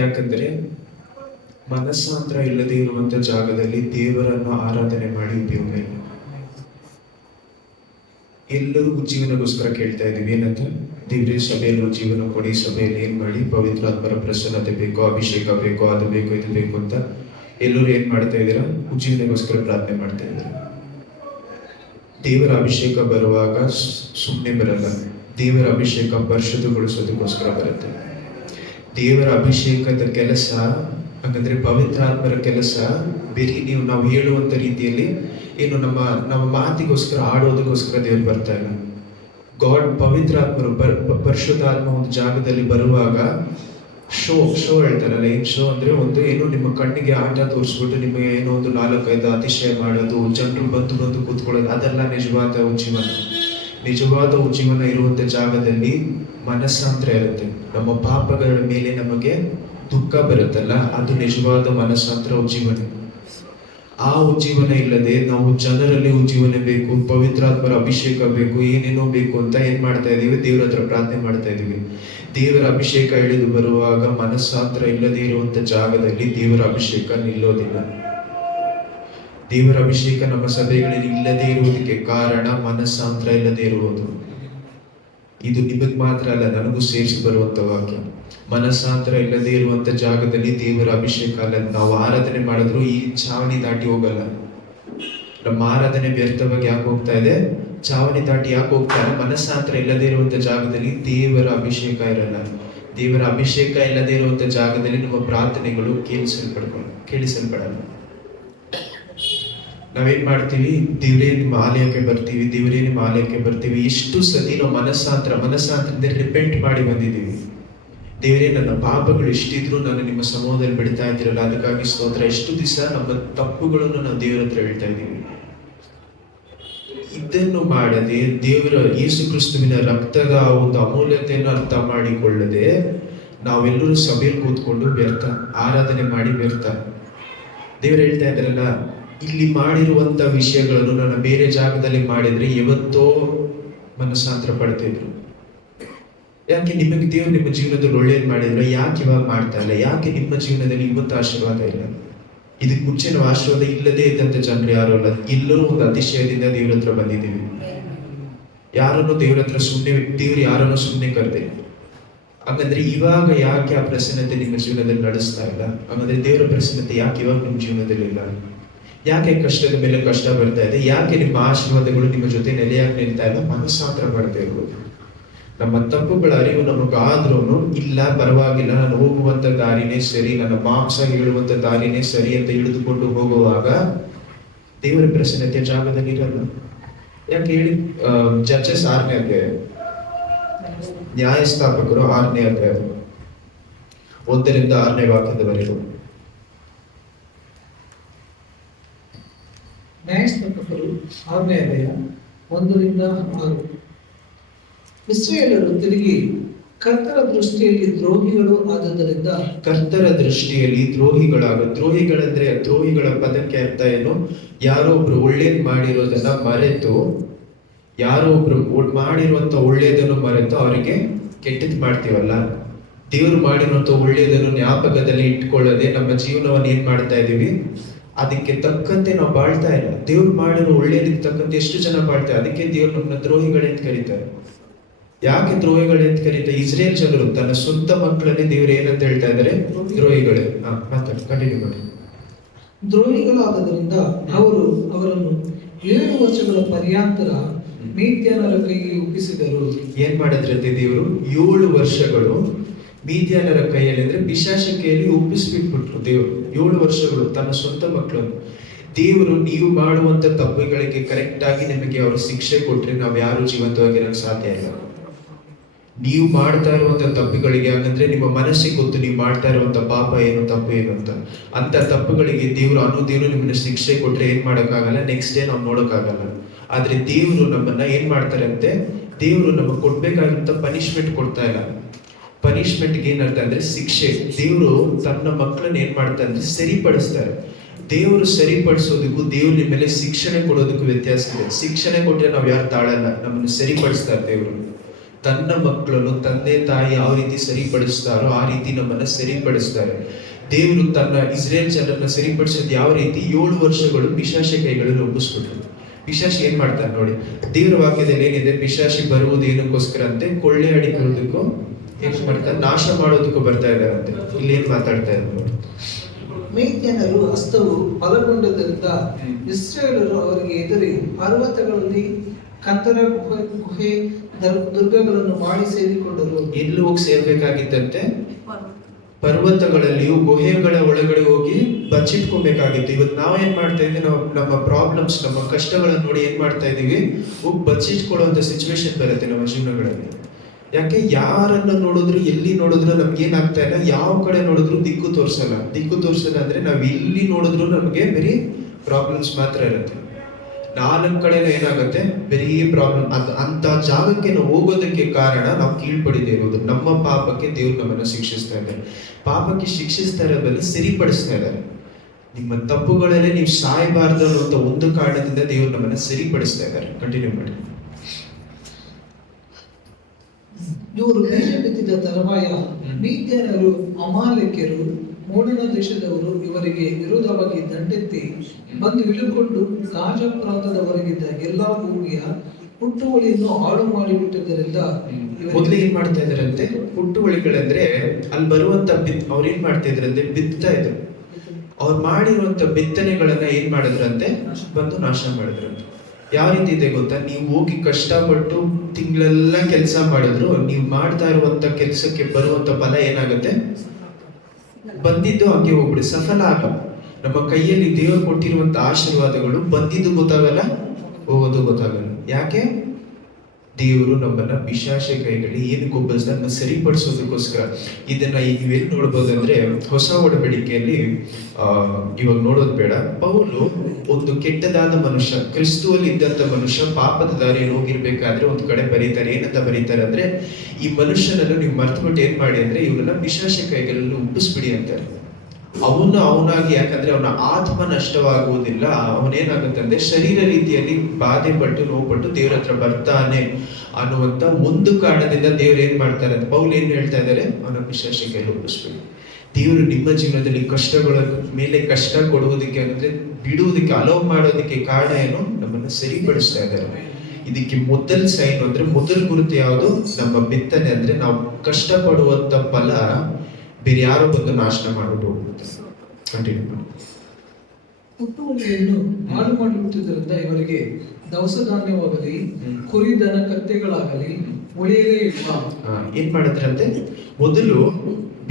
ಯಾಕಂದ್ರೆ ಮನಸ್ಸಾಂತರ ಇಲ್ಲದೆ ಇರುವಂತ ಜಾಗದಲ್ಲಿ ದೇವರನ್ನು ಆರಾಧನೆ ಮಾಡಿ ಉಪಯೋಗ ಇಲ್ಲ. ಎಲ್ಲರೂ ಉಜ್ಜೀವನಗೋಸ್ಕರ ಕೇಳ್ತಾ ಇದೀವಿ. ಏನಂತ? ದೇವ್ರೆ ಸಭೆಯಲ್ಲಿ ಉಜ್ಜೀವನ ಕೊಡಿ, ಸಭೆಯಲ್ಲಿ ಏನ್ ಮಾಡಿ, ಪವಿತ್ರಾತ್ಮರ ಪ್ರಸನ್ನತೆ ಬೇಕು, ಅಭಿಷೇಕ ಬೇಕು, ಅದು ಬೇಕು, ಇದು ಬೇಕು ಅಂತ ಎಲ್ಲರೂ ಏನ್ ಮಾಡ್ತಾ ಇದ್ದೀರಾ? ಉಜ್ಜೀವನಗೋಸ್ಕರ ಪ್ರಾರ್ಥನೆ ಮಾಡ್ತಾ ಇದ್ದೀರಾ. ದೇವರ ಅಭಿಷೇಕ ಬರುವಾಗ ಸುಮ್ಮನೆ ಬರಲ್ಲ. ದೇವರ ಅಭಿಷೇಕ ಪರಿಶುದ್ಧಗೊಳಿಸೋದಕ್ಕೋಸ್ಕರ ಬರುತ್ತೆ. ದೇವರ ಅಭಿಷೇಕದ ಕೆಲಸ ಹಾಗಂದ್ರೆ ಪವಿತ್ರಾತ್ಮರ ಕೆಲಸ ಬೇರೆ ನಾವು ಹೇಳುವಂತ ರೀತಿಯಲ್ಲಿ ಏನು ನಮ್ಮ ಮಾತಿಗೋಸ್ಕರ ಆಡೋದಕ್ಕೋಸ್ಕರ ದೇವರು ಬರ್ತಾ ಇಲ್ಲ. ಗಾಡ್ ಪವಿತ್ರಾತ್ಮರು ಪರಿಶುದ್ಧಾತ್ಮ ಒಂದು ಜಾಗದಲ್ಲಿ ಬರುವಾಗ ಶೋ ಹೇಳ್ತಾರಲ್ಲ. ಏನ್ ಶೋ ಅಂದ್ರೆ ಒಂದು ಏನು ನಿಮ್ಮ ಕಣ್ಣಿಗೆ ಆಟ ತೋರಿಸ್ಬಿಟ್ಟು ನಿಮಗೆ ಏನೋ ಒಂದು 4-5 ಅತಿಶಯ ಮಾಡೋದು, ಜನರು ಬಂದು ಕೂತ್ಕೊಳ್ಳೋದು, ಅದೆಲ್ಲ ನಿಜವಾದ ಉಜ್ಜೀವನ. ನಿಜವಾದ ಉಜ್ಜೀವನ ಇರುವಂತ ಜಾಗದಲ್ಲಿ ಮನಸ್ಸಾಂತರ ಇರುತ್ತೆ. ನಮ್ಮ ಪಾಪಗಳ ಮೇಲೆ ನಮಗೆ ದುಃಖ ಬರುತ್ತಲ್ಲ, ಅದು ನಿಜವಾದ ಮನಸ್ಸಾಂತರ ಉಜ್ಜೀವನ. ಆ ಉಜ್ಜೀವನ ಇಲ್ಲದೆ ನಾವು ಜನರಲ್ಲಿ ಉಜ್ಜೀವನ ಬೇಕು, ಪವಿತ್ರಾತ್ಮರ ಅಭಿಷೇಕ ಬೇಕು, ಏನೇನೋ ಬೇಕು ಅಂತ ಏನ್ ಮಾಡ್ತಾ ಇದೀವಿ? ದೇವರ ಹತ್ರ ಪ್ರಾರ್ಥನೆ ಮಾಡ್ತಾ ಇದೀವಿ. ದೇವರ ಅಭಿಷೇಕ ಇಳಿದು ಬರುವಾಗ ಮನಸ್ಸಾಂತರ ಇಲ್ಲದೆ ಇರುವಂತ ಜಾಗದಲ್ಲಿ ದೇವರ ಅಭಿಷೇಕ ನಿಲ್ಲೋದಿಲ್ಲ. ದೇವರ ಅಭಿಷೇಕ ನಮ್ಮ ಸಭೆಗಳಲ್ಲಿ ಇಲ್ಲದೆ ಇರುವುದಕ್ಕೆ ಕಾರಣ ಮನಸ್ಸಾಂತರ ಇಲ್ಲದೆ ಇರುವುದು. ಇದು ನಿಮಗ್ ಮಾತ್ರ ಅಲ್ಲ, ನನಗೂ ಸೇರಿಸಿ ಬರುವಂತ ವಾಕ್ಯ. ಮನಸ್ಸಾಂತರ ಇಲ್ಲದೆ ಇರುವಂತ ಜಾಗದಲ್ಲಿ ದೇವರ ಅಭಿಷೇಕ ಅಲ್ಲ. ನಾವು ಆರಾಧನೆ ಮಾಡಿದ್ರು ಈ ಚಾವಣಿ ದಾಟಿ ಹೋಗಲ್ಲ. ನಮ್ಮ ಆರಾಧನೆ ವ್ಯರ್ಥವಾಗಿ ಯಾಕೆ ಹೋಗ್ತಾ ಇದೆ? ಚಾವಣಿ ದಾಟಿ ಯಾಕೆ ಹೋಗ್ತಾ ಇದೆ? ಮನಸ್ಸಾಂತರ ಇಲ್ಲದೆ ಇರುವಂತ ಜಾಗದಲ್ಲಿ ದೇವರ ಅಭಿಷೇಕ ಇರಲ್ಲ. ದೇವರ ಅಭಿಷೇಕ ಇಲ್ಲದೆ ಇರುವಂತ ಜಾಗದಲ್ಲಿ ನಮ್ಮ ಪ್ರಾರ್ಥನೆಗಳು ಕೇಳಿಸಲ್ಪಡಲ್ಲ. ನಾವೇನ್ ಮಾಡ್ತೀವಿ? ದೇವರೇ ನಿಮ್ಮ ಆಲಯಕ್ಕೆ ಬರ್ತೀವಿ, ದೇವರೇ ನಿಮ್ಮ ಆಲಯಕ್ಕೆ ಬರ್ತೀವಿ. ಎಷ್ಟು ಸತಿ ನಾವು ಮನಸ್ಸಾಂತರದಿಂದ ರಿಪೆಂಟ್ ಮಾಡಿ ಬಂದಿದ್ದೀವಿ. ದೇವರೇ, ನನ್ನ ಪಾಪಗಳು ಎಷ್ಟಿದ್ರು ನಾನು ನಿಮ್ಮ ಸಮೂಹದಲ್ಲಿ ಬಿಡ್ತಾ ಇದ್ದೀರಲ್ಲ, ಅದಕ್ಕಾಗಿ ಸ್ತೋತ್ರ. ಎಷ್ಟು ದಿವಸ ನಮ್ಮ ತಪ್ಪುಗಳನ್ನು ನಾವು ದೇವರ ಹತ್ರ ಹೇಳ್ತಾ ಇದ್ದೀವಿ. ಇದನ್ನು ಮಾಡದೆ, ದೇವರ ಯೇಸು ಕ್ರಿಸ್ತುವಿನ ರಕ್ತದ ಒಂದು ಅಮೂಲ್ಯತೆಯನ್ನು ಅರ್ಥ ಮಾಡಿಕೊಳ್ಳದೆ ನಾವೆಲ್ಲರೂ ಸಭೆಯಲ್ಲಿ ಕೂತ್ಕೊಂಡು ವ್ಯರ್ಥ ಆರಾಧನೆ ಮಾಡಿ ವ್ಯರ್ಥ. ದೇವರು ಹೇಳ್ತಾ ಇದ್ದಾರಲ್ಲ, ಇಲ್ಲಿ ಮಾಡಿರುವಂತ ವಿಷಯಗಳನ್ನು ನಾನು ಬೇರೆ ಜಾಗದಲ್ಲಿ ಮಾಡಿದ್ರೆ ಯಾವತ್ತೋ ಮನಸ್ಸಾಂತರ ಪಡ್ತಿದ್ರು. ಯಾಕೆ ನಿಮಗೆ ದೇವರು ನಿಮ್ಮ ಜೀವನದಲ್ಲಿ ಒಳ್ಳೇದು ಮಾಡಿದ್ರು? ಯಾಕೆ ಇವಾಗ ಮಾಡ್ತಾ ಇಲ್ಲ? ಯಾಕೆ ನಿಮ್ಮ ಜೀವನದಲ್ಲಿ ಇವತ್ತು ಆಶೀರ್ವಾದ ಇಲ್ಲ? ಇದಕ್ಕೆ ಮುಂಚೆ ನಾವು ಆಶೀರ್ವಾದ ಇಲ್ಲದೆ ಇದ್ದಂತ ಜನರು ಯಾರು ಅಲ್ಲ. ಎಲ್ಲರೂ ಒಂದು ಅತಿಶಯದಿಂದ ದೇವ್ರ ಹತ್ರ ಬಂದಿದ್ದೀವಿ. ಯಾರನ್ನು ದೇವ್ರ ಹತ್ರ ದೇವ್ರು ಯಾರನ್ನು ಸುಮ್ಮನೆ ಕರೆದೆ. ಹಾಗಂದ್ರೆ ಇವಾಗ ಯಾಕೆ ಆ ಪ್ರಸನ್ನತೆ ನಿಮ್ಮ ಜೀವನದಲ್ಲಿ ನಡೆಸ್ತಾ ಇಲ್ಲ? ಹಾಗಂದ್ರೆ ದೇವರ ಪ್ರಸನ್ನತೆ ಯಾಕೆ ಇವಾಗ ನಿಮ್ಮ ಜೀವನದಲ್ಲಿ ಇಲ್ಲ? ಯಾಕೆ ಕಷ್ಟದ ಮೇಲೆ ಕಷ್ಟ ಬರ್ತಾ ಇದೆ? ಯಾಕೆ ನಿಮ್ಮ ಆಶೀರ್ವಾದಗಳು ನಿಮ್ಮ ಜೊತೆ ನೆಲೆಯಾಗಿ ನಿಲ್ತಾ ಇಲ್ಲ? ಮನಸ್ಸಾಂತರ ಬರ್ತಾ ಇರ್ಬೋದು. ನಮ್ಮ ತಪ್ಪುಗಳ ಅರಿವು ನಮಗಾದ್ರೂ ಇಲ್ಲ, ಪರವಾಗಿಲ್ಲ, ನಾನು ಹೋಗುವಂತ ದಾರಿನೇ ಸರಿ, ನನ್ನ ಮಾಂಸ ಹೇಳುವಂತ ದಾರಿನೇ ಸರಿ ಅಂತ ಹಿಡಿದುಕೊಂಡು ಹೋಗುವಾಗ ದೇವರ ಪ್ರಸನ್ನತೆಯ ಜಾಗದಲ್ಲಿ ಇರಲ್ಲ. ಯಾಕೆ ಹೇಳಿ? ಜಡ್ಜಸ್ 6ನೇ ಅಧ್ಯಾಯ, ನ್ಯಾಯಸ್ಥಾಪಕರು 6ನೇ ಅಧ್ಯಾಯ 1ರಿಂದ 6ನೇ ವಾಕ್ಯದವರೆಗೂ. ನ್ಯಾಯಸ್ಥಾಪಕರು 6ನೇ ಅಧ್ಯಾಯ 1ರಿಂದ 6. ಇಸ್ರಾಯೇಲರು ತಿರುಗಿ ಕರ್ತರ ದೃಷ್ಟಿಯಲ್ಲಿ ದ್ರೋಹಿಗಳು ಆದದರಿಂದ. ಕರ್ತರ ದೃಷ್ಟಿಯಲ್ಲಿ ದ್ರೋಹಿಗಳಂದ್ರೆ ದ್ರೋಹಿಗಳ ಪದಕ್ಕೆ ಅರ್ಥ ಏನು? ಯಾರೋ ಒಬ್ರು ಒಳ್ಳೇದ್ ಮಾಡಿರೋದನ್ನ ಮರೆತು, ಯಾರೋ ಒಬ್ರು ಮಾಡಿರುವಂತ ಒಳ್ಳೇದನ್ನು ಮರೆತು ಅವರಿಗೆ ಕೆಟ್ಟದ್ ಮಾಡ್ತೀವಲ್ಲ. ದೇವ್ರು ಮಾಡಿರುವಂತ ಒಳ್ಳೇದನ್ನು ಜ್ಞಾಪಕದಲ್ಲಿ ಇಟ್ಕೊಳ್ಳದೆ ನಮ್ಮ ಜೀವನವನ್ನು ಏನ್ ಮಾಡ್ತಾ ಇದೀವಿ? ಅದಕ್ಕೆ ತಕ್ಕಂತೆ ನಾವು ಬಾಳ್ತಾ ಇಲ್ಲ. ದೇವ್ರು ಮಾಡಿರೋ ಒಳ್ಳೇದಕ್ಕೆ ತಕ್ಕಂತೆ ಎಷ್ಟು ಜನ ಬಾಳ್ತಾರೆ. ಅದಕ್ಕೆ ದೇವ್ರು ನಮ್ಮನ್ನ ದ್ರೋಹಿಗಳಂತ ಕರೀತಾರೆ. ಯಾಕೆ ದ್ರೋಹಿಗಳಂತ ಕರೀತಾರೆ? ಇಸ್ರೇಲ್ ಜನರು ತನ್ನ ಸ್ವಂತ ಮಕ್ಕಳಲ್ಲಿ ದೇವ್ರು ಏನಂತ ಹೇಳ್ತಾ ಇದ್ದಾರೆ? ದ್ರೋಹಿಗಳೇ. ಕಂಟಿನ್ಯೂ ಮಾಡಿ. ದ್ರೋಹಿಗಳಾದದರಿಂದ ಅವರು ಅವರನ್ನು 7 ವರ್ಷಗಳ ಪರ್ಯಾಂತರ ಮೀದ್ಯಾನರ ಕೈಗೆ ಒಪ್ಪಿಸಿದರು. ಏನ್ ಮಾಡಿದ್ರಂತೆ ದೇವರು? 7 ವರ್ಷಗಳು ಮೀದ್ಯಾನರ ಕೈಯಲ್ಲಿ, ಅಂದ್ರೆ ಪಿಶಾಚಿಕೆಯಲ್ಲಿ ಒಪ್ಪಿಸ್ಬಿಟ್ಬಿಟ್ರು ದೇವರು. 7 ವರ್ಷಗಳು ತನ್ನ ಸ್ವಂತ ಮಕ್ಕಳನ್ನು. ದೇವರು ನೀವು ಮಾಡುವಂತ ತಪ್ಪುಗಳಿಗೆ ಕರೆಕ್ಟ್ ಆಗಿ ನಿಮಗೆ ಅವರು ಶಿಕ್ಷೆ ಕೊಟ್ರೆ ನಾವು ಯಾರು ಜೀವಂತವಾಗಿರಕ್ಕೆ ಸಾಧ್ಯ ಇಲ್ಲ. ನೀವು ಮಾಡ್ತಾ ಇರುವಂತ ತಪ್ಪುಗಳಿಗೆ, ಹಾಗಂದ್ರೆ ನಿಮ್ಮ ಮನಸ್ಸಿಗೆ ಗೊತ್ತು ನೀವು ಮಾಡ್ತಾ ಇರುವಂತ ಪಾಪ ಏನು, ತಪ್ಪು ಏನು ಅಂತ ತಪ್ಪುಗಳಿಗೆ ದೇವರು ನಿಮ್ಮನ್ನ ಶಿಕ್ಷೆ ಕೊಟ್ರೆ ಏನ್ ಮಾಡಕ್ಕಾಗಲ್ಲ, ನೆಕ್ಸ್ಟ್ ಡೇ ನಾವು ನೋಡಕ್ಕಾಗಲ್ಲ. ಆದ್ರೆ ದೇವರು ನಮ್ಮನ್ನ ಏನ್ ಮಾಡ್ತಾರೆ ಅಂತೆ? ದೇವರು ನಮಗೆ ಕೊಡ್ಬೇಕಾಗಿರುವಂತ ಪನಿಷ್ಮೆಂಟ್ ಕೊಡ್ತಾ ಇಲ್ಲ. ಪನಿಷ್ಮೆಂಟ್ಗೆ ಏನರ್ಥ ಅಂದ್ರೆ ಶಿಕ್ಷೆ. ದೇವರು ತನ್ನ ಮಕ್ಕಳನ್ನ ಏನ್ ಮಾಡ್ತಾರೆ ಅಂದ್ರೆ ಸರಿಪಡಿಸ್ತಾರೆ. ದೇವರು ಸರಿಪಡಿಸೋದಕ್ಕೂ ದೇವ್ರ ನಿಮ್ಮ ಮೇಲೆ ಶಿಕ್ಷಣೆ ಕೊಡೋದಕ್ಕೂ ವ್ಯತ್ಯಾಸ ಇದೆ. ಶಿಕ್ಷಣೆ ಕೊಟ್ರೆ ನಾವು ಯಾರು ತಾಳಲ್ಲ, ನಮ್ಮನ್ನು ಸರಿಪಡಿಸ್ತಾರೆ ದೇವರು. ತನ್ನ ಮಕ್ಕಳನ್ನು ತಂದೆ ತಾಯಿ ಯಾವ ರೀತಿ ಸರಿಪಡಿಸ್ತಾರೋ ಆ ರೀತಿ ನಮ್ಮನ್ನ ಸರಿಪಡಿಸ್ತಾರೆ. ದೇವರು ತನ್ನ ಇಸ್ರೇಲ್ ಜನರನ್ನ ಸರಿಪಡಿಸೋದು ಯಾವ ರೀತಿ? 7 ವರ್ಷಗಳು ಪಿಶಾಚಿ ಕೈಗಳಲ್ಲಿ ಒಪ್ಪಿಸ್ಬಿಟ್ರು. ಪಿಶಾಚಿ ಏನ್ ಮಾಡ್ತಾರೆ ನೋಡಿ, ದೇವರ ವಾಕ್ಯದಲ್ಲಿ ಏನಿದೆ, ಪಿಶಾಚಿ ಬರುವುದು ಏನಕ್ಕೋಸ್ಕರ ಅಂತೆ? ಕೊಳ್ಳೆ ಅಡಿಕೊಳ್ಳೋದಕ್ಕೂ, ಏನ್ ಮಾಡ್ತಾರೆ? ನಾಶ ಮಾಡೋದಕ್ಕೂ ಬರ್ತಾ ಇದಾರಂತೆ. ಇಲ್ಲಿ ಏನ್ ಮಾತಾಡ್ತಾ ಇದ್ದಾರೆ ನೋಡಿ. ಮೀದ್ಯನರು ಹಸ್ತವು ಬಲಗೊಂಡದರಿಂದ ಇಸ್ರಾಯೇಲರು ಅವರಿಗೆ ಎದುರಿ ಪರ್ವತಗಳಲ್ಲಿ ಕಂದರ ಗುಹೆ ದುರ್ಗಗಳನ್ನು ಮಾಡಿ ಸೇರಿಕೊಂಡರು. ಎಲ್ಲಿ ಹೋಗಿ ಸೇರ್ಬೇಕಾಗಿತ್ತಂತೆ? ಪರ್ವತಗಳಲ್ಲಿಯೂ ಗುಹೆಗಳ ಒಳಗಡೆ ಹೋಗಿ ಬಚ್ಚಿಟ್ಕೋಬೇಕಾಗಿತ್ತು. ಇವತ್ತು ನಾವೇನ್ ಮಾಡ್ತಾ ಇದ್ದೀವಿ? ನಾವು ನಮ್ಮ ಪ್ರಾಬ್ಲಮ್ಸ್, ನಮ್ಮ ಕಷ್ಟಗಳನ್ನು ನೋಡಿ ಏನ್ ಮಾಡ್ತಾ ಇದೀವಿ? ಹೋಗಿ ಬಚ್ಚಿಟ್ಕೊಳ್ಳುವಂತ ಸಿಚುವೇಶನ್ ಬರುತ್ತೆ ನಮ್ಮ ಜೀವನಗಳಲ್ಲಿ. ಯಾಕೆ? ಯಾರನ್ನ ನೋಡಿದ್ರು, ಎಲ್ಲಿ ನೋಡಿದ್ರು ನಮ್ಗೆ ಏನಾಗ್ತಾ ಇಲ್ಲ, ಯಾವ ಕಡೆ ನೋಡಿದ್ರು ದಿಕ್ಕು ತೋರ್ಸಲ್ಲ. ದಿಕ್ಕು ತೋರ್ಸಲ್ಲ ಅಂದ್ರೆ ನಾವ್ ಎಲ್ಲಿ ನೋಡಿದ್ರು ನಮ್ಗೆ ಬರೀ ಪ್ರಾಬ್ಲಮ್ಸ್ ಮಾತ್ರ ಇರುತ್ತೆ. 4 ಕಡೆನೂ ಏನಾಗುತ್ತೆ? ಬರೀ ಪ್ರಾಬ್ಲಮ್. ಅಂತ ಜಾಗಕ್ಕೆ ನಾವು ಹೋಗೋದಕ್ಕೆ ಕಾರಣ ನಾವು ಕೀಳ್ಪಡಿದೇ ಇರೋದು. ನಮ್ಮ ಪಾಪಕ್ಕೆ ದೇವ್ರು ನಮ್ಮನ್ನ ಶಿಕ್ಷಿಸ್ತಾ ಇದ್ದಾರೆ. ಪಾಪಕ್ಕೆ ಶಿಕ್ಷಿಸ್ತಾ ಇರೋದ್ರಲ್ಲಿ ಸರಿಪಡಿಸ್ತಾ ಇದ್ದಾರೆ. ನಿಮ್ಮ ತಪ್ಪುಗಳಲ್ಲೇ ನೀವು ಸಾಯಬಾರ್ದು ಅನ್ನುವಂಥ ಒಂದು ಕಾರಣದಿಂದ ದೇವ್ರು ನಮ್ಮನ್ನ ಸರಿಪಡಿಸ್ತಾ ಇದ್ದಾರೆ. ಕಂಟಿನ್ಯೂ ಮಾಡಿ. ಇವರು ಬೀಜ ಬಿತ್ತಿದ ತರುವಾಯ ಮೀದ್ಯನರು, ಅಮಾಲೇಕ್ಯರು, ಮೂಡಣ ದೇಶದವರು ಇವರಿಗೆ ವಿರೋಧವಾಗಿ ದಂಡೆತ್ತಿ ಬಂದು ಇಳುಕೊಂಡು ಗಾಜಾ ಪ್ರಾಂತದವರೆಗಿದ್ದ ಎಲ್ಲಾ ಭೂಮಿಯ ಹುಟ್ಟುವಳಿಯನ್ನು ಹಾಳು ಮಾಡಿಬಿಟ್ಟಿದ್ದರಿಂದ ಮೊದಲು ಏನ್ ಮಾಡ್ತಾ ಇದ್ರಂತೆ? ಹುಟ್ಟುವಳಿಗಳಂದ್ರೆ ಅಲ್ಲಿ ಬರುವಂತ ಅವ್ರು ಏನ್ ಮಾಡ್ತಾ ಇದ್ರಂತೆ? ಬಿತ್ತಾ ಇದ್ರು. ಅವ್ರು ಮಾಡಿರುವಂತ ಬಿತ್ತನೆಗಳನ್ನ ಏನ್ ಮಾಡಿದ್ರಂತೆ? ಬಂದು ನಾಶ ಮಾಡಿದ್ರಂತೆ. ಯಾವ ರೀತಿ ಇದೆ ಗೊತ್ತಾ? ನೀವು ಹೋಗಿ ಕಷ್ಟಪಟ್ಟು ತಿಂಗಳೆಲ್ಲ ಕೆಲಸ ಮಾಡಿದ್ರು, ನೀವು ಮಾಡ್ತಾ ಇರುವಂತ ಕೆಲಸಕ್ಕೆ ಬರುವಂತ ಫಲ ಏನಾಗುತ್ತೆ? ಬಂದಿದ್ದು ಹಂಗೆ ಹೋಗ್ಬಿಡಿ, ಸಫಲ ಆಗ. ನಮ್ಮ ಕೈಯಲ್ಲಿ ದೇವರು ಕೊಟ್ಟಿರುವಂತ ಆಶೀರ್ವಾದಗಳು ಬಂದಿದ್ದು ಗೊತ್ತಾಗಲ್ಲ, ಹೋಗೋದು ಗೊತ್ತಾಗಲ್ಲ. ಯಾಕೆ? ದೇವರು ನಮ್ಮನ್ನ ಪಿಶಾಚಿ ಕೈಗಳಲ್ಲಿ ಏನಕ್ಕೆ ಒಬ್ಬಸ್ದ? ನಮ್ಮ ಸರಿಪಡಿಸೋದಕ್ಕೋಸ್ಕರ. ಇದನ್ನ ನೀವೆಲ್ಲಿ ನೋಡ್ಬೋದು ಅಂದ್ರೆ, ಹೊಸ ಒಡಂಬಡಿಕೆಯಲ್ಲಿ ಇವಾಗ ನೋಡೋದು ಬೇಡ, ಪೌಲು ಒಂದು ಕೆಟ್ಟದಾದ ಮನುಷ್ಯ, ಕ್ರಿಸ್ತುವಲ್ಲಿ ಇದ್ದಂತ ಮನುಷ್ಯ ಪಾಪದ ದಾರಿಯಲ್ಲಿ ಹೋಗಿರ್ಬೇಕಾದ್ರೆ ಒಂದು ಕಡೆ ಬರೀತಾರೆ. ಏನಂತ ಬರೀತಾರೆ ಅಂದ್ರೆ, ಈ ಮನುಷ್ಯನನ್ನು ನೀವು ಮರ್ತುಬಿಟ್ಟು ಏನ್ ಮಾಡಿ ಅಂದ್ರೆ, ಇವರನ್ನ ಪಿಶಾಚಿ ಕೈಗಳಲ್ಲಿ ಉಪ್ಪಿಸ್ಬಿಡಿ ಅಂತಾರೆ. ಅವನಾಗಿ, ಯಾಕಂದ್ರೆ ಅವನ ಆತ್ಮ ನಷ್ಟವಾಗುವುದಿಲ್ಲ. ಅವನೇನಾಗುತ್ತೆ ಅಂದ್ರೆ ಶರೀರ ರೀತಿಯಲ್ಲಿ ಬಾಧೆ ಪಟ್ಟು ನೋವುಪಟ್ಟು ದೇವ್ರ ಹತ್ರ ಬರ್ತಾನೆ ಅನ್ನುವಂತ ಒಂದು ಕಾರಣದಿಂದ ದೇವ್ರು ಏನ್ ಮಾಡ್ತಾರೆ ಅಂತ ಪೌಲ್ ಏನ್ ಹೇಳ್ತಾ ಇದ್ದಾರೆ? ಅವನ ಪಿಶಾಚಿ ಕೈಯಲ್ಲಿ ಒಪ್ಪಿಸ್ಬಿಡಿ. ದೇವರು ನಿಮ್ಮ ಜೀವನದಲ್ಲಿ ಕಷ್ಟಗಳ ಮೇಲೆ ಕಷ್ಟ ಕೊಡುವುದಕ್ಕೆ ಅಂದ್ರೆ ಬಿಡುವುದಕ್ಕೆ ಅಲೋ ಮಾಡೋದಕ್ಕೆ ಕಾರಣ ಏನು? ನಮ್ಮನ್ನ ಸರಿಪಡಿಸ್ತಾ ಇದ್ದಾರೆ. ಇದಕ್ಕೆ ಮೊದಲ ಸೈನ್ ಅಂದ್ರೆ ಮೊದಲ ಗುರುತು ಯಾವುದು? ನಮ್ಮ ಬಿತ್ತನೆ. ಅಂದ್ರೆ ನಾವು ಕಷ್ಟಪಡುವಂತ ಫಲ ಬೇರೆ ಯಾರೋ ಬಂದು ನಾಶ ಮಾಡಿಬಿಟ್ಟು ಹೋಗ್ಬಿಡ್ತಾರೆ. ಕಂಟಿನ್ಯೂ ಮಾಡಿ. ಹುಟ್ಟುವಳಿಯನ್ನು ಹಾಳು ಮಾಡಿಬಿಟ್ಟಿದ್ದರಿಂದ ಇವರಿಗೆ ದವಸ ಧಾನ್ಯವಾಗಲಿ ಕುರಿ ದನ ಕತ್ತೆಗಳಾಗಲಿ ಉಳಿಯಲೇ ಇಲ್ಲ. ಏನ್ ಮಾಡಿದ್ರಂತೆ? ಮೊದಲು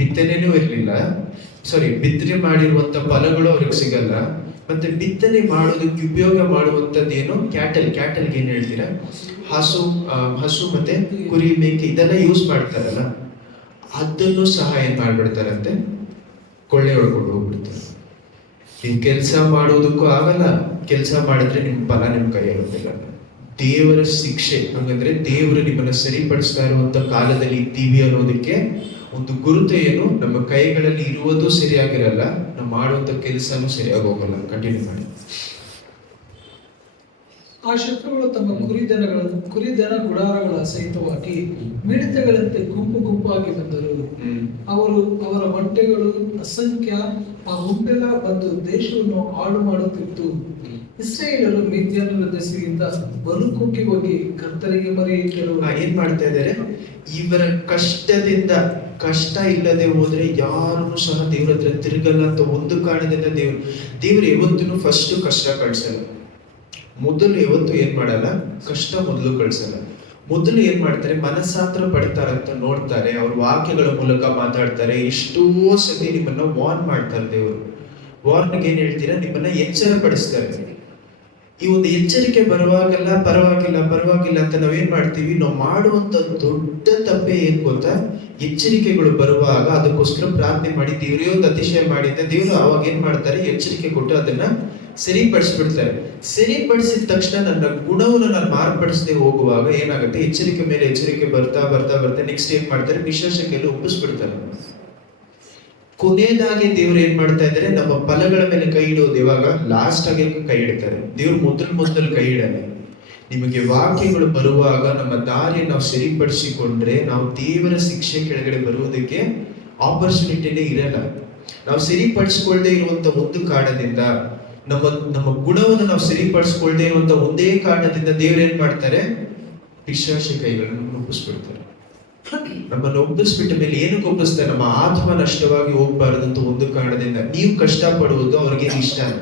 ಬಿತ್ತನೆನೂ ಇರ್ಲಿಲ್ಲ, ಬಿತ್ತನೆ ಮಾಡಿರುವಂತ ಫಲಗಳು ಅವ್ರಿಗೆ ಸಿಗಲ್ಲ. ಮತ್ತೆ ಬಿತ್ತನೆ ಮಾಡೋದಕ್ಕೆ ಉಪಯೋಗ ಮಾಡುವಂತದ್ದೇನು? ಕ್ಯಾಟಲ್ಗೆ ಏನ್ ಹೇಳ್ತೀರಾ? ಹಸು ಮತ್ತೆ ಕುರಿ ಮೇಕೆ ಇದೆಲ್ಲ ಯೂಸ್ ಮಾಡ್ತಾರಲ್ಲ, ಅದನ್ನು ಸಹ ಏನ್ ಮಾಡ್ಬಿಡ್ತಾರಂತೆ? ಕೊಳ್ಳೆ ಹೊಡ್ಕೊಂಡು ಹೋಗ್ಬಿಡ್ತಾರೆ. ನೀವು ಕೆಲಸ ಮಾಡೋದಕ್ಕೂ ಆಗಲ್ಲ, ಕೆಲಸ ಮಾಡಿದ್ರೆ ನಿಮ್ ಫಲ ನಿಮ್ ಕೈಯಾಗೋದಿಲ್ಲ. ದೇವರ ಶಿಕ್ಷೆ. ಹಂಗಂದ್ರೆ ದೇವರು ನಿಮ್ಮನ್ನ ಸರಿಪಡಿಸ್ತಾ ಇರುವಂತ ಕಾಲದಲ್ಲಿ ಇದ್ದೀವಿ ಅನ್ನೋದಕ್ಕೆ ಒಂದು ಗುರುತು ಏನು? ನಮ್ಮ ಕೈಗಳಲ್ಲಿ ಇರುವುದು ಸರಿಯಾಗಿರಲ್ಲ, ನಾವು ಮಾಡುವಂತ ಕೆಲಸನೂ ಸರಿಯಾಗಿ ಹೋಗಲ್ಲ. ಕಂಟಿನ್ಯೂ ಮಾಡಿ. ಆ ಶತ್ರುಗಳು ತಮ್ಮ ಕುರಿದನ ಗುಡಾರಗಳ ಸಹಿತವಾಗಿ ಮಿಡತೆಗಳಂತೆ ಗುಂಪಾಗಿ ಬಂದರು. ಅವರ ಒಂಟೆಗಳು ಅಸಂಖ್ಯ. ಆ ಗುಂಪೆಲ್ಲ ಬಂದು ದೇಶವನ್ನು ಹಾಳು ಮಾಡುತ್ತಿತ್ತು. ಇಸ್ರಾಯೇಲರು ಮಿದ್ಯಾನರ ದೆಸೆಯಿಂದ ಬಲು ಕುಗ್ಗಿ ಹೋಗಿ ಕರ್ತರಿಗೆ ಮೊರೆಯಿಟ್ಟರು. ಏನ್ ಮಾಡ್ತಾ ಇದ್ದಾರೆ? ಇವರ ಕಷ್ಟದಿಂದ, ಕಷ್ಟ ಇಲ್ಲದೆ ಹೋದ್ರೆ ಯಾರು ಸಹ ದೇವ್ರ ಹತ್ರ ತಿರುಗಲ್ಲ ಅಂತ ಒಂದು ಕಾರಣದಿಂದ ದೇವ್ರು ಯಾವತ್ತೂ ಫಸ್ಟ್ ಕಷ್ಟ ಕಳ್ಸಲ್ಲ. ಮೊದಲು ಯಾವತ್ತು ಏನ್ ಮಾಡಲ್ಲ? ಕಷ್ಟ ಮೊದಲು ಕಳ್ಸಲ್ಲ. ಮೊದಲು ಏನ್ ಮಾಡ್ತಾರೆ? ಮನಸ್ಸಾತ್ರ ಪಡ್ತಾರಂತ ನೋಡ್ತಾರೆ. ಅವ್ರ ವಾಕ್ಯಗಳ ಮೂಲಕ ಮಾತಾಡ್ತಾರೆ. ಎಷ್ಟೋ ಸತಿ ನಿಮ್ಮನ್ನ ವಾರ್ನ್ ಮಾಡ್ತಾರೆ ದೇವರು. ವಾರ್ನ್ಗೆ ಏನ್ ಹೇಳ್ತೀರಾ? ನಿಮ್ಮನ್ನ ಎಚ್ಚರ ಪಡಿಸ್ತಾರೆ. ಈ ಒಂದು ಎಚ್ಚರಿಕೆ ಬರುವಾಗೆಲ್ಲ ಪರವಾಗಿಲ್ಲ ಅಂತ ನಾವೇನ್ ಮಾಡ್ತೀವಿ? ನಾವು ಮಾಡುವಂತ ದೊಡ್ಡ ತಪ್ಪೆ ಏನ್ ಗೊತ್ತಾ? ಎಚ್ಚರಿಕೆಗಳು ಬರುವಾಗ ಅದಕ್ಕೋಸ್ಕರ ಪ್ರಾರ್ಥನೆ ಮಾಡಿ ದೇವರೇ ಒಂದು ಅತಿಶಯ ಮಾಡಿದ್ದೆ ದೇವರು ಅವಾಗ ಏನ್ ಮಾಡ್ತಾರೆ? ಎಚ್ಚರಿಕೆ ಕೊಟ್ಟು ಅದನ್ನ ಸರಿಪಡಿಸ್ಬಿಡ್ತಾರೆ. ಸರಿಪಡಿಸಿದ ತಕ್ಷಣ ನನ್ನ ಗುಣವನ್ನು ನಾನು ಮಾರ್ಪಡಿಸದೆ ಹೋಗುವಾಗ ಏನಾಗುತ್ತೆ? ಎಚ್ಚರಿಕೆ ಮೇಲೆ ಎಚ್ಚರಿಕೆ ಬರ್ತಾ ನೆಕ್ಸ್ಟ್ ಏನ್ ಮಾಡ್ತಾರೆ? ಪಿಶಾಚಿ ಕೈಯಲ್ಲಿ ಒಪ್ಪಿಸ್ಬಿಡ್ತಾರೆ. ಕೊನೆಯದಾಗಿ ದೇವ್ರು ಏನ್ ಮಾಡ್ತಾ ಇದ್ದಾರೆ? ನಮ್ಮ ಫಲಗಳ ಮೇಲೆ ಕೈ ಇಡೋದು ಯಾವಾಗ? ಲಾಸ್ಟ್ ಆಗಿ ಕೈ ಇಡ್ತಾರೆ. ದೇವ್ರು ಮೊದಲು ಕೈ ಇಡಲ್ಲ. ನಿಮಗೆ ವಾಕ್ಯಗಳು ಬರುವಾಗ ನಮ್ಮ ದಾರಿಯನ್ನು ನಾವು ಸರಿಪಡಿಸಿಕೊಂಡ್ರೆ ನಾವು ದೇವರ ಶಿಕ್ಷೆ ಕೆಳಗಡೆ ಬರುವುದಕ್ಕೆ ಆಪರ್ಚುನಿಟಿನೇ ಇರಲ್ಲ. ನಾವು ಸರಿಪಡಿಸ್ಕೊಳ್ದೇ ಇರುವಂತ ಒಂದು ಕಾರಣದಿಂದ, ನಮ್ಮ ನಮ್ಮ ಗುಣವನ್ನು ನಾವು ಸರಿಪಡಿಸ್ಕೊಳ್ದೇ ಇರುವಂತ ಒಂದೇ ಕಾರಣದಿಂದ ದೇವ್ರು ಏನ್ ಮಾಡ್ತಾರೆ, ಪಿಶಾಚಿ ಕೈಗಳನ್ನು ಒಪ್ಪಿಸ್ಬಿಡ್ತಾರೆ. ನಮ್ಮನ್ನು ಒಪ್ಪಿಸ್ಬಿಟ್ಟ ಮೇಲೆ ಏನಕ್ಕೆ ಒಪ್ಪಿಸ್ತಾರೆ? ನಮ್ಮ ಆತ್ಮ ನಷ್ಟವಾಗಿ ಹೋಗ್ಬಾರದಂತ ಒಂದು ಕಾರಣದಿಂದ. ನೀವು ಕಷ್ಟ ಪಡುವುದು ಅವ್ರಿಗೆ ಇಷ್ಟ ಅಲ್ಲ.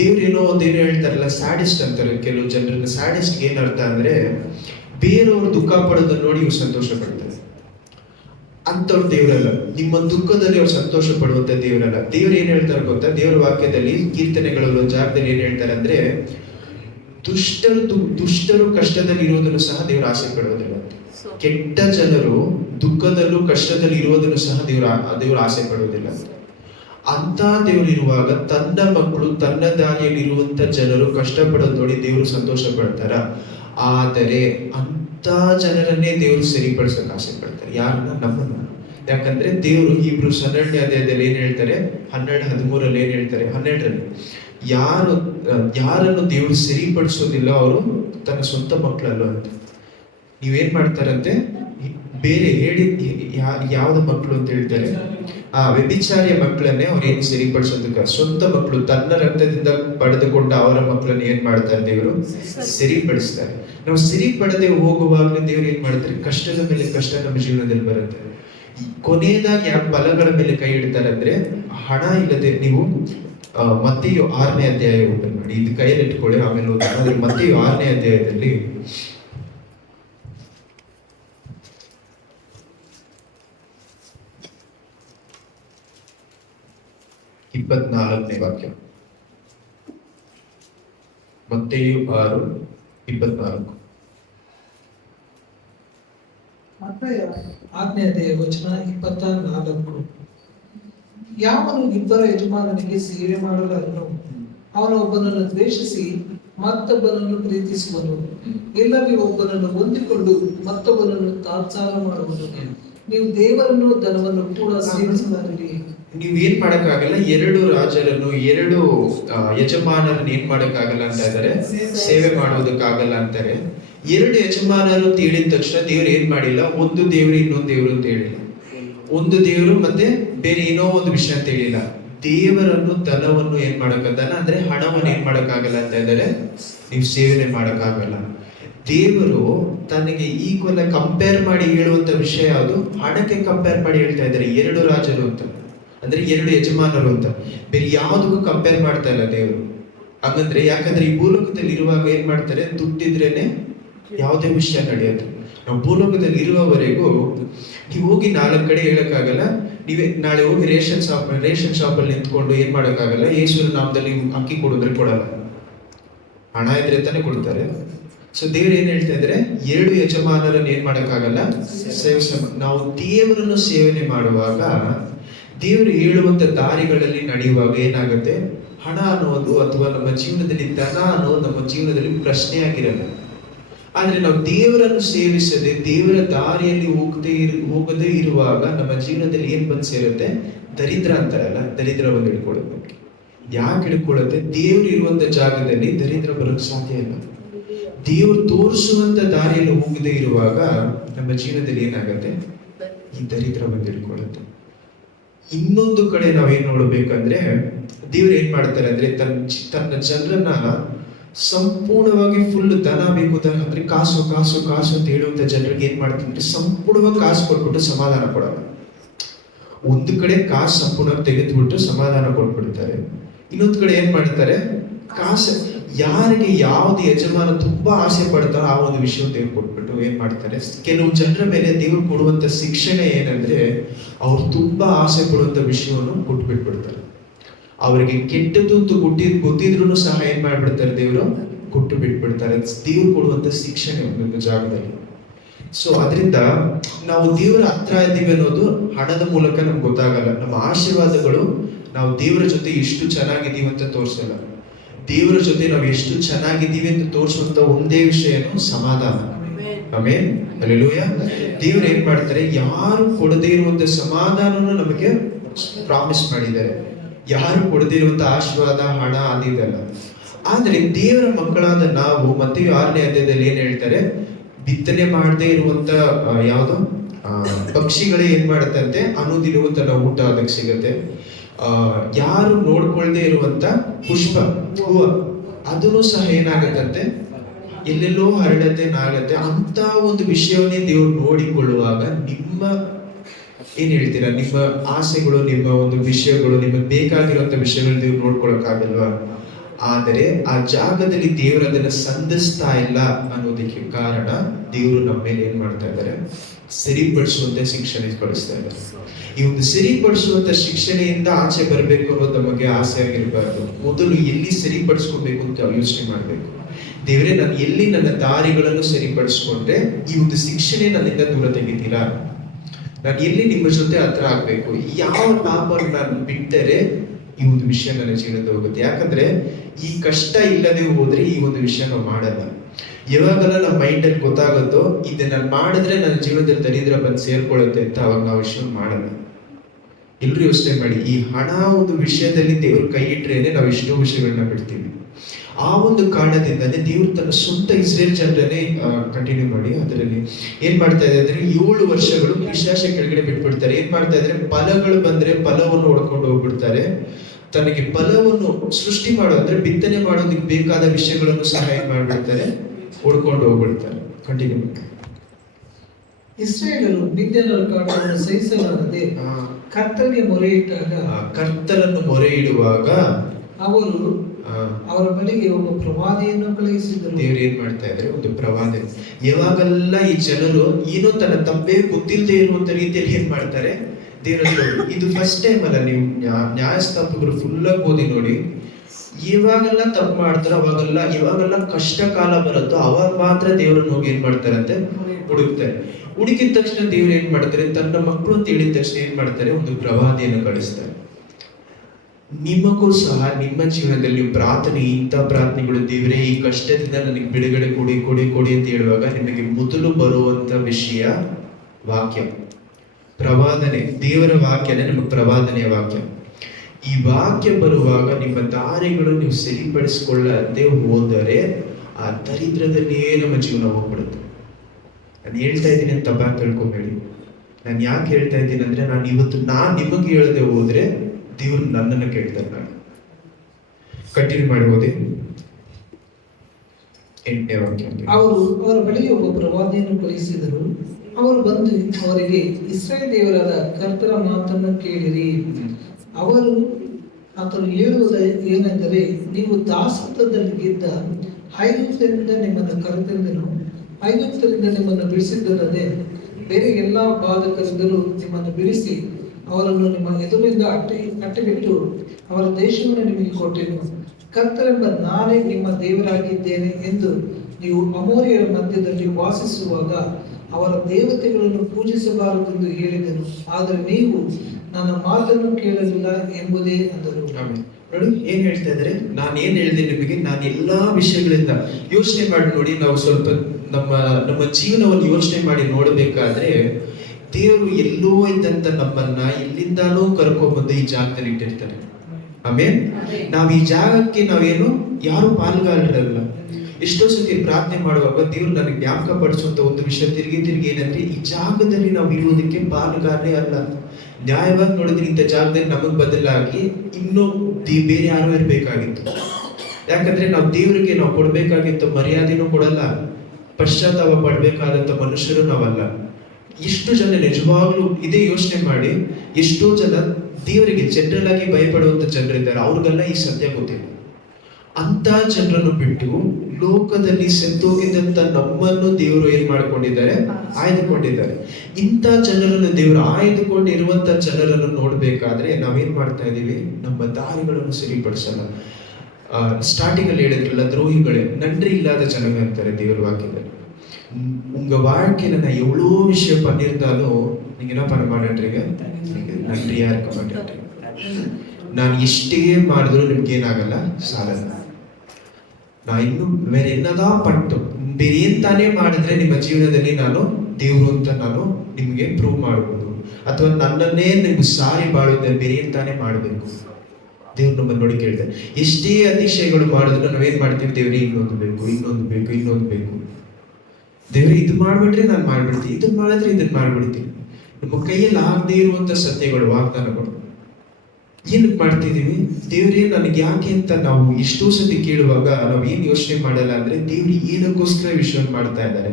ದೇವ್ರೇನೋ ಒಂದೇನೋ ಹೇಳ್ತಾರಲ್ಲ, ಸ್ಯಾಡಿಸ್ಟ್ ಅಂತಾರೆ ಕೆಲವು ಜನರನ್ನ. ಸ್ಯಾಡಿಸ್ಟ್ ಏನ್ ಅರ್ಥ ಅಂದ್ರೆ, ಬೇರೆಯವರು ದುಃಖ ಪಡೋದನ್ನ ನೋಡಿ ಇವ್ರು ಸಂತೋಷ ಪಡ್ತಾರೆ ಅಂತವ್ರು ದೇವರಲ್ಲ. ನಿಮ್ಮ ದುಃಖದಲ್ಲಿ ಅವ್ರು ಸಂತೋಷ ಪಡುವಂತ ದೇವರಲ್ಲ. ದೇವ್ರು ಏನ್ ಹೇಳ್ತಾರೆ ಗೊತ್ತಾ? ದೇವರ ವಾಕ್ಯದಲ್ಲಿ ಕೀರ್ತನೆಗಳಲ್ಲಿ ಒಂದು ಜಾಗದಲ್ಲಿ ಏನ್ ಹೇಳ್ತಾರೆ ಅಂದ್ರೆ, ದುಷ್ಟರು ಕಷ್ಟದಲ್ಲಿ ಇರೋದನ್ನು ಸಹ ದೇವರು ಆಸೆ ಪಡುವುದಿಲ್ಲ. ಕೆಟ್ಟ ಜನರು ದುಃಖದಲ್ಲೂ ಕಷ್ಟದಲ್ಲಿ ಇರುವುದನ್ನು ಸಹ ದೇವರು ಆಸೆ ಪಡುವುದಿಲ್ಲ. ಅಂತ ದೇವರು ಇರುವಾಗ ತನ್ನ ಮಕ್ಕಳು ತನ್ನ ದಾರಿಯಲ್ಲಿ ಇರುವಂತ ಜನರು ಕಷ್ಟಪಡೋದು ನೋಡಿ ದೇವರು ಸಂತೋಷ ಪಡ್ತಾರ. ಆದರೆ ಅಂತ ಜನರನ್ನೇ ದೇವರು ಸರಿಪಡಿಸಕ್ ಆಸೆ ಪಡ್ತಾರೆ. ಯಾರನ್ನ? ನಮ್ಮನ್ನ. ಯಾಕಂದ್ರೆ ದೇವರು Hebrews 12ನೇ ಅಧ್ಯಾಯದಲ್ಲಿ ಏನ್ ಹೇಳ್ತಾರೆ, 12:13 ಏನ್ ಹೇಳ್ತಾರೆ, 12ರಲ್ಲಿ ಯಾರನ್ನು ದೇವರು ಸರಿಪಡಿಸೋದಿಲ್ಲ ಅವರು ತನ್ನ ಸ್ವಂತ ಮಕ್ಕಳಲ್ಲ ಅಂತ. ನೀವೇನ್ ಮಾಡ್ತಾರಂತೆ, ಬೇರೆ ಹೇಳಿ ಯಾವ್ದ ಮಕ್ಕಳು ಅಂತ ಹೇಳ್ತಾರೆ, ವ್ಯಭಿಚಾರಿಯ ಮಕ್ಕಳನ್ನೇ ಅವ್ರು ಏನು ಸರಿಪಡಿಸೋದಕ್ಕ, ಸ್ವಂತ ಮಕ್ಕಳು ತನ್ನ ರಕ್ತದಿಂದ ಪಡೆದುಕೊಂಡ ಅವರ ಮಕ್ಕಳನ್ನ ಏನ್ ಮಾಡ್ತಾರೆ ದೇವರು ಸರಿಪಡಿಸ್ತಾರೆ. ನಾವು ಸರಿಪಡದೆ ಹೋಗುವಾಗಲೇ ದೇವ್ರು ಏನ್ ಮಾಡ್ತಾರೆ, ಕಷ್ಟದ ಮೇಲೆ ಕಷ್ಟ ನಮ್ಮ ಜೀವನದಲ್ಲಿ ಬರುತ್ತೆ. ಕೊನೆಯದಾಗಿ ಯಾವ ಫಲಗಳ ಮೇಲೆ ಕೈ ಇಡ್ತಾರೆ ಅಂದ್ರೆ, ಹಣ ಇಲ್ಲದೆ ನೀವು ಮತ್ತೆಯು 6ನೇ ಅಧ್ಯಾಯ ಓಪನ್ ಮಾಡಿ, ಇದು ಕೈಯಲ್ಲಿ ಇಟ್ಕೊಳ್ಳಿ, ಆಮೇಲೆ ಓದ್ತಾರೆ. ಮತ್ತೆಯು 6ನೇ ಅಧ್ಯಾಯದಲ್ಲಿ 24ನೇ ವಾಕ್ಯ. ಮತ್ತೆಯು 6:24. ಆಜ್ಞೆ ಅಧ್ಯಾಯ ವಚನ 24. ಯಾವನು ಇಬ್ಬರ ಯಜಮಾನನಿಗೆ ಸೇವೆ ಮಾಡಲಾರನು, ಅವನ ಒಬ್ಬನನ್ನು ದ್ವೇಷಿಸಿ ಮತ್ತೊಬ್ಬನನ್ನು ಪ್ರೀತಿಸುವನು, ಇಲ್ಲವೇ ಒಬ್ಬನನ್ನು ಹೊಂದಿಕೊಂಡು ಮತ್ತೊಬ್ಬನನ್ನು ತಾತ್ಸಾರ ಮಾಡುವನು. ನೀವು ದೇವರನ್ನು ಧನವನ್ನು ಕೂಡ ಸೇವಿಸಲಾರಿರಿ. ನೀವು ಏನ್ ಮಾಡಕ್ಕಾಗಲ್ಲ, ಎರಡು ರಾಜರನ್ನು, ಎರಡು ಯಜಮಾನರನ್ನು ಏನ್ ಮಾಡಕ್ಕಾಗಲ್ಲ ಅಂತ ಇದ್ದಾರೆ, ಸೇವೆ ಮಾಡೋದಕ್ಕಾಗಲ್ಲ ಅಂತಾರೆ. ಎರಡು ಯಜಮಾನರು ಅಂತ ಹೇಳಿದ ತಕ್ಷಣ ದೇವ್ರು ಏನ್ ಮಾಡಿಲ್ಲ, ಒಂದು ದೇವ್ರು ಇನ್ನೊಂದು ದೇವ್ರು ಅಂತ ಹೇಳಿಲ್ಲ, ಒಂದು ದೇವ್ರು ಮತ್ತೆ ಬೇರೆ ಏನೋ ಒಂದು ವಿಷಯ ಅಂತ ಹೇಳಿಲ್ಲ. ದೇವರನ್ನು ಧನವನ್ನು ಏನ್ ಮಾಡಕ್ಕಾಗಲ್ಲ ಅಂದ್ರೆ ಹಣವನ್ನು ಏನ್ ಮಾಡಕ್ಕಾಗಲ್ಲ ಅಂತ ಇದ್ದಾರೆ, ನೀವು ಸೇವನೆ ಮಾಡಕ್ಕಾಗಲ್ಲ. ದೇವರು ತನಗೆ ಈಕ್ವಲ್ ಕಂಪೇರ್ ಮಾಡಿ ಹೇಳುವಂತ ವಿಷಯ ಯಾವುದು, ಹಣಕ್ಕೆ ಕಂಪೇರ್ ಮಾಡಿ ಹೇಳ್ತಾ ಇದ್ದಾರೆ. ಎರಡು ರಾಜರು ಅಂತ ಅಂದ್ರೆ ಎರಡು ಯಜಮಾನರು ಅಂತ, ಬೇರೆ ಯಾವುದಕ್ಕೂ ಕಂಪೇರ್ ಮಾಡ್ತಾ ಇಲ್ಲ ದೇವರು. ಹಾಗಂದ್ರೆ ಯಾಕಂದ್ರೆ ಈ ಭೂಲೋಕದಲ್ಲಿ ಇರುವಾಗ ಏನ್ ಮಾಡ್ತಾರೆ, ದುಡ್ಡಿದ್ರೇನೆ ಯಾವುದೇ ವಿಷಯ ನಡೆಯುತ್ತೆ. ನಾವು ಭೂಲೋಕದಲ್ಲಿ ಇರುವವರೆಗೂ ನೀವು ಹೋಗಿ 4 ಕಡೆ ಹೇಳಕ್ಕಾಗಲ್ಲ. ನೀವೇ ನಾಳೆ ಹೋಗಿ ರೇಷನ್ ಶಾಪಲ್ಲಿ ನಿಂತ್ಕೊಂಡು ಏನ್ ಮಾಡಕ್ಕಾಗಲ್ಲ, ಯೇಸುವಿನ ನಾಮದಲ್ಲಿ ಅಕ್ಕಿ ಕೊಡಿದ್ರೆ ಕೊಡಲ್ಲ, ಹಣ ಇದ್ರೆ ತಾನೇ ಕೊಡ್ತಾರೆ. ಸೊ ದೇವ್ರು ಏನ್ ಹೇಳ್ತಾ ಇದ್ರೆ, ಎರಡು ಯಜಮಾನರನ್ನು ಏನ್ ಮಾಡಕ್ಕಾಗಲ್ಲ, ನಾವು ದೇವರನ್ನು ಸೇವನೆ ಮಾಡುವಾಗ, ದೇವರು ಹೇಳುವಂತ ದಾರಿಗಳಲ್ಲಿ ನಡೆಯುವಾಗ ಏನಾಗುತ್ತೆ, ಹಣ ಅನ್ನೋದು ಅಥವಾ ನಮ್ಮ ಜೀವನದಲ್ಲಿ ಧನ ಅನ್ನೋದು ನಮ್ಮ ಜೀವನದಲ್ಲಿ ಪ್ರಶ್ನೆ ಆಗಿರಲ್ಲ. ಆದ್ರೆ ನಾವು ದೇವರನ್ನು ಸೇವಿಸದೆ ದೇವರ ದಾರಿಯಲ್ಲಿ ಹೋಗದೇ ಇರುವಾಗ ನಮ್ಮ ಜೀವನದಲ್ಲಿ ಏನ್ ಬಂದು ಸೇರುತ್ತೆ, ದರಿದ್ರ ಅಂತಾರಲ್ಲ, ದರಿದ್ರ ಬಂದು ಹಿಡ್ಕೊಳ್ಳೋದು. ಯಾಕೆ ಹಿಡ್ಕೊಳ್ಳುತ್ತೆ? ದೇವ್ರು ಇರುವಂತ ಜಾಗದಲ್ಲಿ ದರಿದ್ರ ಬರೋಕ್ ಸಾಧ್ಯ ಇಲ್ಲ. ದೇವ್ರು ತೋರಿಸುವಂತ ದಾರಿಯಲ್ಲಿ ಹೋಗದೇ ಇರುವಾಗ ನಮ್ಮ ಜೀವನದಲ್ಲಿ ಏನಾಗುತ್ತೆ, ಈ ದರಿದ್ರ ಬಂದು ಹಿಡ್ಕೊಳ್ಳುತ್ತೆ. ಇನ್ನೊಂದು ಕಡೆ ನಾವೇನ್ ನೋಡ್ಬೇಕಂದ್ರೆ, ದೇವ್ರು ಏನ್ ಮಾಡ್ತಾರೆ ಅಂದ್ರೆ ತನ್ನ ಜನರನ್ನ ಸಂಪೂರ್ಣವಾಗಿ ಫುಲ್ ದನ ಬೇಕು, ಅಂದ್ರೆ ಕಾಸು ಕಾಸು ಕಾಸು ಅಂತ ಹೇಳುವಂತ ಜನರಿಗೆ ಏನ್ ಮಾಡ್ತಾರೆ, ಸಂಪೂರ್ಣವಾಗಿ ಕಾಸು ಕೊಟ್ಬಿಟ್ಟು ಸಮಾಧಾನ ಕೊಡಲ್ಲ. ಒಂದು ಕಡೆ ಕಾಸು ಸಂಪೂರ್ಣವಾಗಿ ತೆಗೆದುಬಿಟ್ಟು ಸಮಾಧಾನ ಕೊಟ್ಬಿಡ್ತಾರೆ. ಇನ್ನೊಂದು ಕಡೆ ಏನ್ ಮಾಡ್ತಾರೆ, ಕಾಸು ಯಾರಿಗೆ ಯಾವ್ದು ಯಜಮಾನ ತುಂಬಾ ಆಸೆ ಪಡ್ತಾರೋ ಆ ಒಂದು ವಿಷಯ ದೇವ್ರು ಕೊಟ್ಬಿಟ್ಟು ಏನ್ ಮಾಡ್ತಾರೆ, ಕೆಲವು ಜನರ ಮೇಲೆ ದೇವ್ರು ಕೊಡುವಂತ ಶಿಕ್ಷಣೆ ಏನಂದ್ರೆ, ಅವ್ರು ತುಂಬಾ ಆಸೆ ಪಡುವಂತ ವಿಷಯವನ್ನು ಕೊಟ್ಬಿಟ್ಬಿಡ್ತಾರೆ. ಅವರಿಗೆ ಕೆಟ್ಟದ್ದು ಗೊತ್ತಿದ್ರು ಸಹ ಏನ್ ಮಾಡ್ಬಿಡ್ತಾರೆ, ದೇವರು ಕೊಟ್ಟು ಬಿಟ್ಬಿಡ್ತಾರೆ. ದೇವ್ರು ಕೊಡುವಂತ ಶಿಕ್ಷಣೆ ಒಂದೊಂದು ಜಾಗದಲ್ಲಿ. ಸೊ ಅದರಿಂದ ನಾವು ದೇವರ ಹತ್ರ ಇದ್ದೀವಿ ಅನ್ನೋದು ಹಣದ ಮೂಲಕ ನಮ್ಗೆ ಗೊತ್ತಾಗಲ್ಲ. ನಮ್ಮ ಆಶೀರ್ವಾದಗಳು ನಾವು ದೇವರ ಜೊತೆ ಎಷ್ಟು ಚೆನ್ನಾಗಿದ್ದೀವಿ ಅಂತ ತೋರಿಸಲ್ಲ. ದೇವರ ಜೊತೆ ನಾವು ಎಷ್ಟು ಚೆನ್ನಾಗಿದ್ದೀವಿ ಅಂತ ತೋರಿಸುವಂತ ಒಂದೇ ವಿಷಯನು ಸಮಾಧಾನ. Amen, hallelujah. ದೇವರು ಏನ್ ಮಾಡ್ತಾರೆ, ಯಾರು ಕೊಡದೇ ಇರುವಂತ ಸಮಾಧಾನವನ್ನು ನಮಗೆ ಪ್ರಾಮಿಸ್ ಮಾಡಿದ್ದಾರೆ. ಯಾರು ಕೊಡದೇ ಇರುವಂತ ಆಶೀರ್ವಾದ, ಹಣ ಅದಿದಲ್ಲ. ಆದ್ರೆ ದೇವರ ಮಕ್ಕಳಾದ ನಾವು ಮತ್ತೆ 6ನೇ ಅಧ್ಯಾಯದಲ್ಲಿ ಏನ್ ಹೇಳ್ತಾರೆ, ಬಿತ್ತನೆ ಮಾಡದೇ ಇರುವಂತ ಯಾವುದು ಪಕ್ಷಿಗಳೇ ಏನ್ ಮಾಡತ್ತಂತೆ, ಅನುದಿನವೂ ತನ್ನ ಊಟ ಅದಕ್ಕೆ ಸಿಗತ್ತೆ. ಯಾರು ನೋಡ್ಕೊಳ್ದೇ ಇರುವಂತ ಪುಷ್ಪ ಹೂವ ಅದನ್ನು ಸಹ ಏನಾಗತ್ತಂತೆ, ಎಲ್ಲೆಲ್ಲೋ ಹರಡತ್ತೆ ನಾಗತ್ತೆ. ಅಂತ ಒಂದು ವಿಷಯವನ್ನೇ ದೇವ್ರು ನೋಡಿಕೊಳ್ಳುವಾಗ ನಿಮ್ಮ ಏನ್ ಹೇಳ್ತೀರಾ, ನಿಮ್ಮ ಆಸೆಗಳು, ನಿಮ್ಮ ಒಂದು ವಿಷಯಗಳು, ನಿಮಗೆ ಬೇಕಾಗಿರುವಂತ ವಿಷಯಗಳು ದೇವ್ರು ನೋಡ್ಕೊಳಕ್ಕಾಗಲ್ವಾ? ಆದರೆ ಆ ಜಾಗದಲ್ಲಿ ದೇವರು ಅದನ್ನ ಸಂಧಿಸ್ತಾ ಇಲ್ಲ ಅನ್ನೋದಕ್ಕೆ ಕಾರಣ, ದೇವರು ನಮ್ಮ ಮೇಲೆ ಏನ್ ಮಾಡ್ತಾ ಇದ್ದಾರೆ, ಸರಿಪಡಿಸುವಂತ ಶಿಕ್ಷಣ ಕಳಿಸ್ತಾ ಇದ್ದಾರೆ. ಈ ಒಂದು ಸರಿಪಡಿಸುವಂತ ಶಿಕ್ಷಣೆಯಿಂದ ಆಚೆ ಬರಬೇಕು ಅನ್ನೋದು ನಮಗೆ ಆಸೆ ಆಗಿರಬಾರ್ದು. ಮೊದಲು ಎಲ್ಲಿ ಸರಿಪಡಿಸ್ಕೋಬೇಕು ಅಂತ ಯೋಚನೆ ಮಾಡ್ಬೇಕು. ದೇವರೇ, ನಾನು ಎಲ್ಲಿ ನನ್ನ ದಾರಿಗಳನ್ನು ಸರಿಪಡಿಸ್ಕೊಂಡ್ರೆ ಈ ಒಂದು ಶಿಕ್ಷಣೆ ನನ್ನಿಂದ ದೂರ ತೆಗಿತೀರಾ? ನಾನು ಎಲ್ಲಿ ನಿಮ್ಮ ಜೊತೆ ಹತ್ರ ಆಗ್ಬೇಕು? ಯಾವ ಪಾಪ ನಾನು ಬಿಟ್ಟರೆ ಈ ಒಂದು ವಿಷಯ ನನ್ನ ಜೀವನದ ಹೋಗುತ್ತೆ? ಯಾಕಂದ್ರೆ ಈ ಕಷ್ಟ ಇಲ್ಲದೆ ಹೋದ್ರೆ ಈ ಒಂದು ವಿಷಯ ನಾವು ಮಾಡಲ್ಲ. ಯಾವಾಗೆಲ್ಲ ನಮ್ಮ ಮೈಂಡ್ ಅಲ್ಲಿ ಗೊತ್ತಾಗುತ್ತೋ ಇದನ್ನ ನಾನು ಮಾಡಿದ್ರೆ ನನ್ನ ಜೀವನದಲ್ಲಿ ದರಿದ್ರ ಬಂದು ಸೇರ್ಕೊಳ್ಳುತ್ತೆ ಅಂತ, ಅವಾಗ ನಾವು ವಿಷಯ ಮಾಡಲ್ಲ. ಎಲ್ರು ಯೋಚನೆ ಮಾಡಿ, ಈ ಹಣ ಒಂದು ವಿಷಯದಲ್ಲಿ ದೇವ್ರ ಕೈ ಇಟ್ರೇನೆ ನಾವು ಎಷ್ಟೋ ವಿಷಯಗಳನ್ನ ಬಿಡ್ತೀವಿ. ಆ ಒಂದು ಕಾರಣದಿಂದಾನೆ ದೇವ್ರು ತನ್ನ ಸ್ವಂತ ಇಸ್ರೇಲ್ ಜನರನ್ನೇ ಕಂಟಿನ್ಯೂ ಮಾಡಿ ಅದರಲ್ಲಿ ಏನ್ ಮಾಡ್ತಾ ಇದೆ ಅಂದ್ರೆ 7 ವರ್ಷಗಳು ಪಿಶಾಚ ಕೆಳಗಡೆ ಬಿಟ್ಬಿಡ್ತಾರೆ. ಏನ್ ಮಾಡ್ತಾ ಇದ್ರೆ, ಫಲಗಳು ಬಂದ್ರೆ ಫಲವನ್ನು ಹೊಡ್ಕೊಂಡು ಹೋಗ್ಬಿಡ್ತಾರೆ. ತನಗೆ ಫಲವನ್ನು ಸೃಷ್ಟಿ ಮಾಡೋ ಅಂದ್ರೆ ಬಿತ್ತನೆ ಮಾಡೋದಕ್ಕೆ ಬೇಕಾದ ವಿಷಯಗಳನ್ನು ಸಹ ಏನ್ ಮಾಡ್ಬಿಡ್ತಾರೆ, ಹೊಡ್ಕೊಂಡು ಹೋಗ್ಬಿಡ್ತಾರೆ. ಕಂಟಿನ್ಯೂ ಮಾಡಿ. ಇಸ್ರಾಯೇಲರು ಮಿದ್ಯಾನರ ಕಾಟವನ್ನು ಸಹಿಸಲಾರದೆ ಕರ್ತನಿಗೆ ಕರ್ತನನ್ನು ಮೊರೆ ಇಡುವಾಗ ಅವರು ಅವರ ಬಳಿಗೆ ಒಬ್ಬ ಪ್ರವಾದಿಯನ್ನು ಕಳುಹಿಸಿದರು. ದೇವ್ರು ಏನ್ ಮಾಡ್ತಾ ಇದ್ದಾರೆ, ಒಂದು ಪ್ರವಾದಿ. ಯಾವಾಗೆಲ್ಲ ಈ ಜನರು ಏನೋ ತನ್ನ ತಪ್ಪೇ ಗೊತ್ತಿಲ್ಲದೆ ಇರುವಂತ ರೀತಿಯಲ್ಲಿ ಏನ್ ಮಾಡ್ತಾರೆ, ದೇವರ ಇದು ಫಸ್ಟ್ ಟೈಮ್ ಅಲ್ಲ. ನೀವು ನ್ಯಾಯಸ್ಥಾಪಕರು ಫುಲ್ ಆಗಿ ಓದಿ ನೋಡಿ. ಯಾವಾಗೆಲ್ಲ ತಪ್ಪು ಮಾಡ್ತಾರೋ ಅವಾಗೆಲ್ಲ, ಯಾವಾಗೆಲ್ಲ ಕಷ್ಟ ಕಾಲ ಬರುತ್ತೋ ಅವಾಗ ಮಾತ್ರ ದೇವರನ್ನು ಹೋಗಿ ಏನ್ ಮಾಡ್ತಾರಂತೆ, ಹುಡುಕ್ತಾರೆ. ಹುಡುಕಿದ ತಕ್ಷಣ ದೇವ್ರು ಏನ್ ಮಾಡ್ತಾರೆ, ತನ್ನ ಮಕ್ಕಳು ಅಂತ ಹೇಳಿದ ತಕ್ಷಣ ಏನ್ ಮಾಡ್ತಾರೆ, ಒಂದು ಪ್ರವಾದಿಯನ್ನು ಕಳಿಸ್ತಾರೆ. ನಿಮಗೂ ಸಹ ನಿಮ್ಮ ಜೀವನದಲ್ಲಿ ನೀವು ಪ್ರಾರ್ಥನೆ, ಇಂಥ ಪ್ರಾರ್ಥನೆಗಳು, ದೇವರೇ ಈ ಕಷ್ಟದಿಂದ ನನಗೆ ಬಿಡುಗಡೆ ಕೊಡಿ ಕೊಡಿ ಕೊಡಿ ಅಂತ ಹೇಳುವಾಗ ನಿಮಗೆ ಮೊದಲು ಬರುವಂತ ವಿಷಯ ವಾಕ್ಯ, ಪ್ರವಾದನೆ. ದೇವರ ವಾಕ್ಯನೇ ನಿಮಗೆ ಪ್ರವಾದನೆಯ ವಾಕ್ಯ. ಈ ವಾಕ್ಯ ಬರುವಾಗ ನಿಮ್ಮ ದಾರಿಗಳು ನೀವು ಸರಿಪಡಿಸಿಕೊಳ್ಳದೆ ಹೋದರೆ ಆ ದರಿದ್ರದಲ್ಲಿಯೇ ನಮ್ಮ ಜೀವನ ಹೋಗ್ಬಿಡುತ್ತೆ. ನಾನು ಹೇಳ್ತಾ ಇದ್ದೀನಿ ಅಂತ ತಪ್ಪಾಗಿ ತಿಳ್ಕೊಬೇಡಿ. ನಾನು ಯಾಕೆ ಹೇಳ್ತಾ ಇದ್ದೀನಿ ಅಂದ್ರೆ, ನಾನು ನಿಮಗೆ ಹೇಳದೆ ಹೋದ್ರೆ ದೇವ್ರು ನನ್ನನ್ನು ಕೇಳ್ತಾರೆ. ನಾನು ಕಂಟಿನ್ಯೂ ಮಾಡಿ ಓದಿ 8ನೇ ವಾಕ್ಯ. ಅವರ ಬಳಿಗೆ ಒಬ್ಬ ಪ್ರವಾದಿಯನ್ನು ಕಳುಹಿಸಿದರು. ಅವರು ಬಂದು ಅವರಿಗೆ, ಇಸ್ರಾಯೇಲ್ ದೇವರಾದ ಕರ್ತನ ಮಾತನ್ನು ಕೇಳಿರಿ. ಆತನು ಹೇಳುವುದು ಏನೆಂದರೆ, ನೀವು ದಾಸತ್ವದಲ್ಲಿದ್ದ ಐಗುಪ್ತದಿಂದ ನಿಮ್ಮನ್ನು ಕರೆತಂದನು, ಐಗುಪ್ತದಿಂದ ನಿಮ್ಮನ್ನು ಬಿಡಿಸಿದ್ದಲ್ಲದೆ ಬೇರೆ ಎಲ್ಲಾ ಬಾಧಕರಿಂದಲೂ ನಿಮ್ಮನ್ನು ಬಿಡಿಸಿ ಅವರನ್ನು ನಿಮ್ಮ ಎದುರಿನಿಂದ ಅಟ್ಟಿಬಿಟ್ಟು ಅವರ ದೇಶವನ್ನು ನಿಮಗೆ ಕೊಟ್ಟೆನು. ಕರ್ತನೆಂಬ ನಾನೇ ನಿಮ್ಮ ದೇವರಾಗಿದ್ದೇನೆ ಎಂದು ನೀವು ಅಮೋರಿಯರ ಮಧ್ಯದಲ್ಲಿ ವಾಸಿಸುವಾಗ ಅವರ ದೇವತೆಗಳನ್ನು ಪೂಜಿಸಬಾರದೆಂದು ಹೇಳಿದನು. ಆದರೆ ನೀವು ನನ್ನ ಮಾತನ್ನು ಕೇಳಲಿಲ್ಲ ಎಂಬುದೇ ಅಂದರು. ನೋಡಿ ಏನ್ ಹೇಳ್ತಾ ಇದ್ರೆ, ನಾನು ಏನ್ ಹೇಳಿದೆ ನಿಮಗೆ, ನಾನು ಎಲ್ಲಾ ವಿಷಯಗಳಿಂದ ಯೋಚನೆ ಮಾಡಿ ನೋಡಿ. ನಾವು ಸ್ವಲ್ಪ ನಮ್ಮ ಜೀವನವನ್ನು ಯೋಚನೆ ಮಾಡಿ ನೋಡಬೇಕಾದ್ರೆ, ದೇವರು ಎಲ್ಲೋ ಇದ್ದಂತ ನಮ್ಮನ್ನ ಎಲ್ಲಿಂದಾನೂ ಕರ್ಕೊಂಡ್ಬಂದು ಈ ಜಾಗದಲ್ಲಿ ಇಟ್ಟಿರ್ತಾರೆ. ಆಮೇಲೆ ನಾವ್ ಈ ಜಾಗಕ್ಕೆ ನಾವೇನು ಯಾರು ಪಾಲ್ಗಾರರಲ್ಲ. ಎಷ್ಟೋ ಸತಿ ಪ್ರಾರ್ಥನೆ ಮಾಡುವಾಗ ದೇವ್ರು ನನಗೆ ಜ್ಞಾಪಕ ಪಡಿಸುವಂತ ಒಂದು ವಿಷಯ ತಿರುಗಿ ಏನಂದ್ರೆ, ಈ ಜಾಗದಲ್ಲಿ ನಾವು ಇರುವುದಕ್ಕೆ ಪಾಲ್ಗಾರನೇ ಅಲ್ಲ. ನ್ಯಾಯವಾಗಿ ನೋಡಿದ್ರೆ ಇಂಥ ಜಾಗದಲ್ಲಿ ನಮಗ್ ಬದಲಾಗಿ ಇನ್ನೂ ಬೇರೆ ಯಾರು ಇರ್ಬೇಕಾಗಿತ್ತು. ಯಾಕಂದ್ರೆ ನಾವು ದೇವರಿಗೆ ನಾವು ಕೊಡ್ಬೇಕಾಗಿತ್ತು ಮರ್ಯಾದೆನೂ ಕೊಡಲ್ಲ, ಪಶ್ಚಾತ್ತಾಪ ಪಡ್ಬೇಕಾದಂತ ಮನುಷ್ಯರು ನಾವಲ್ಲ. ಎಷ್ಟು ಜನ ನಿಜವಾಗ್ಲೂ ಇದೇ ಯೋಚನೆ ಮಾಡಿ, ಎಷ್ಟೋ ಜನ ದೇವರಿಗೆ ಜನರಲ್ ಆಗಿ ಭಯಪಡುವಂತ ಜನರಿದ್ದಾರೆ, ಅವ್ರಿಗೆಲ್ಲ ಈ ಸತ್ಯ ಗೊತ್ತಿಲ್ಲ. ಅಂತ ಜನರನ್ನು ಬಿಟ್ಟು ಲೋಕದಲ್ಲಿ ಸೆತ್ತೋಗಿದ್ದಂತ ನಮ್ಮನ್ನು ದೇವರು ಏನ್ ಮಾಡ್ಕೊಂಡಿದ್ದಾರೆ, ಆಯ್ದುಕೊಂಡಿದ್ದಾರೆ. ಇಂಥ ಜನರನ್ನು ದೇವರು ಆಯ್ದುಕೊಂಡಿರುವಂತ ಜನರನ್ನು ನೋಡ್ಬೇಕಾದ್ರೆ ನಾವೇನ್ ಮಾಡ್ತಾ ಇದೀವಿ, ನಮ್ಮ ದಾರಿಗಳನ್ನು ಸರಿಪಡಿಸಲ್ಲ. ಸ್ಟಾರ್ಟಿಂಗ್ ಅಲ್ಲಿ ಹೇಳಿದ್ರಲ್ಲ, ದ್ರೋಹಿಗಳೇ, ನನ್ರಿ ಇಲ್ಲದ ಜನವೇ ಅಂತಾರೆ ದೇವರ ವಾಕ್ಯದಲ್ಲಿ. உங்க வாழ்க்கையில நான் எவ்வளோ விஷயம் பண்ணியிருந்தாலும் நீங்க என்ன பண்ண மாட்டேன்றீங்க, நன்றியா இருக்க மாட்டேன்றீங்க. நான் ಎಷ್ಟೇ ಮಾಡಿದ್ರು ನಿಮ್ಗೆ ಏನಾಗಲ್ಲ, ಸಾಲಲ್ಲ. ನಾ ಇನ್ನು ಬೇರೆ என்னதான் ಪಟ್ಟು ಬೇರೆ ಏನ್ ತಾನೇ ಮಾಡಿದ್ರೆ ನಿಮ್ಮ ಜೀವನದಲ್ಲಿ ನಾನು ದೇವರು ಅಂತ ನಾನು ನಿಮ್ಗೆ ಪ್ರೂವ್ ಮಾಡಬಹುದು, ಅಥವಾ ನನ್ನನ್ನೇ ನಿಮ್ಗೆ ಸಾರಿ ಬಾಳುತ್ತೆ ಬೇರೆ ಏನ್ ತಾನೇ ಮಾಡಬೇಕು. ದೇವ್ರು ನಮ್ಮನ್ನು ನೋಡಿ ಕೇಳ್ತಾರೆ. ಎಷ್ಟೇ ಅತಿಶಯಗಳು ಮಾಡಿದ್ರು ನಾವೇನ್ ಮಾಡ್ತೀವಿ, ದೇವ್ರೆ ಇನ್ನೊಂದು ಬೇಕು, ಇನ್ನೊಂದು ಬೇಕು, ಇನ್ನೊಂದು ಬೇಕು. ದೇವ್ರೆ ಇದು ಮಾಡ್ಬಿಟ್ರೆ ನಾನು ಮಾಡ್ಬಿಡ್ತೀನಿ, ಇದನ್ನ ಮಾಡಿದ್ರೆ ಇದನ್ನ ಮಾಡ್ಬಿಡ್ತೀನಿ. ನಮ್ಮ ಕೈಯಲ್ಲಿ ಆಗದೆ ಇರುವಂತ ಸತ್ಯಗಳು, ವಾಗ್ದಾನಗಳು ಏನಕ್ಕೆ ಮಾಡ್ತಿದೀವಿ? ದೇವ್ರೇ ನನಗೆ ಯಾಕೆ ಅಂತ ನಾವು ಎಷ್ಟೋ ಸತಿ ಕೇಳುವಾಗ ನಾವು ಏನ್ ಯೋಚನೆ ಮಾಡಲ್ಲ ಅಂದ್ರೆ, ದೇವ್ರು ಏನಕ್ಕೋಸ್ಕರ ವಿಷಯವನ್ನು ಮಾಡ್ತಾ ಇದ್ದಾರೆ.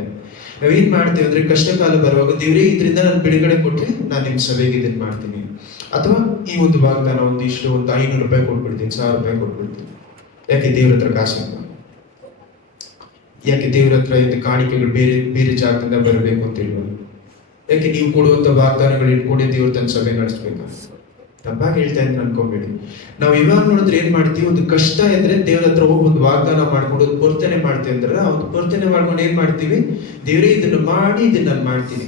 ನಾವೇನ್ ಮಾಡ್ತೇವೆ ಅಂದ್ರೆ, ಕಷ್ಟ ಕಾಲ ಬರುವಾಗ ದೇವ್ರೇ ಇದರಿಂದ ನಾನು ಬಿಡುಗಡೆ ಕೊಟ್ರೆ ನಾನು ನಿಮ್ ಸಭೆಗೆ ಇದನ್ನ ಮಾಡ್ತೀನಿ, ಅಥವಾ ಈ ಒಂದು ವಾಗ್ದಾನ ಒಂದು 500 ರೂಪಾಯಿ ಕೊಟ್ಬಿಡ್ತೀನಿ, 1000 ರೂಪಾಯಿ ಕೊಟ್ಬಿಡ್ತೀನಿ. ಯಾಕೆ? ದೇವ್ರ ಹತ್ರ ಕಾಸಿಲ್ಲ. ಯಾಕೆ ದೇವ್ರ ಹತ್ರ ಇದು ಕಾಣಿಕೆಗಳು ಬೇರೆ ಬೇರೆ ಜಾಗದಿಂದ ಬರಬೇಕು ಅಂತ ಹೇಳ್ಬೋದು? ಯಾಕೆ ನೀವು ಕೊಡುವಂತ ವಾಗ್ದಾನಗಳು ಇಟ್ಕೊಂಡೇ ದೇವ್ರ ತನ್ನ ಸಭೆ ನಡೆಸ್ಬೇಕಾ? ತಪ್ಪಾಗಿ ಹೇಳ್ತಾ ಇದ್ದೀನಿ ಅನ್ಕೊಂಬೇಡಿ. ನಾವು ಇವಾಗ ನೋಡಿದ್ರೆ ಏನ್ ಮಾಡ್ತೀವಿ, ಒಂದು ಕಷ್ಟ ಇದ್ರೆ ದೇವ್ರ ಹತ್ರ ಹೋಗಿ ಒಂದು ವಾಗ್ದಾನ ಮಾಡ್ಕೊಂಡು ಒಂದು ಪ್ರಾರ್ಥನೆ ಮಾಡ್ತೀವಿ ಅಂದ್ರೆ, ಆ ಒಂದು ಪ್ರಾರ್ಥನೆ ಮಾಡ್ಕೊಂಡು ಏನ್ ಮಾಡ್ತೀವಿ, ದೇವರೇ ಇದನ್ನ ಮಾಡಿ, ಇದನ್ನ ನಾನು ಮಾಡ್ತೀನಿ.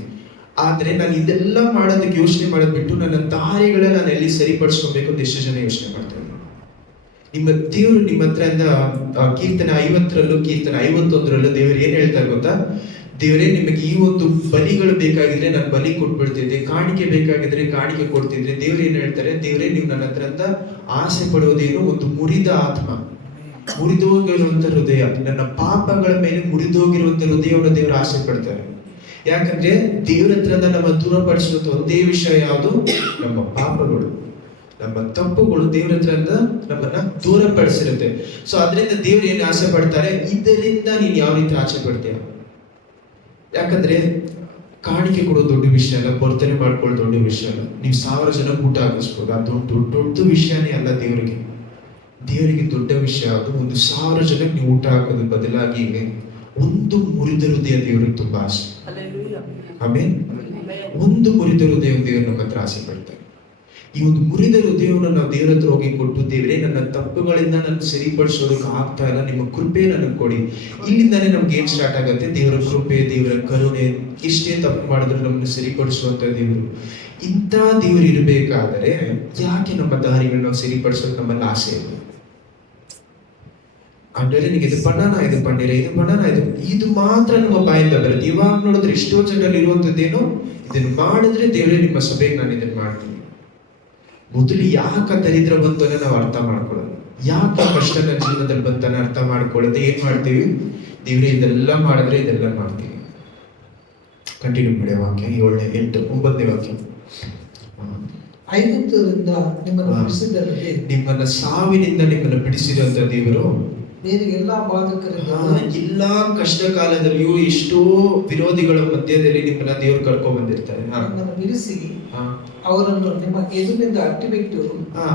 ಆದ್ರೆ ನಾನು ಇದೆಲ್ಲ ಮಾಡೋದಕ್ಕೆ ಯೋಚನೆ ಮಾಡೋದ್ ಬಿಟ್ಟು ನನ್ನ ದಾರಿಗಳನ್ನ ನಾನು ಎಲ್ಲಿ ಸರಿಪಡಿಸ್ಕೊಬೇಕು ಅಂತ ಎಷ್ಟು ಜನ ಯೋಚನೆ ಮಾಡ್ತಾರೆ. ನಿಮ್ಮ ದೇವರು ನಿಮ್ಮ ಹತ್ರದಿಂದ ಕೀರ್ತನೆ 50ರಲ್ಲೂ ಕೀರ್ತನೆ 51ರಲ್ಲೂ ದೇವರು ಏನ್ ಹೇಳ್ತಾರೆ ಗೊತ್ತಾ? ದೇವರೇ, ನಿಮಗೆ ಈ ಒಂದು ಬಲಿಗಳು ಬೇಕಾಗಿದ್ರೆ ನಾನು ಬಲಿ ಕೊಟ್ಬಿಡ್ತಿದ್ದೆ, ಕಾಣಿಕೆ ಬೇಕಾಗಿದ್ರೆ ಕಾಣಿಕೆ ಕೊಡ್ತಿದ್ರೆ. ದೇವ್ರು ಏನ್ ಹೇಳ್ತಾರೆ? ದೇವರೇ, ನೀವು ನನ್ನ ಹತ್ರ ಆಸೆ ಪಡುವುದೇನು? ಒಂದು ಮುರಿದ ಆತ್ಮ, ಮುರಿದೋಗಿರುವಂತ ಹೃದಯ, ನನ್ನ ಪಾಪಗಳ ಮೇಲೆ ಮುರಿದೋಗಿರುವಂತ ಹೃದಯವನ್ನು ದೇವರು ಆಸೆ ಪಡ್ತಾರೆ. ಯಾಕಂದ್ರೆ ದೇವ್ರ ಹತ್ರ ನಮ್ಮ ದೂರಪಡಿಸುವಂತ ಒಂದೇ ವಿಷಯ ಯಾವುದು? ನಮ್ಮ ಪಾಪಗಳು, ನಮ್ಮ ತಪ್ಪುಗಳು ದೇವ್ರ ಹತ್ರ ನಮ್ಮನ್ನ ದೂರಪಡಿಸಿರುತ್ತೆ. ಸೊ ಅದರಿಂದ ದೇವ್ರು ಏನ್ ಆಸೆ ಪಡ್ತಾರೆ? ಇದರಿಂದ ನೀನ್ ಯಾವ ರೀತಿ ಆಸೆ ಪಡ್ತೀಯ? ಯಾಕಂದ್ರೆ ಕಾಣಿಕೆ ಕೊಡೋ ದೊಡ್ಡ ವಿಷಯ ಅಲ್ಲ, ಪ್ರಾರ್ಥನೆ ಮಾಡ್ಕೊಳ್ಳೋ ದೊಡ್ಡ ವಿಷಯ ಅಲ್ಲ. ನೀವು 1000 ಜನ ಊಟ ಹಾಕಿಸ್ಬೋದು, ಅದು ದೊಡ್ಡ ವಿಷಯನೇ ಅಲ್ಲ ದೇವರಿಗೆ. ದೇವರಿಗೆ ದೊಡ್ಡ ವಿಷಯ ಅದು ಒಂದು 1000 ಜನಕ್ಕೆ ನೀವು ಊಟ ಹಾಕೋದ್ರ ಬದಲಾಗಿ ಒಂದು ಮುರಿದ ಹೃದಯ ದೇವ್ರಿಗೆ ತುಂಬಾ ಆಸೆ. ಆಮೇಲೆ ಒಂದು ಮುರಿದ ಹೃದಯ ದೇವ್ರು ನಮ್ಮ ಹತ್ರ ಆಸೆ ಪಡ್ತಾರೆ. ಈ ಒಂದು ಮುರಿದ ಹೃದಯವನ್ನು ನಾವು ದೇವರ ಹತ್ರ ಹೋಗಿ ಕೊಟ್ಟು, ದೇವರೇ ನನ್ನ ತಪ್ಪುಗಳಿಂದ ನನ್ನ ಸರಿಪಡಿಸೋದಕ್ಕೆ ಆಗ್ತಾ ಇಲ್ಲ, ನಿಮ್ಮ ಕೃಪೆ ನನಗೆ ಕೊಡಿ. ಇಲ್ಲಿಂದಾನೇ ನಮ್ಗೆ ಏನ್ ಸ್ಟಾರ್ಟ್ ಆಗುತ್ತೆ? ದೇವರ ಕೃಪೆ, ದೇವರ ಕರುಣೆ. ಎಷ್ಟೇ ತಪ್ಪು ಮಾಡಿದ್ರು ನಮ್ಮನ್ನು ಸರಿಪಡಿಸುವಂತ ದೇವರು. ಇಂಥ ದೇವರು ಇರಬೇಕಾದರೆ ಯಾಕೆ ನಮ್ಮ ದಾರಿಗಳನ್ನ ನಾವು ಸರಿಪಡಿಸೋಕೆ ನಮ್ಮಲ್ಲಿ ಆಸೆ ಇಲ್ಲ? ಅಂದ್ರೆ ನಿನಗೆ ಇದು ಪಣ್ಣನ, ಇದು ಪಣ್ಣೀರ, ಇದು ಪಣ್ಣನ, ಇದು ಮಾತ್ರ ನಮ್ಮ ಬಾಯಿಂದ ಬರುತ್ತೆ. ಇವಾಗ ನೋಡಿದ್ರೆ ಎಷ್ಟೋ ಜನರಲ್ಲಿ ಇರುವಂತದ್ದೇನು, ಇದನ್ನು ಮಾಡಿದ್ರೆ ದೇವರೇ ನಿಮ್ಮ ಸಭೆಗೆ ನಾನು ಇದನ್ನ ಮಾಡ್ತೀನಿ. ಮೊದಲು ಯಾಕೆ ದರಿದ್ರ ಬಂತಾನೆ ನಾವು ಅರ್ಥ ಮಾಡ್ಕೊಳ್ಳೋದು, ಯಾಕೆ ಕಷ್ಟ ನನ್ನ ಜೀವನದಲ್ಲಿ ಬಂತಾನೆ ಅರ್ಥ ಮಾಡ್ಕೊಳ್ಳೋದು. ಏನ್ ಮಾಡ್ತೀವಿ? ದೇವ್ರೆ ಇದೆಲ್ಲ ಮಾಡಿದ್ರೆ ಇದೆಲ್ಲ ಮಾಡ್ತೀವಿ. ಕಂಟಿನ್ಯೂ ಮಾಡಿ ವಾಕ್ಯ 7, 8, 9ನೇ ವಾಕ್ಯ. ಐಗುಪ್ತರಿಂದ ನಿಮ್ಮನ್ನು ಬಿಡಿಸಿದ್ದಲ್ಲದೆ, ನಿಮ್ಮನ್ನ ಸಾವಿನಿಂದ ನಿಮ್ಮನ್ನು ಬಿಡಿಸಿರುವಂತ ದೇವರು ಬೇರೆ ಎಲ್ಲಾ ಬಾಧಕರಿಂದ, ಎಲ್ಲಾ ಕಷ್ಟ ಕಾಲದಲ್ಲಿಯೂ ಎಷ್ಟೋ ವಿರೋಧಿಗಳ ಮಧ್ಯದಲ್ಲಿ ನಿಮ್ಮನ್ನ ದೇವರು ಕರ್ಕೊಂಡ್ ಬಂದಿರ್ತಾರೆ. ನಿಮ್ಮನ್ನು ಬಿಡಿಸಿ ಅವರನ್ನು ನಿಮ್ಮ ಎದುರಿನಿಂದ ಅಟ್ಟಿಬಿಟ್ಟು,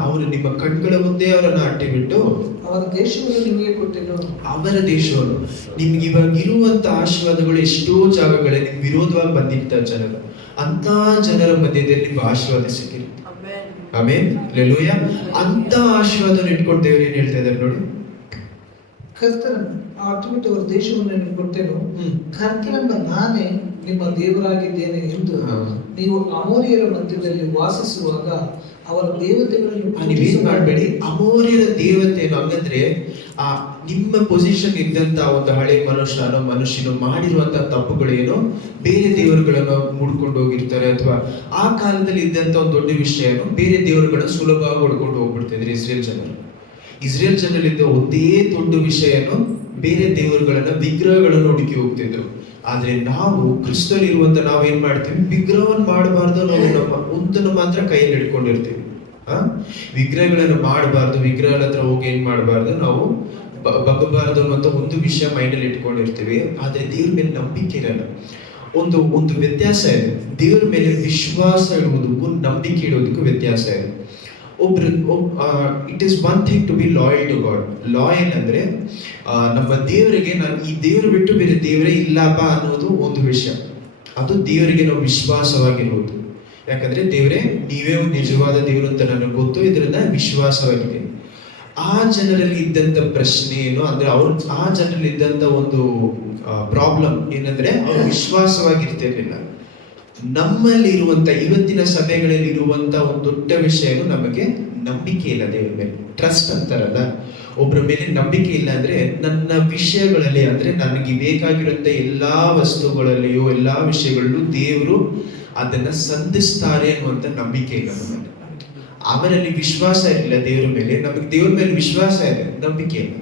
ಅವರು ನಿಮ್ಮ ಕಣ್ಗಳ ಮುಂದೆ ಅವರನ್ನ ಅಟ್ಟಿಬಿಟ್ಟು ಅವರ ದೇಶವನ್ನು ನಿಮಗೆ ಕೊಟ್ಟೆನು. ಅವರ ದೇಶವನ್ನು, ನಿಮ್ಗೆ ಇವಾಗ ಇರುವಂತ ಆಶೀರ್ವಾದಗಳು ಎಷ್ಟೋ ಜಾಗಗಳೇ ನಿಮ್ ವಿರೋಧವಾಗಿ ಬಂದಿರ್ತಾರೆ ಜನರು. ಅಂತ ಜನರ ಮಧ್ಯದಲ್ಲಿ ನಿಮ್ಗೆ ಆಶೀರ್ವಾದ ಸಿಕ್ಕಿರುತ್ತೆ. ಆಮೇನ್, ಹಲ್ಲೆಲೂಯ. ಅಂತ ಆಶೀರ್ವಾದ ಇಟ್ಕೊಂಡು ದೇವರು ಏನ್ ಹೇಳ್ತಾ ಇದ್ದಾರೆ ನೋಡಿ, ಕರ್ತನನ್ನು ಅಟ್ಟಿಬಿಟ್ಟು ಅವರ ದೇಶವನ್ನು ನಿಮಗೆ ಕೊಟ್ಟೆನು, ಕರ್ತನೆಂಬ ನಾನೇ ನಿಮ್ಮ ದೇವರಾಗಿದ್ದೇನೆ ಎಂದು ನೀವು ಅಮೋರಿಯರ ಮಧ್ಯದಲ್ಲಿ ವಾಸಿಸುವಾಗ ಅವರ ದೇವತೆಗಳನ್ನು ನೀವೇನ್ ಮಾಡಬೇಡಿ. ಅಮೋರಿಯರ ದೇವತೆಯನ್ನು, ಹಂಗಂದ್ರೆ ಆ ನಿಮ್ಮ ಪೊಸಿಷನ್ ಇದ್ದಂತ ಒಂದು ಹಳೆ ಮನುಷ್ಯನು ಮಾಡಿರುವಂತ ತಪ್ಪುಗಳೇನು, ಬೇರೆ ದೇವರುಗಳನ್ನು ಮುಡ್ಕೊಂಡು ಹೋಗಿರ್ತಾರೆ, ಅಥವಾ ಆ ಕಾಲದಲ್ಲಿ ಇದ್ದಂತ ಒಂದು ದೊಡ್ಡ ವಿಷಯನು ಬೇರೆ ದೇವರುಗಳನ್ನು ಸುಲಭವಾಗಿ ಹೊಡ್ಕೊಂಡು ಹೋಗ್ಬಿಡ್ತಿದ್ರು ಇಸ್ರೇಲ್ ಜನರಿಂದ ಒಂದೇ ದೊಡ್ಡ ವಿಷಯನು ಬೇರೆ ದೇವರುಗಳನ್ನ, ವಿಗ್ರಹಗಳನ್ನು ಹುಡುಕಿ ಹೋಗ್ತಿದ್ರು. ಆದ್ರೆ ನಾವು ಕ್ರಿಸ್ತಲ್ಲಿ ಇರುವಂತ ನಾವು ಏನ್ ಮಾಡ್ತೀವಿ? ವಿಗ್ರಹವನ್ನು ಮಾಡಬಾರ್ದು, ನಾವು ನಮ್ಮ ಒಂದನ್ನು ಮಾತ್ರ ಕೈಯಲ್ಲಿ ಹಿಡ್ಕೊಂಡಿರ್ತೀವಿ. ವಿಗ್ರಹಗಳನ್ನು ಮಾಡಬಾರ್ದು, ವಿಗ್ರಹಗಳ ಹತ್ರ ಹೋಗಿ ಏನ್ ಮಾಡಬಾರ್ದು, ನಾವು ಬಗ್ಗಬಾರ್ದು ಅನ್ನುವಂತ ಒಂದು ವಿಷಯ ಮೈಂಡಲ್ಲಿ ಇಟ್ಕೊಂಡಿರ್ತೀವಿ. ಆದ್ರೆ ದೇವ್ರ ಮೇಲೆ ನಂಬಿಕೆ ಇರಲ್ಲ. ಒಂದು ವ್ಯತ್ಯಾಸ ಇದೆ. ದೇವ್ರ ಮೇಲೆ ವಿಶ್ವಾಸ ಇಡುವುದಕ್ಕೂ ನಂಬಿಕೆ ಇಡೋದಕ್ಕೂ ವ್ಯತ್ಯಾಸ ಇದೆ. It is one thing to be loyal to God. Loyal ಅಂದ್ರೆ ನಮ್ಮ ದೇವರಿಗೆ ನಾನು ಈ ದೇವರು ಬಿಟ್ಟು ಬೇರೆ ದೇವರೇ ಇಲ್ಲಪ್ಪ ಅನ್ನೋದು ಒಂದು ವಿಷಯ. ಅದು ದೇವರಿಗೆ ನಾವು ವಿಶ್ವಾಸವಾಗಿರುವುದು. ಯಾಕಂದ್ರೆ ದೇವರೇ ನೀವೇ ಒಂದು ನಿಜವಾದ ದೇವರು ಅಂತ ನನಗೆ ಗೊತ್ತು, ಇದರಿಂದ ವಿಶ್ವಾಸವಾಗಿದೆ. ಆ ಜನರಲ್ಲಿ ಇದ್ದಂತ ಪ್ರಶ್ನೆ ಏನು ಅಂದ್ರೆ, ಆ ಜನರಲ್ಲಿ ಇದ್ದಂತ ಒಂದು ಪ್ರಾಬ್ಲಮ್ ಏನಂದ್ರೆ, ಅವ್ರು ವಿಶ್ವಾಸವಾಗಿರ್ತಿರ್ಲಿಲ್ಲ. ನಮ್ಮಲ್ಲಿ ಇರುವಂತ ಇವತ್ತಿನ ಸಭೆಗಳಲ್ಲಿ ಇರುವಂತ ಒಂದು ದೊಡ್ಡ ವಿಷಯ ನಮಗೆ ನಂಬಿಕೆ ಇಲ್ಲ ದೇವರ ಮೇಲೆ. ಟ್ರಸ್ಟ್ ಅಂತಾರಲ್ಲ, ಒಬ್ಬರ ಮೇಲೆ ನಂಬಿಕೆ ಇಲ್ಲ ಅಂದ್ರೆ ನನ್ನ ವಿಷಯಗಳಲ್ಲಿ, ಅಂದ್ರೆ ನನಗೆ ಬೇಕಾಗಿರುವಂತ ಎಲ್ಲಾ ವಸ್ತುಗಳಲ್ಲಿಯೂ ಎಲ್ಲಾ ವಿಷಯಗಳಲ್ಲೂ ದೇವರು ಅದನ್ನ ಸಂಧಿಸ್ತಾರೆ ಅನ್ನುವಂತ ನಂಬಿಕೆ ಇಲ್ಲ ನಮ್ಮಲ್ಲಿ. ಅವನಲ್ಲಿ ವಿಶ್ವಾಸ ಇರಲಿಲ್ಲ ದೇವರ ಮೇಲೆ. ನಮಗೆ ದೇವರ ಮೇಲೆ ವಿಶ್ವಾಸ ಇದೆ, ನಂಬಿಕೆ ಇಲ್ಲ.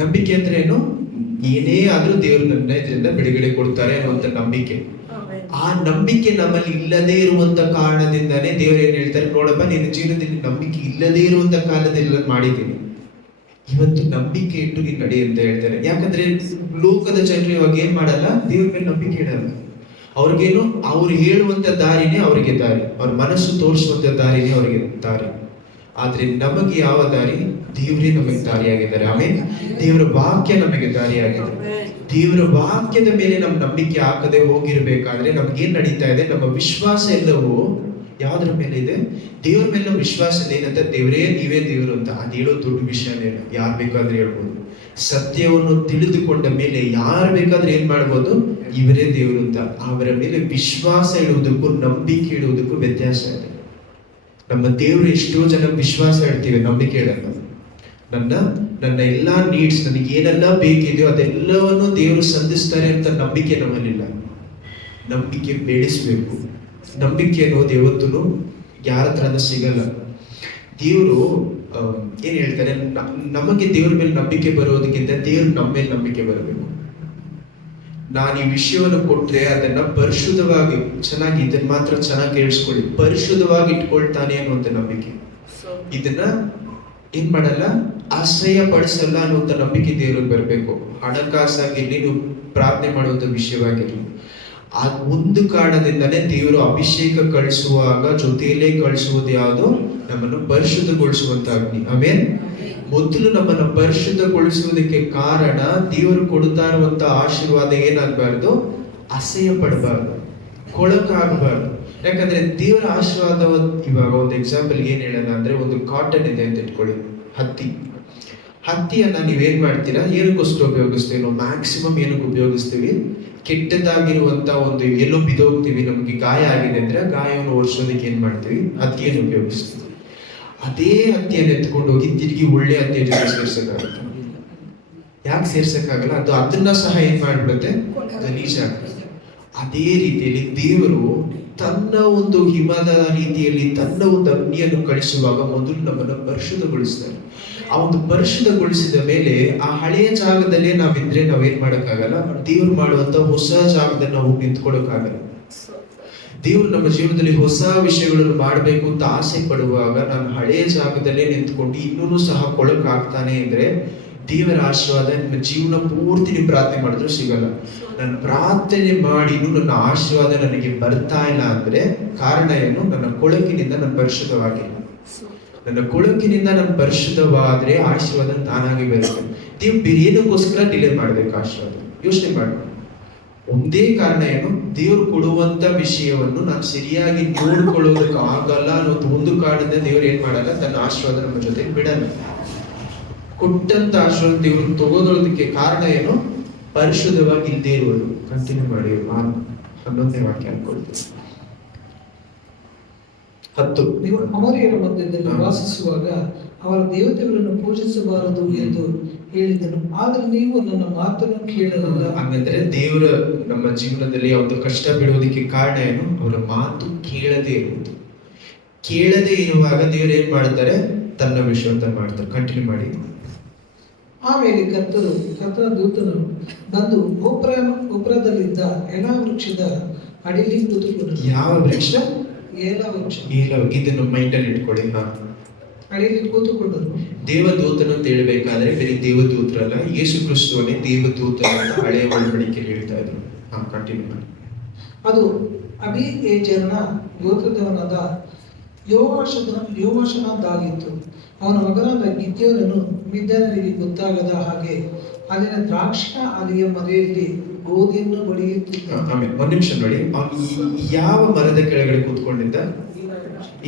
ನಂಬಿಕೆ ಅಂದ್ರೆ ಏನು? ಏನೇ ಆದ್ರೂ ದೇವರು ನನ್ನ ಇದರಿಂದ ಬಿಡುಗಡೆ ಕೊಡ್ತಾರೆ ಅನ್ನುವಂಥ ನಂಬಿಕೆ. ಆ ನಂಬಿಕೆ ನಮ್ಮಲ್ಲಿ ಇಲ್ಲದೇ ಇರುವಂತ ಕಾರಣದಿಂದಾನೇ ದೇವರು ಏನ್ ಹೇಳ್ತಾರೆ, ನೋಡಪ್ಪ ನಿನ್ನ ಜೀವನದಲ್ಲಿ ನಂಬಿಕೆ ಇಲ್ಲದೇ ಇರುವಂತ ಕಾಲದಲ್ಲಿ ಮಾಡಿದ್ದೀನಿ, ಇವತ್ತು ನಂಬಿಕೆ ಇಟ್ಟು ನೀನು ನಡಿ ಅಂತ ಹೇಳ್ತಾರೆ. ಯಾಕಂದ್ರೆ ಲೋಕದ ಜನರು ಇವಾಗ ಏನ್ ಮಾಡಲ್ಲ, ದೇವ್ರ ಮೇಲೆ ನಂಬಿಕೆ ಇಡಲ್ಲ. ಅವ್ರಿಗೇನು, ಅವ್ರು ಹೇಳುವಂತ ದಾರಿನೇ ಅವರಿಗೆ ದಾರಿ, ಅವ್ರ ಮನಸ್ಸು ತೋರಿಸುವಂತ ದಾರಿನೇ ಅವರಿಗೆ ದಾರಿ. ಆದ್ರೆ ನಮಗೆ ಯಾವ ದಾರಿ? ದೇವರೇ ನಮಗೆ ದಾರಿಯಾಗಿದ್ದಾರೆ. ಆಮೇಲೆ ದೇವರ ವಾಕ್ಯ ನಮಗೆ ದಾರಿಯಾಗಿದೆ. ದೇವರ ವಾಕ್ಯದ ಮೇಲೆ ನಮ್ಮ ನಂಬಿಕೆ ಹಾಕದೆ ಹೋಗಿರ್ಬೇಕಾದ್ರೆ ನಮ್ಗೇನ್ ನಡೀತಾ ಇದೆ? ನಮ್ಮ ವಿಶ್ವಾಸ ಎಲ್ಲವೂ ಯಾವ್ದ್ರ ಮೇಲೆ ಇದೆ? ದೇವ್ರ ಮೇಲೆ ನಮ್ಮ ವಿಶ್ವಾಸ ಏನಂತ, ದೇವರೇ ನೀವೇ ದೇವರು ಅಂತ. ಅದು ಹೇಳೋ ದೊಡ್ಡ ವಿಷಯನೇ ಇಲ್ಲ, ಯಾರು ಬೇಕಾದ್ರೆ ಹೇಳ್ಬೋದು. ಸತ್ಯವನ್ನು ತಿಳಿದುಕೊಂಡ ಮೇಲೆ ಯಾರು ಬೇಕಾದ್ರೆ ಏನ್ ಮಾಡ್ಬೋದು? ಇವರೇ ದೇವರು ಅಂತ. ಅವರ ಮೇಲೆ ವಿಶ್ವಾಸ ಇಡುವುದಕ್ಕೂ ನಂಬಿಕೆ ಇಡುವುದಕ್ಕೂ ವ್ಯತ್ಯಾಸ ಇದೆ. ನಮ್ಮ ದೇವರು ಎಷ್ಟೋ ಜನ ವಿಶ್ವಾಸ ಇಡ್ತೀವಿ, ನಂಬಿಕೆ ಇಡಲ್ಲ. ನನ್ನ ಎಲ್ಲಾ ನೀಡ್ಸ್, ನನಗೆ ಏನೆಲ್ಲ ಬೇಕಿದೆಯೋ ಅದೆಲ್ಲವನ್ನು ದೇವರು ಸಂಧಿಸ್ತಾರೆ ಅಂತ ನಂಬಿಕೆ ನಮ್ಮಲ್ಲಿಲ್ಲ. ನಂಬಿಕೆ ಬೆಳೆಸಬೇಕು. ನಂಬಿಕೆ ಅನ್ನೋದು ಯಾವತ್ತೂ ಯಾರ ಹತ್ರನೂ ಸಿಗಲ್ಲ. ದೇವರು ಏನ್ ಹೇಳ್ತಾರೆ, ನಮಗೆ ದೇವ್ರ ಮೇಲೆ ನಂಬಿಕೆ ಬರೋದಕ್ಕಿಂತ ದೇವ್ರು ನಮ್ಮ ಮೇಲೆ ನಂಬಿಕೆ ಬರಬೇಕು. ನಾನು ಈ ವಿಷಯವನ್ನು ಕೊಟ್ರೆ ಅದನ್ನ ಪರಿಶುದ್ಧವಾಗಿ, ಚೆನ್ನಾಗಿ ಇದನ್ನ ಮಾತ್ರ ಚೆನ್ನಾಗಿ ಕೇಳಿಸ್ಕೊಳ್ಳಿ, ಪರಿಶುದ್ಧವಾಗಿ ಇಟ್ಕೊಳ್ತಾನೆ ಅನ್ನುವಂಥ ನಂಬಿಕೆ. ಇದನ್ನ ಏನ್ ಮಾಡಲ್ಲ, ಆಶ್ರಯ ಪಡಿಸಲ್ಲ ಅನ್ನುವಂಥ ನಂಬಿಕೆ ದೇವ್ರಿಗೆ ಬರಬೇಕು. ಹಣಕಾಸಾಗಿರ್ಲಿ, ನೀವು ಪ್ರಾರ್ಥನೆ ಮಾಡುವಂಥ ವಿಷಯವಾಗಿರ್ಲಿ, ಆ ಒಂದು ಕಾರಣದಿಂದನೇ ದೇವರು ಅಭಿಷೇಕ ಕಳಿಸುವಾಗ ಜೊತೆಯಲ್ಲೇ ಕಳಿಸುವುದು ಯಾವುದು? ನಮ್ಮನ್ನು ಪರಿಶುದ್ಧಗೊಳಿಸುವಂತ ಅಗ್ನಿ. ಆಮೇಲೆ ಮೊದಲು ನಮ್ಮನ್ನು ಪರಿಶುದ್ಧಗೊಳಿಸುವುದಕ್ಕೆ ಕಾರಣ, ದೇವರು ಕೊಡ್ತಾ ಇರುವಂತ ಆಶೀರ್ವಾದ ಏನಾಗಬಾರ್ದು? ಅಸಹ್ಯ ಪಡಬಾರ್ದು, ಕೊಳಕಾಗಬಾರ್ದು. ಯಾಕಂದ್ರೆ ದೇವರ ಆಶೀರ್ವಾದ, ಇವಾಗ ಒಂದು ಎಕ್ಸಾಂಪಲ್ ಏನ್ ಹೇಳೋಣ ಅಂದ್ರೆ, ಒಂದು ಕಾಟನ್ ಇದೆ ಅಂತ ಇಟ್ಕೊಳ್ಳಿ, ಹತ್ತಿಯನ್ನ ನೀವೇನ್ ಮಾಡ್ತೀರಾ? ಏನಕ್ಕೋಸ್ಕರ ಉಪಯೋಗಿಸ್ತೀವಿ ನಾವು? ಮ್ಯಾಕ್ಸಿಮಮ್ ಏನಕ್ಕೆ ಉಪಯೋಗಿಸ್ತೀವಿ? ಕೆಟ್ಟದಾಗಿರುವಂತ ಒಂದು ಎಲ್ಲೋ ಬಿದೋಗ್ತೀವಿ, ನಮ್ಗೆ ಗಾಯ ಆಗಿದೆ ಅಂದ್ರೆ ಗಾಯವನ್ನು ಓಡಿಸೋದಕ್ಕೆ ಏನ್ ಮಾಡ್ತೀವಿ? ಹತ್ತಿಯನ್ನು ಉಪಯೋಗಿಸ್ತೀವಿ. ಅದೇ ಹತ್ತಿಯನ್ನು ಎತ್ಕೊಂಡು ಹೋಗಿ ತಿರುಗಿ ಒಳ್ಳೆ ಹತ್ತಿಯ ಜೊತೆ ಸೇರ್ಸಕ್ಕಾಗುತ್ತೆ? ಯಾಕೆ ಸೇರ್ಸಕ್ಕಾಗಲ್ಲ? ಅದನ್ನ ಸಹ ಏನ್ ಮಾಡ್ಬಿಡುತ್ತೆ? ಗಲೀಜ್ ಆಗ್ತದೆ. ಅದೇ ರೀತಿಯಲ್ಲಿ ದೇವರು ತನ್ನ ಒಂದು ಹಿಮದ ರೀತಿಯಲ್ಲಿ ತನ್ನ ಒಂದು ಅಗ್ನಿಯನ್ನು ಕಳಿಸುವಾಗ ಮೊದಲು ನಮ್ಮನ್ನು ಪರಿಶುದ್ಧಗೊಳಿಸ್ತಾರೆ. ಆ ಒಂದು ಪರಿಶುದ್ಧಗೊಳಿಸಿದ ಮೇಲೆ ಆ ಹಳೆಯ ಜಾಗದಲ್ಲೇ ನಾವಿದ್ರೆ ನಾವೇನ್ ಮಾಡಕ್ಕಾಗಲ್ಲ. ದೇವ್ರು ಮಾಡುವಂತ ಹೊಸ ಜಾಗದಲ್ಲಿ ನಾವು ನಿಂತ್ಕೊಳಕ್ಕಾಗಲ್ಲ. ದೇವ್ರು ನಮ್ಮ ಜೀವನದಲ್ಲಿ ಹೊಸ ವಿಷಯಗಳನ್ನು ಮಾಡಬೇಕು ಅಂತ ಆಸೆ ಪಡುವಾಗ ನಾನು ಹಳೆಯ ಜಾಗದಲ್ಲೇ ನಿಂತ್ಕೊಂಡು ಇನ್ನೂ ಸಹ ಕೊಳಕಾಗ್ತಾನೆ ಅಂದ್ರೆ ದೇವರ ಆಶೀರ್ವಾದ ನಿಮ್ಮ ಜೀವನ ಪೂರ್ತಿ ನೀವು ಪ್ರಾರ್ಥನೆ ಮಾಡಿದ್ರು ಸಿಗಲ್ಲ. ನಾನು ಪ್ರಾರ್ಥನೆ ಮಾಡಿ ನನ್ನ ಆಶೀರ್ವಾದ ನನಗೆ ಬರ್ತಾ ಇಲ್ಲ ಅಂದ್ರೆ ಕಾರಣ ಏನು? ನನ್ನ ಕೊಳಕಿನಿಂದ ನಾನು ಪರಿಶುದ್ಧವಾಗಿಲ್ಲ. ನನ್ನ ಕೊಳಕಿನಿಂದ ನಾನು ಪರಿಶುದ್ಧವಾದ್ರೆ ಆಶೀರ್ವಾದ ತಾನಾಗಿ ಬರುತ್ತೆ. ನೀವು ಬೇರೆ ಏನಕ್ಕೋಸ್ಕರ ಡಿಲೇ ಮಾಡ್ಬೇಕು ಆಶೀರ್ವಾದ? ಯೋಚನೆ ಮಾಡ್ಬೇಕು. ಒಂದೇ ಕಾರಣ ಏನು? ದೇವ್ರು ಕೊಡುವಂತ ವಿಷಯವನ್ನು ನಾನು ಸರಿಯಾಗಿ ನೋಡ್ಕೊಳ್ಳೋದಕ್ಕೆ ಆಗಲ್ಲ ಅನ್ನೋದು ಒಂದು ಕಾರಣದಿಂದ ದೇವ್ರು ಏನ್ ಮಾಡಲ್ಲ, ತನ್ನ ಆಶೀರ್ವಾದ ನಮ್ಮ ಜೊತೆ ಬಿಡಲ್ಲ. ಕೊಟ್ಟಂತ ಆಶೀರ್ವಾದ ದೇವ್ರು ತಗೋದೋದಕ್ಕೆ ಕಾರಣ ಏನು? ಪರಿಶುದ್ಧವಾಗಿ ಇಲ್ಲದೆ ಇರುವುದು. ಕಂಟಿನ್ಯೂ ಮಾಡಿ 11ನೇ ವಾಕ್ಯ ಅನ್ಕೊಳ್ತೀವಿ. 10. ನೀವು ಅಮೋರಿಯರ ಮಧ್ಯದಲ್ಲಿ ವಾಸಿಸುವಾಗ ಅವರ ದೇವತೆಗಳನ್ನು ಪೂಜಿಸಬಾರದು ಎಂದು ಹೇಳಿದನು, ಆದರೆ ನೀವು ನನ್ನ ಮಾತನ್ನು ಕೇಳಲಿಲ್ಲ. ಹಾಗಂದ್ರೆ ದೇವರ ನಮ್ಮ ಜೀವನದಲ್ಲಿ ಒಂದು ಕಷ್ಟ ಬಿಡೋದಕ್ಕೆ ಕಾರಣ ಏನು? ಅವರ ಮಾತು ಕೇಳದೇ ಇರುವುದು. ಕೇಳದೇ ಇರುವಾಗ ದೇವರು ಏನ್ ಮಾಡ್ತಾರೆ? ತನ್ನ ವಿಷಯವಂತ ಮಾಡ್ತಾರೆ. ಕಂಟಿನ್ಯೂ ಮಾಡಿ. ಆಮೇಲೆ ಕರ್ತನ ದೂತನು ಬಂದು ಉಪ್ರದಲ್ಲಿದ್ದ ಎಲ ವೃಕ್ಷದ ಅಡಿಯಲ್ಲಿ ಕೂತುಕೊಂಡನು. ಯಾವ ವೃಕ್ಷ? ಏಲ ವೃಕ್ಷ. ಇದನ್ನು ಮೈಂಡಲ್ಲಿ ಇಟ್ಕೊಳ್ಳಿ. ಅಡಿಯಲ್ಲಿ ಕೂತುಕೊಂಡನು. ದೇವದೂತನು ಅಂತ ಹೇಳ್ಬೇಕಾದ್ರೆ ಬರೀ ದೇವದೂತರಲ್ಲ, ಯೇಸು ಕ್ರಿಸ್ತುವನ್ನೇ ದೇವದೂತ ಅಂತ ಹಳೆಯ ಒಡಂಬಡಿಕೆಯಲ್ಲಿ ಹೇಳ್ತಾ ಇದ್ರು. ಕಂಟಿನ್ಯೂ ಮಾಡಿ. ಅದು ಅಬೀಯೆಜೆರನ ಗೋತ್ರದವನಾದ ಯೋವಾಷನದಾಗಿತ್ತು. ಅವನ ಮಗನಾದ ಗಿದ್ಯೋನನು ಮಿದ್ಯಾನರಿಗೆ ಗೊತ್ತಾಗದ ಹಾಗೆ ಅಲ್ಲಿನ ದ್ರಾಕ್ಷ ಆಲಿಯ ಮರೆಯಲ್ಲಿ ಗೋಧಿಯನ್ನು ಬಡಿಯುತ್ತಿದ್ದ. ಆಮೇಲೆ ಒಂದ್ ನಿಮಿಷ ನೋಡಿ, ಯಾವ ಮರದ ಕೆಳಗಡೆ ಕೂತ್ಕೊಂಡಿದ್ದ?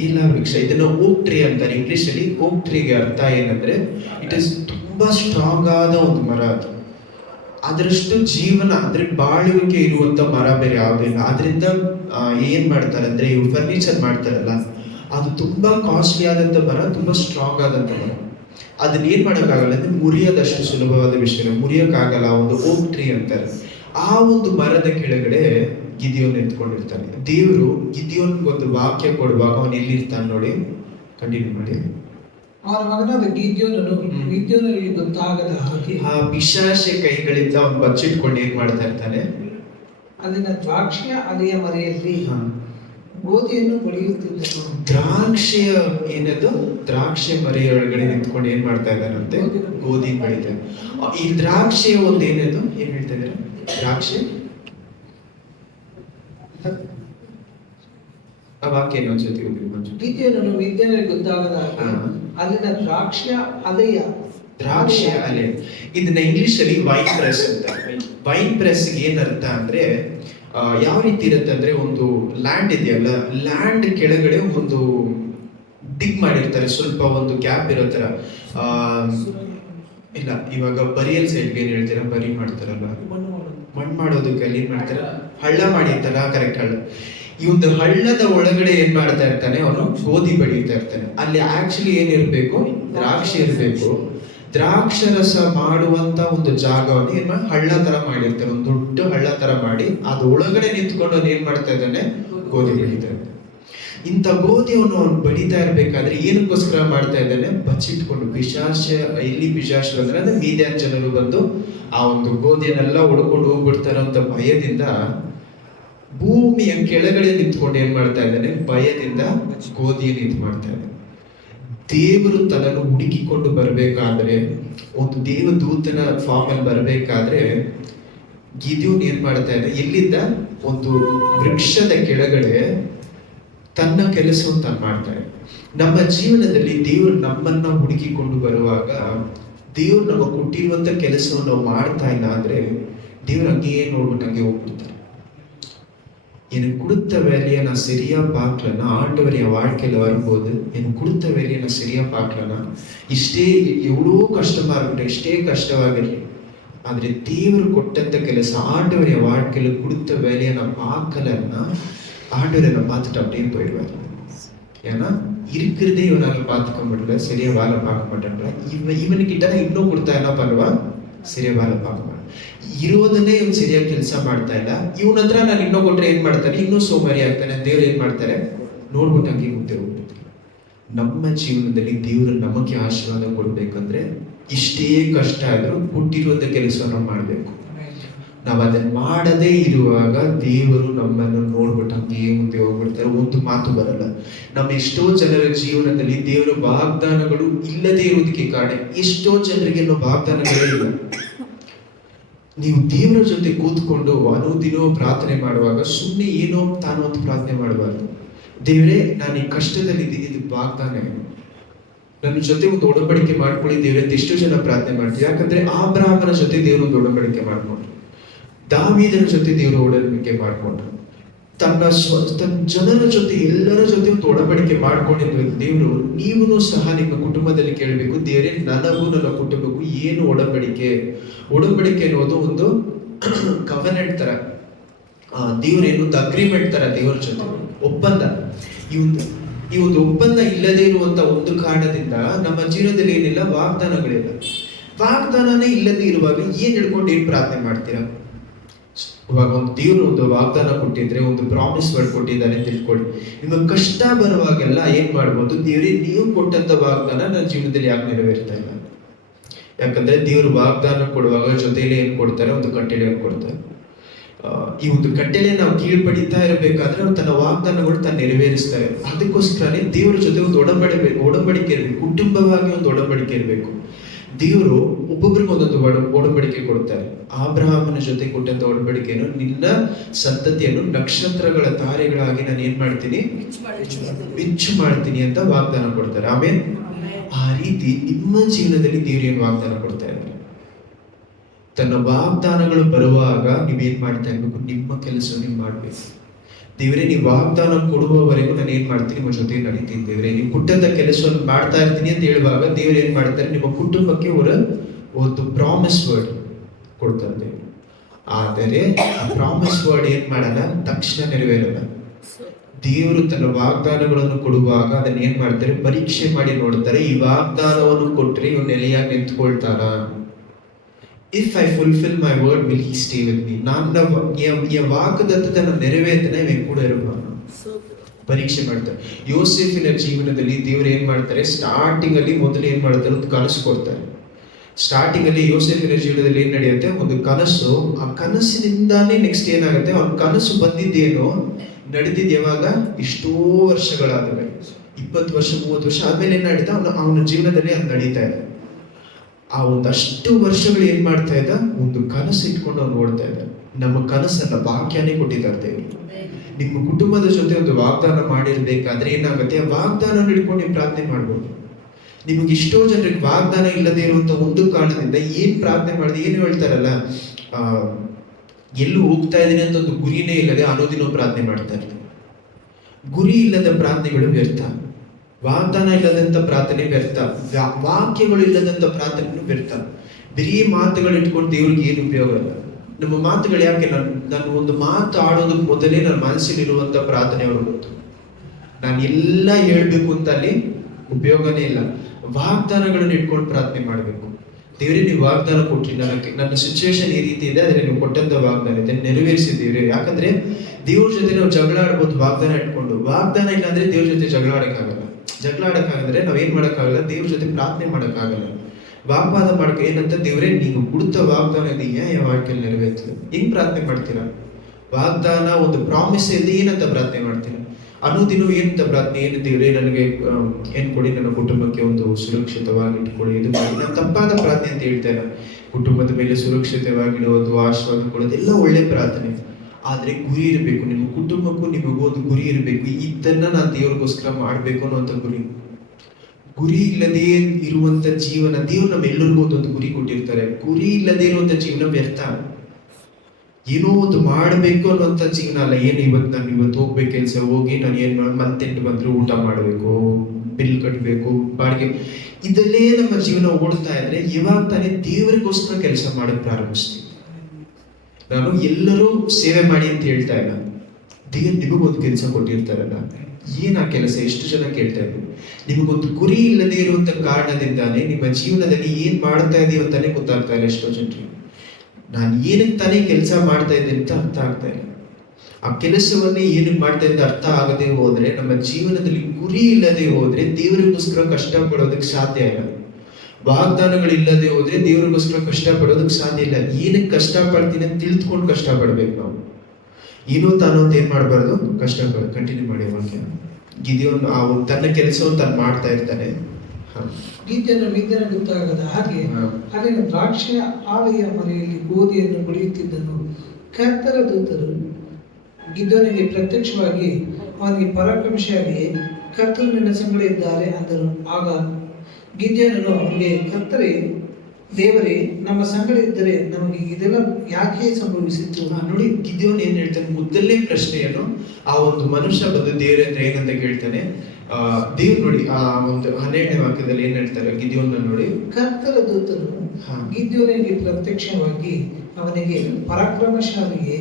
ಈಲ ವೃಕ್ಷ. ಇದನ್ನ ಓಕ್ ಟ್ರೀ ಅಂತಾರೆ ಇಂಗ್ಲಿಷ್ ಅಲ್ಲಿ. ಓಕ್ ಟ್ರೀಗೆ ಅರ್ಥ ಏನಂದ್ರೆ ಇಟ್ ಇಸ್ ತುಂಬಾ ಸ್ಟ್ರಾಂಗ್ ಆದ ಒಂದು ಮರ. ಅದು ಅದರಷ್ಟು ಜೀವನ, ಅಂದ್ರೆ ಬಾಳುವಿಕೆ ಇರುವಂತ ಮರ ಬೇರೆ ಯಾವುದಿಲ್ಲ. ಅದರಿಂದ ಏನ್ ಮಾಡ್ತಾರೆ ಅಂದ್ರೆ ಇವು ಫರ್ನಿಚರ್ ಮಾಡ್ತಾರಲ್ಲ, ಅದು ತುಂಬಾ ಕಾಸ್ಟ್ಲಿ ಆದಂತ ಮರ, ತುಂಬಾ ಸ್ಟ್ರಾಂಗ್ ಆದಂತ ಮರ. ಅದನ್ನ ಏನ್ ಮಾಡೋಕ್ಕಾಗಲ್ಲ ಅಂದ್ರೆ ಮುರಿಯೋದಷ್ಟು ಸುಲಭವಾದ ವಿಷಯ, ಮುರಿಯೋಕ್ಕಾಗಲ್ಲ. ಒಂದು ಓಕ್ ಟ್ರೀ ಅಂತಾರೆ. ಆ ಒಂದು ಮರದ ಕೆಳಗಡೆ ಗಿದಿಯೋನ್ ನಿಂತ್ಕೊಂಡಿರ್ತಾನೆ. ದೇವರು ಗಿದಿಯೋನ್ಗೆ ಒಂದು ವಾಕ್ಯ ಕೊಡುವಾಗ ಅವನು ಎಲ್ಲಿರ್ತಾನೆ ನೋಡಿ, ಕಂಟಿನ್ಯೂ ಮಾಡಿ. ಅವನ ಮಗನಾದ ಗಿದ್ಯೋನನಿಗೆ ಗೊತ್ತಾಗದ ಹಾಗೆ ಆ ಪಿಶಾಚೆ ಕೈಗಳಿಂದ ಅವನು ಬಚ್ಚಿಟ್ಕೊಂಡು ಏನ್ ಮಾಡ್ತಾ ಇರ್ತಾನೆ, ಅಲ್ಲಿನ ದ್ರಾಕ್ಷಿಯ ಅಲೆಯ ಮರೆಯಲ್ಲಿ ಗೋಧಿಯನ್ನು ಬಡಿಯುತ್ತಿದ್ದನು. ದ್ರಾಕ್ಷಿಯ ಏನದು, ದ್ರಾಕ್ಷಿ ಮರೆಯೊಳಗಡೆ ನಿಂತ್ಕೊಂಡು ಏನ್ ಮಾಡ್ತಾ ಇದ್ದಾನಂತೆ, ಗೋಧಿ ಬಡಿತಾನೆ. ಈ ದ್ರಾಕ್ಷಿಯ ಒಂದು ಏನದು, ಏನ್ ಹೇಳ್ತಾ ಇದಾರೆ, ದ್ರಾಕ್ಷಿ ಆ ವಾಕ್ಯ ಇನ್ನೊಂದ್ಸತಿ ಹೋಗಿ ಮಂಜು. ಗಿದ್ಯೋನನು ಮಿದ್ಯಾನನಿಗೆ ಗೊತ್ತಾಗದ ಹಾಗೆ ಅಲ್ಲಿನ ದ್ರಾಕ್ಷಿಯ ಅಲೆ. ಇದನ್ನ ಇಂಗ್ಲಿಷ್ ಅಲ್ಲಿ ವೈನ್ ಪ್ರೆಸ್ ಅಂತ. ವೈನ್ ಪ್ರೆಸ್ ಏನ್ ಅರ್ಥ ಅಂದ್ರೆ ಯಾವ ರೀತಿ ಇರುತ್ತೆ ಅಂದ್ರೆ, ಒಂದು ಲ್ಯಾಂಡ್ ಇದೆಯಲ್ಲ, ಲ್ಯಾಂಡ್ ಕೆಳಗಡೆ ಒಂದು ಡಿಗ್ ಮಾಡಿರ್ತಾರೆ, ಸ್ವಲ್ಪ ಒಂದು ಗ್ಯಾಪ್ ಇರೋ ತರ. ಇಲ್ಲ, ಇವಾಗ ಬರಿಯಲ್ ಸೈಡ್ಗೆ ಏನ್ ಹೇಳ್ತೀರಾ, ಬರಿ ಮಾಡ್ತಾರಲ್ಲ, ಮಣ್ಣು ಮಾಡೋದಕ್ಕೆ ಅಲ್ಲಿ ಏನ್ ಮಾಡ್ತಾರ, ಹಳ್ಳ ಮಾಡಿರ್ತಾರ, ಕರೆಕ್ಟ್ ಹಳ್ಳ. ಈ ಒಂದು ಹಳ್ಳದ ಒಳಗಡೆ ಏನ್ ಮಾಡ್ತಾ ಇರ್ತಾನೆ, ಅವನು ಗೋಧಿ ಬಡಿತಾ ಇರ್ತಾನೆ. ಅಲ್ಲಿ ಆಕ್ಚುಲಿ ಏನಿರ್ಬೇಕು, ದ್ರಾಕ್ಷಿ ಇರ್ಬೇಕು. ದ್ರಾಕ್ಷರಸ ಮಾಡುವಂತ ಒಂದು ಜಾಗವನ್ನು ಏನ್ ಹಳ್ಳ ತರ ಮಾಡಿರ್ತಾನೆ, ಒಂದು ದೊಡ್ಡ ಹಳ್ಳ ತರ ಮಾಡಿ ಅದು ಒಳಗಡೆ ನಿಂತ್ಕೊಂಡು ಅವ್ನು ಏನ್ ಮಾಡ್ತಾ ಇದ್ದಾನೆ, ಗೋಧಿ ಬಡಿತಾ ಇದ್ದಾನೆ. ಇಂಥ ಗೋಧಿಯನ್ನು ಅವನು ಬಡಿತಾ ಇರ್ಬೇಕಾದ್ರೆ ಏನಕ್ಕೋಸ್ಕರ ಮಾಡ್ತಾ ಇದ್ದಾನೆ, ಬಚ್ಚಿಟ್ಕೊಂಡು. ಎಲ್ಲಿ ಪಿಶಾಚ ಅಂದ್ರೆ ಮೀದ್ಯಾನ್ ಜನರು ಬಂದು ಆ ಒಂದು ಗೋಧಿಯನ್ನೆಲ್ಲ ಹೊಡ್ಕೊಂಡು ಹೋಗ್ಬಿಡ್ತಾರ ಅಂತ ಭಯದಿಂದ ಭೂಮಿಯ ಕೆಳಗಡೆ ನಿಂತ್ಕೊಂಡು ಏನ್ ಮಾಡ್ತಾ ಇದ್ದಾನೆ, ಭಯದಿಂದ ಗೋಧಿಯನ್ನು ಇದು ಮಾಡ್ತಾ ಇದ್ದಾನೆ. ದೇವರು ತನ್ನನ್ನು ಹುಡುಕಿಕೊಂಡು ಬರ್ಬೇಕಾದ್ರೆ, ಒಂದು ದೇವದೂತನ ಫಾರ್ಮ್ ಅಲ್ಲಿ ಬರ್ಬೇಕಾದ್ರೆ ಗಿದ್ಯೋನ್ ಏನ್ ಮಾಡ್ತಾ ಇದ್ದ, ಎಲ್ಲಿದ್ದ, ಒಂದು ವೃಕ್ಷದ ಕೆಳಗಡೆ ತನ್ನ ಕೆಲಸವನ್ನು ತಾನು ಮಾಡ್ತಾರೆ. ನಮ್ಮ ಜೀವನದಲ್ಲಿ ದೇವರು ನಮ್ಮನ್ನ ಹುಡುಕಿಕೊಂಡು ಬರುವಾಗ, ದೇವ್ರು ನಮ್ಮ ಕೊಟ್ಟಿರುವಂತ ಕೆಲಸವನ್ನು ನಾವು ಮಾಡ್ತಾ ಇಲ್ಲ ಅಂದ್ರೆ ದೇವ್ರು ಹಂಗೆ ನೋಡ್ಬಿಟ್ಟು ಹಂಗೆ ಹೋಗ್ಬಿಡ್ತಾರೆ. எனக்கு கொடுத்த வேலையை நான் சரியா பார்க்கலன்னா, ஆண்டவர் என் வாழ்க்கையில வரும்போது எனக்கு கொடுத்த வேலையை நான் சரியா பார்க்கலன்னா, ಇಷ್ಟೇ ಎವಡೋ ಕಷ್ಟமா இருக்கட்டும், ಇಷ್ಟೇ ಕಷ್ಟವಾಗಿರಲಿ, ಆದ್ರೆ ದೇವರು ಕೊಟ್ಟಂತ ಕೆಲಸ, ஆண்டவர் என் வாழ்க்கையில கொடுத்த வேலையை நான் பார்க்கலன்னா ஆண்டவர் என்னை பார்த்துட்டு அப்படியே போயிடுவார். ஏன்னா இருக்கிறதே இவனால பார்த்துக்க முடியல, சரியா வேலை பார்க்க மாட்டேன்ற, ಇವನಿಗಿಟ್ಟ ಇನ್ನೂ ಕೊಡ್ತಾ என்ன பண்ணுவான், சரியா வேலை பார்க்க மாட்டான். ಇರೋದನ್ನೇ ಇವ್ನು ಸರಿಯಾಗಿ ಕೆಲಸ ಮಾಡ್ತಾ ಇಲ್ಲ, ಇವನ ಹತ್ರ ನಾನು ಇನ್ನೂ ಕೊಟ್ರೆ ಏನ್ ಮಾಡ್ತಾನೆ, ಇನ್ನೂ ಸೋಮಾರಿ ಆಗ್ತಾನೆ. ದೇವ್ರು ಏನ್ ಮಾಡ್ತಾರೆ, ನೋಡ್ಬಿಟ್ಟು ಹಂಗೆ ಮುಂದೆ ಹೋಗ್ಬಿಡ್ತಾರೆ. ನಮ್ಮ ಜೀವನದಲ್ಲಿ ದೇವರು ನಮಗೆ ಆಶೀರ್ವಾದ ಕೊಡ್ಬೇಕಂದ್ರೆ ಇಷ್ಟೇ ಕಷ್ಟ ಆದ್ರೂ ಹುಟ್ಟಿರುವಂತ ಕೆಲಸವನ್ನು ಮಾಡ್ಬೇಕು. ನಾವು ಅದನ್ನ ಮಾಡದೇ ಇರುವಾಗ ದೇವರು ನಮ್ಮನ್ನು ನೋಡ್ಬಿಟ್ಟು ಹಂಗೆ ಮುಂದೆ ಹೋಗ್ಬಿಡ್ತಾರೆ. ಒಂದು ಮಾತು ಬರಲ್ಲ. ನಮ್ಮ ಎಷ್ಟೋ ಜನರ ಜೀವನದಲ್ಲಿ ದೇವರ ವಾಗ್ದಾನಗಳು ಇಲ್ಲದೆ ಇರುವುದಕ್ಕೆ ಕಾರಣ, ಎಷ್ಟೋ ಜನರಿಗೆ ವಾಗ್ದಾನಗಳೇ ಇಲ್ಲ. ನೀವು ದೇವರ ಜೊತೆ ಕೂತ್ಕೊಂಡು ಅನುದಿನೋ ಪ್ರಾರ್ಥನೆ ಮಾಡುವಾಗ ಸುಮ್ಮನೆ ಏನೋ ತಾನು ಅಂತ ಪ್ರಾರ್ಥನೆ ಮಾಡಬಾರ್ದು. ದೇವರೇ, ನಾನು ಈ ಕಷ್ಟದಲ್ಲಿ ಇದ್ದೀನಿ, ಇದು ವಾಗ್ದಾನ, ನನ್ನ ಜೊತೆ ಒಂದು ಒಡಂಬಡಿಕೆ ಮಾಡ್ಕೊಳ್ಳಿ ದೇವರೇ ಅಂತ ಎಷ್ಟೋ ಜನ ಪ್ರಾರ್ಥನೆ ಮಾಡ್ತೀವಿ. ಯಾಕಂದ್ರೆ ಅಬ್ರಹಾಮನ ಜೊತೆ ದೇವರು ಒಂದು ಒಡಂಬಡಿಕೆ ಮಾಡ್ಕೊಂಡ್ರು, ದಾವೀದನ ಜೊತೆ ದೇವರು ಒಡಂಬಡಿಕೆ ಮಾಡ್ಕೊಂಡ್ರು, ತನ್ನ ಜನರ ಜೊತೆ ಎಲ್ಲರ ಜೊತೆ ಒಂದು ಒಡಂಬಡಿಕೆ ಮಾಡ್ಕೊಂಡಿದ್ದ ದೇವರು, ನೀವು ಸಹ ನಿಮ್ಮ ಕುಟುಂಬದಲ್ಲಿ ಕೇಳಬೇಕು, ದೇವರೇ ನನಗೂ ನನ್ನ ಕುಟುಂಬಕ್ಕೂ ಏನು ಒಡಂಬಡಿಕೆ. ಒಡಂಬಡಿಕೆ ಅನ್ನೋದು ಒಂದು ಕವನೆಂಟ್ ತರ, ದೇವ್ರೇನು ಒಂದು ಅಗ್ರಿಮೆಂಟ್ ತರ, ದೇವರ ಜೊತೆ ಒಪ್ಪಂದ. ಈ ಒಂದು ಒಪ್ಪಂದ ಇಲ್ಲದೆ ಇರುವಂತ ಒಂದು ಕಾರಣದಿಂದ ನಮ್ಮ ಜೀವನದಲ್ಲಿ ಏನಿಲ್ಲ, ವಾಗ್ದಾನಗಳಿಲ್ಲ. ವಾಗ್ದಾನನೇ ಇಲ್ಲದೆ ಇರುವಾಗ ಏನ್ ಹಿಡ್ಕೊಂಡು ಏನ್ ಪ್ರಾರ್ಥನೆ ಮಾಡ್ತೀರಾ? ಇವಾಗ ಒಂದು ದೇವರು ಒಂದು ವಾಗ್ದಾನ ಕೊಟ್ಟಿದ್ರೆ, ಒಂದು ಪ್ರಾಮಿಸ್ ವರ್ಡ್ ಕೊಟ್ಟಿದ್ದಾರೆ ಅಂತ ತಿಳ್ಕೊಳ್ಳಿ. ನಿಮಗೆ ಕಷ್ಟ ಬರುವಾಗೆಲ್ಲ ಏನ್ ಮಾಡ್ಬೋದು, ದೇವರೇ ನೀವು ಕೊಟ್ಟಂತ ವಾಗ್ದಾನ ನನ್ನ ಜೀವನದಲ್ಲಿ ಯಾಕೆ ನೆರವೇರ್ತಾ ಇಲ್ಲ? ಯಾಕಂದ್ರೆ ದೇವರು ವಾಗ್ದಾನ ಕೊಡುವಾಗ ಜೊತೆಯಲ್ಲಿ ಏನ್ ಕೊಡ್ತಾರೆ, ಒಂದು ಕಟ್ಟಳೆಯನ್ನು ಕೊಡ್ತಾರೆ. ಈ ಒಂದು ಕಟ್ಟಳೆ ನಾವು ಕೀಳ್ಪಡಿತಾ ಇರಬೇಕಾದ್ರೆ ಅವ್ರು ತನ್ನ ವಾಗ್ದಾನಗಳು ತಾನು ನೆರವೇರಿಸ್ತಾರೆ. ಅದಕ್ಕೋಸ್ಕರನೇ ದೇವರ ಜೊತೆ ಒಂದು ಒಡಂಬಡಿಕೆ ಇರಬೇಕು, ಕುಟುಂಬವಾಗಿ ಒಂದು ಒಡಂಬಡಿಕೆ ಇರಬೇಕು. ದೇವರು ಒಬ್ಬೊಬ್ಬರಿಗೆ ಒಂದೊಂದು ಒಡಂಬಡಿಕೆ ಕೊಡ್ತಾರೆ. ಅಬ್ರಹಾಮನ ಜೊತೆ ಕೊಟ್ಟಂತ ಒಡಂಬಡಿಕೆಯನ್ನು, ನಿನ್ನ ಸಂತತಿಯನ್ನು ನಕ್ಷತ್ರಗಳ ತಾರೆಗಳಾಗಿ ನಾನು ಏನ್ ಮಾಡ್ತೀನಿ, ಹೆಚ್ಚು ಮಾಡ್ತೀನಿ ಅಂತ ವಾಗ್ದಾನ ಕೊಡ್ತಾರೆ. ಆಮೇಲೆ ಆ ರೀತಿ ನಿಮ್ಮ ಜೀವನದಲ್ಲಿ ದೇವರು ಏನು ವಾಗ್ದಾನ ಕೊಡ್ತಾ ಇದ್ದಾರೆ, ತನ್ನ ವಾಗ್ದಾನಗಳು ಬರುವಾಗ ನೀವೇನ್ ಮಾಡ್ತಾ ಇರ್ಬೇಕು, ನಿಮ್ಮ ಕೆಲಸ ನೀವು ಮಾಡ್ಬೇಕು. ದೇವರೇ, ನೀವು ವಾಗ್ದಾನ ಕೊಡುವವರೆಗೂ ನಾನು ಏನ್ ಮಾಡ್ತೀನಿ, ನಿಮ್ಮ ಜೊತೆ ನಡೀತೀನಿ. ದೇವರೇ, ನೀವು ಕೊಟ್ಟಂತ ಕೆಲಸವನ್ನು ಮಾಡ್ತಾ ಇರ್ತೀನಿ ಅಂತ ಹೇಳುವಾಗ ದೇವರು ಏನ್ ಮಾಡ್ತಾರೆ, ನಿಮ್ಮ ಕುಟುಂಬಕ್ಕೆ ಒಂದು ಪ್ರಾಮಿಸ್ ವರ್ಡ್ ಕೊಡ್ತಾರೆ ದೇವರು. ಆದರೆ ಆ ಪ್ರಾಮಿಸ್ ವರ್ಡ್ ಏನ್ ಮಾಡಲ್ಲ, ತಕ್ಷಣ ನೆರವೇರಲ್ಲ. ದೇವರು ತನ್ನ ವಾಗ್ದಾನಗಳನ್ನು ಕೊಡುವಾಗ ಅದನ್ನ ಏನ್ ಮಾಡ್ತಾರೆ, ಪರೀಕ್ಷೆ ಮಾಡಿ ನೋಡ್ತಾರೆ. ಈ ವಾಗ್ದಾನವನ್ನು ಕೊಟ್ರೆ ಇವ್ ನೆಲೆಯಾಗಿ ನಿಂತ್ಕೊಳ್ತಾರ, if I fulfil my word will he stay with me. ಈ ವಾಗ್ದತ್ತನ ನೆರವೇರ್ತನೆ ಇவன் ಕೂಡ ಇರಬಹುದು. ಪರೀಕ್ಷೆ ಮಾಡ್ತಾರೆ. ಯೋಸೇಫಿನ ಜೀವನದಲ್ಲಿ ದೇವರು ಏನ್ ಮಾಡ್ತಾರೆ, ಸ್ಟಾರ್ಟಿಂಗ್ ಅಲ್ಲಿ ಮೊದಲು ಏನ್ ಮಾಡ್ತಾರೆ, ಒಂದು ಕನಸು ಕೊಡ್ತಾರೆ. ಸ್ಟಾರ್ಟಿಂಗ್ ಅಲ್ಲಿ ಯೋಸೇಫಿನ ಜೀವನದಲ್ಲಿ ಏನ್ ನಡೆಯುತ್ತೆ, ಒಂದು ಕನಸು. ಆ ಕನಸಿನಿಂದಾನೇ ನೆಕ್ಸ್ಟ್ ಏನಾಗುತ್ತೆ, ಅವ್ನ ಕನಸು ಬಂದಿದ್ದೇನೋ ನಡೆದಿದ್ ಯಾವಾಗ, ಇಷ್ಟೋ ವರ್ಷಗಳಾದವೆ, 20 ವರ್ಷ 30 ವರ್ಷ ಆದ್ಮೇಲೆ ಏನ್ ನಡೀತಾ, ಅವನ ಜೀವನದಲ್ಲಿ ಅದು ನಡೀತಾ ಇದೆ. ಆ ಒಂದಷ್ಟು ವರ್ಷಗಳು ಏನ್ ಮಾಡ್ತಾ ಇದ್ದ, ಒಂದು ಕನಸು ಇಟ್ಕೊಂಡು ಅವ್ನು ನೋಡ್ತಾ ಇದ್ದ. ನಮ್ಮ ಕನಸನ್ನ ವಾಕ್ಯನೇ ಕೊಟ್ಟಿದ್ದಾರೆ ದೇವರು. ನಿಮ್ಮ ಕುಟುಂಬದ ಜೊತೆ ಒಂದು ವಾಗ್ದಾನ ಮಾಡಿರ್ಬೇಕಾದ್ರೆ ಏನಾಗುತ್ತೆ, ಆ ವಾಗ್ದಾನ ಹಿಡ್ಕೊಂಡು ನೀವು ಪ್ರಾರ್ಥನೆ ಮಾಡ್ಬೋದು. ನಿಮಗೆ ಇಷ್ಟೋ ಜನರಿಗೆ ವಾಗ್ದಾನ ಇಲ್ಲದೆ ಇರುವಂತ ಒಂದು ಕಾರಣದಿಂದ ಏನ್ ಪ್ರಾರ್ಥನೆ ಮಾಡಿದೆ, ಏನು ಹೇಳ್ತಾರಲ್ಲ, ಎಲ್ಲೂ ಹೋಗ್ತಾ ಇದ್ದೀನಿ ಅಂತ ಒಂದು ಗುರಿನೇ ಇಲ್ಲದೆ ಅನುದಿನ ಪ್ರಾರ್ಥನೆ ಮಾಡ್ತಾ ಇರ್ತಾರೆ. ಗುರಿ ಇಲ್ಲದ ಪ್ರಾರ್ಥನೆಗಳು ವ್ಯರ್ಥ, ವಾಗ್ದಾನ ಇಲ್ಲದಂತ ಪ್ರಾರ್ಥನೆ ವ್ಯರ್ಥ, ವಾಕ್ಯಗಳು ಇಲ್ಲದಂತ ಪ್ರಾರ್ಥನೆಗಳು ವ್ಯರ್ಥ. ಬರೀ ಮಾತುಗಳು ಇಟ್ಕೊಂಡು ದೇವ್ರಿಗೆ ಏನು ಉಪಯೋಗ ಇಲ್ಲ. ನಮ್ಮ ಮಾತುಗಳು ಯಾಕೆ, ನಾನು ಒಂದು ಮಾತು ಆಡೋದಕ್ಕೆ ಮೊದಲೇ ನನ್ನ ಮನಸ್ಸಲ್ಲಿರುವಂತ ಪ್ರಾರ್ಥನೆ ಅವರು ಗೊತ್ತು. ನಾನು ಎಲ್ಲ ಹೇಳ್ಬೇಕು ಅಂತ ಅಲ್ಲಿ ಉಪಯೋಗನೇ ಇಲ್ಲ. ವಾಗ್ದಾನಗಳನ್ನು ಇಟ್ಕೊಂಡು ಪ್ರಾರ್ಥನೆ ಮಾಡಬೇಕು. ದೇವರೇ ನೀವು ವಾಗ್ದಾನ ಕೊಟ್ರಿ, ನನ್ನ ಸಿಚುವೇಶನ್ ಈ ರೀತಿ ಇದೆ, ಅದೇ ನೀವು ಕೊಟ್ಟಂತ ವಾಗ್ದಾನ ಇದೆ, ನೆರವೇರಿಸಿದ್ದೀವ್ರಿ. ಯಾಕಂದ್ರೆ ದೇವ್ರ ಜೊತೆ ನಾವು ಜಗಳ ಆಡ್ಬೋದು ವಾಗ್ದಾನ ಇಟ್ಕೊಂಡು. ವಾಗ್ದಾನ ಇಲ್ಲ ಅಂದ್ರೆ ದೇವ್ರ ಜೊತೆ ಜಗಳ ಆಡಕ್ಕಾಗಲ್ಲ. ಜಗಳ ಆಡಕ್ಕಾಗಂದ್ರೆ ನಾವೇನ್ ಮಾಡಕ್ಕಾಗಲ್ಲ, ದೇವ್ರ ಜೊತೆ ಪ್ರಾರ್ಥನೆ ಮಾಡಕ್ಕಾಗಲ್ಲ. ವಾಗ್ವಾದ ಮಾಡಕ್ಕೆ ಏನಂತ, ದೇವ್ರೆ ನೀವು ಕೊಡುತ್ತ ವಾಗ್ದಾನ ಇದೆಯಾ, ಯಾವ ವಾಕ್ಯ ನೆರವೇರ್ತದೆ, ಹೆಂಗ್ ಪ್ರಾರ್ಥನೆ ಮಾಡ್ತೀರಾ? ವಾಗ್ದಾನ ಒಂದು ಪ್ರಾಮಿಸ್ ಇದೆ, ಏನಂತ ಪ್ರಾರ್ಥನೆ ಮಾಡ್ತೀರಾ? ಅನುದಿನ ಏನಂತ ಪ್ರಾರ್ಥನೆ, ಏನು ದೇವ್ರೆ ನನಗೆ ಏನ್ ಕೊಡಿ, ನನ್ನ ಕುಟುಂಬಕ್ಕೆ ಒಂದು ಸುರಕ್ಷಿತವಾಗಿ ಇಟ್ಕೊಳ್ಳಿ, ಇದು ಮಾಡಿ. ನಾನು ತಪ್ಪಾದ ಪ್ರಾರ್ಥನೆ ಅಂತ ಹೇಳ್ತಾ ಇಲ್ಲ. ಕುಟುಂಬದ ಮೇಲೆ ಸುರಕ್ಷಿತವಾಗಿಡುವುದು, ಆಶೀರ್ವಾದ ಕೊಡೋದು ಎಲ್ಲ ಒಳ್ಳೆ ಪ್ರಾರ್ಥನೆ. ಆದ್ರೆ ಗುರಿ ಇರಬೇಕು. ನಿಮ್ಮ ಕುಟುಂಬಕ್ಕೂ ನಿಮಗೂ ಒಂದು ಗುರಿ ಇರಬೇಕು. ಇದನ್ನ ನಾನು ದೇವ್ರಿಗೋಸ್ಕರ ಮಾಡ್ಬೇಕು ಅನ್ನೋಂಥ ಗುರಿ ಇಲ್ಲದೆ ಇರುವಂತ ಜೀವನ, ದೇವ್ರು ನಮ್ಮೆಲ್ಲರಿಗೂ ಒಂದೊಂದು ಗುರಿ ಕೊಟ್ಟಿರ್ತಾರೆ. ಗುರಿ ಇಲ್ಲದೆ ಇರುವಂತ ಜೀವನ ವ್ಯರ್ಥ. ಏನೋ ಒಂದು ಮಾಡಬೇಕು ಅನ್ನೋಂಥ ಜೀವನ ಅಲ್ಲ. ಏನು ನಾನು ಇವತ್ತು ಹೋಗ್ಬೇಕು ಕೆಲಸ, ಹೋಗಿ ನಾನು ಏನ್ ಮಂತೆಂಟು ಬಂದ್ರೆ ಊಟ ಮಾಡಬೇಕು, ಬಿಲ್ ಕಟ್ಟಬೇಕು, ಬಾಡಿಗೆ, ಇದಲ್ಲೇ ನಮ್ಮ ಜೀವನ ಓಡ್ತಾ ಇದ್ರೆ ಇವಾಗ ತಾನೇ ದೇವರಿಗೋಸ್ಕರ ಕೆಲಸ ಮಾಡಕ್ ಪ್ರಾರಂಭಿಸ್ತೀವಿ. ನಾನು ಎಲ್ಲರೂ ಸೇವೆ ಮಾಡಿ ಅಂತ ಹೇಳ್ತಾ ಇಲ್ಲ. ದೇವ್ರು ನಿಮಗೊಂದು ಕೆಲಸ ಕೊಟ್ಟಿರ್ತಾರಲ್ಲ, ಏನ್ ಆ ಕೆಲಸ? ಎಷ್ಟು ಜನ ಕೇಳ್ತಾ ಇದ್ರು. ನಿಮಗೊಂದು ಗುರಿ ಇಲ್ಲದೆ ಇರುವಂತ ಕಾರಣದಿಂದಾನೇ ನಿಮ್ಮ ಜೀವನದಲ್ಲಿ ಏನ್ ಮಾಡ್ತಾ ಇದೀವಿ ಅಂತಾನೆ ಗೊತ್ತಾಗ್ತಾ ಇಲ್ಲ ಎಷ್ಟೋ ಜನರಿಗೆ. ನಾನು ಏನಕ್ಕೆ ತಾನೇ ಕೆಲಸ ಮಾಡ್ತಾ ಇದ್ದೆ ಅಂತ ಅರ್ಥ ಆಗ್ತಾ ಇಲ್ಲ. ಆ ಕೆಲಸವನ್ನೇ ಏನಕ್ಕೆ ಮಾಡ್ತಾ ಇದ್ದ ಅರ್ಥ ಆಗದೆ ಹೋದ್ರೆ, ನಮ್ಮ ಜೀವನದಲ್ಲಿ ಗುರಿ ಇಲ್ಲದೆ ಹೋದ್ರೆ ದೇವರಿಗೋಸ್ಕರ ಕಷ್ಟ ಪಡೋದಕ್ಕೆ ಸಾಧ್ಯ ಇಲ್ಲ. ವಾಗ್ದಾನಗಳಿಲ್ಲದೆ ಹೋದ್ರೆ ದೇವರಿಗೋಸ್ಕರ ಕಷ್ಟ ಪಡೋದಕ್ಕೆ ಸಾಧ್ಯ ಇಲ್ಲ. ಏನಕ್ಕೆ ಕಷ್ಟ ಪಡ್ತೀನಿ ಅಂತ ತಿಳಿದುಕೊಂಡು ಕಷ್ಟ ಪಡ್ಬೇಕು ನಾವು. ಏನೋ ತಾನು ಅಂತ ಏನ್ ಮಾಡಬಾರ್ದು, ಕಷ್ಟ ಪಡ. ಕಂಟಿನ್ಯೂ ಮಾಡಿ ವಾಕ್ಯ. ಗಿದಿಯೋನ್ ತನ್ನ ಕೆಲಸವನ್ನು ತಾನು ಮಾಡ್ತಾ ಇರ್ತಾನೆ. ಗೀತೆಯನ್ನು ನಿಂದನೆ ಗೊತ್ತಾಗದ ಹಾಗೆ ಅಲ್ಲಿನ ದ್ರಾಕ್ಷಿಯ ಆಳೆಯ ಮನೆಯಲ್ಲಿ ಗೋಧಿಯನ್ನು ಕುಡಿಯುತ್ತಿದ್ದನು. ಕರ್ತನ ದೂತರು ಗಿದ್ದೋನಿಗೆ ಪ್ರತ್ಯಕ್ಷವಾಗಿ ಅವನಿಗೆ ಪರಾಕ್ರಮಶಾಲಿ, ಕರ್ತರು ನಿನ್ನ ಸಂಗಡ ಇದ್ದಾರೆ ಅಂದರು. ಆಗ ಗಿದ್ಯೋನನು ಅವನಿಗೆ, ಕರ್ತರೇ, ದೇವರೇ, ನಮ್ಮ ಸಂಗಡ ಇದ್ದರೆ ನಮಗೆ ಇದೆಲ್ಲ ಯಾಕೆ ಸಂಭವಿಸಿತ್ತು? ನೋಡಿ, ಗಿದ್ಯೋನ್ ಏನ್ ಹೇಳ್ತಾನೆ, ಮೊದಲನೇ ಪ್ರಶ್ನೆಯನ್ನು ಆ ಒಂದು ಮನುಷ್ಯ ಬಂದು ದೇವ್ರೆ ಅಂದ್ರೆ ಏನಂತ ಕೇಳ್ತಾನೆ. ದೇವ್ರು ನೋಡಿ ಆ ಒಂದು 12ನೇ ವಾಕ್ಯದಲ್ಲಿ ಏನ್ ಹೇಳ್ತಾರೆ ಗಿದ್ಯೋನ್ ನೋಡಿ, ಕರ್ತನ ದೂತನು ಗಿದ್ಯೋನಿಗೆ ಪ್ರತ್ಯಕ್ಷವಾಗಿ ಅವನಿಗೆ, ಪರಾಕ್ರಮಶಾಲಿಗೆ,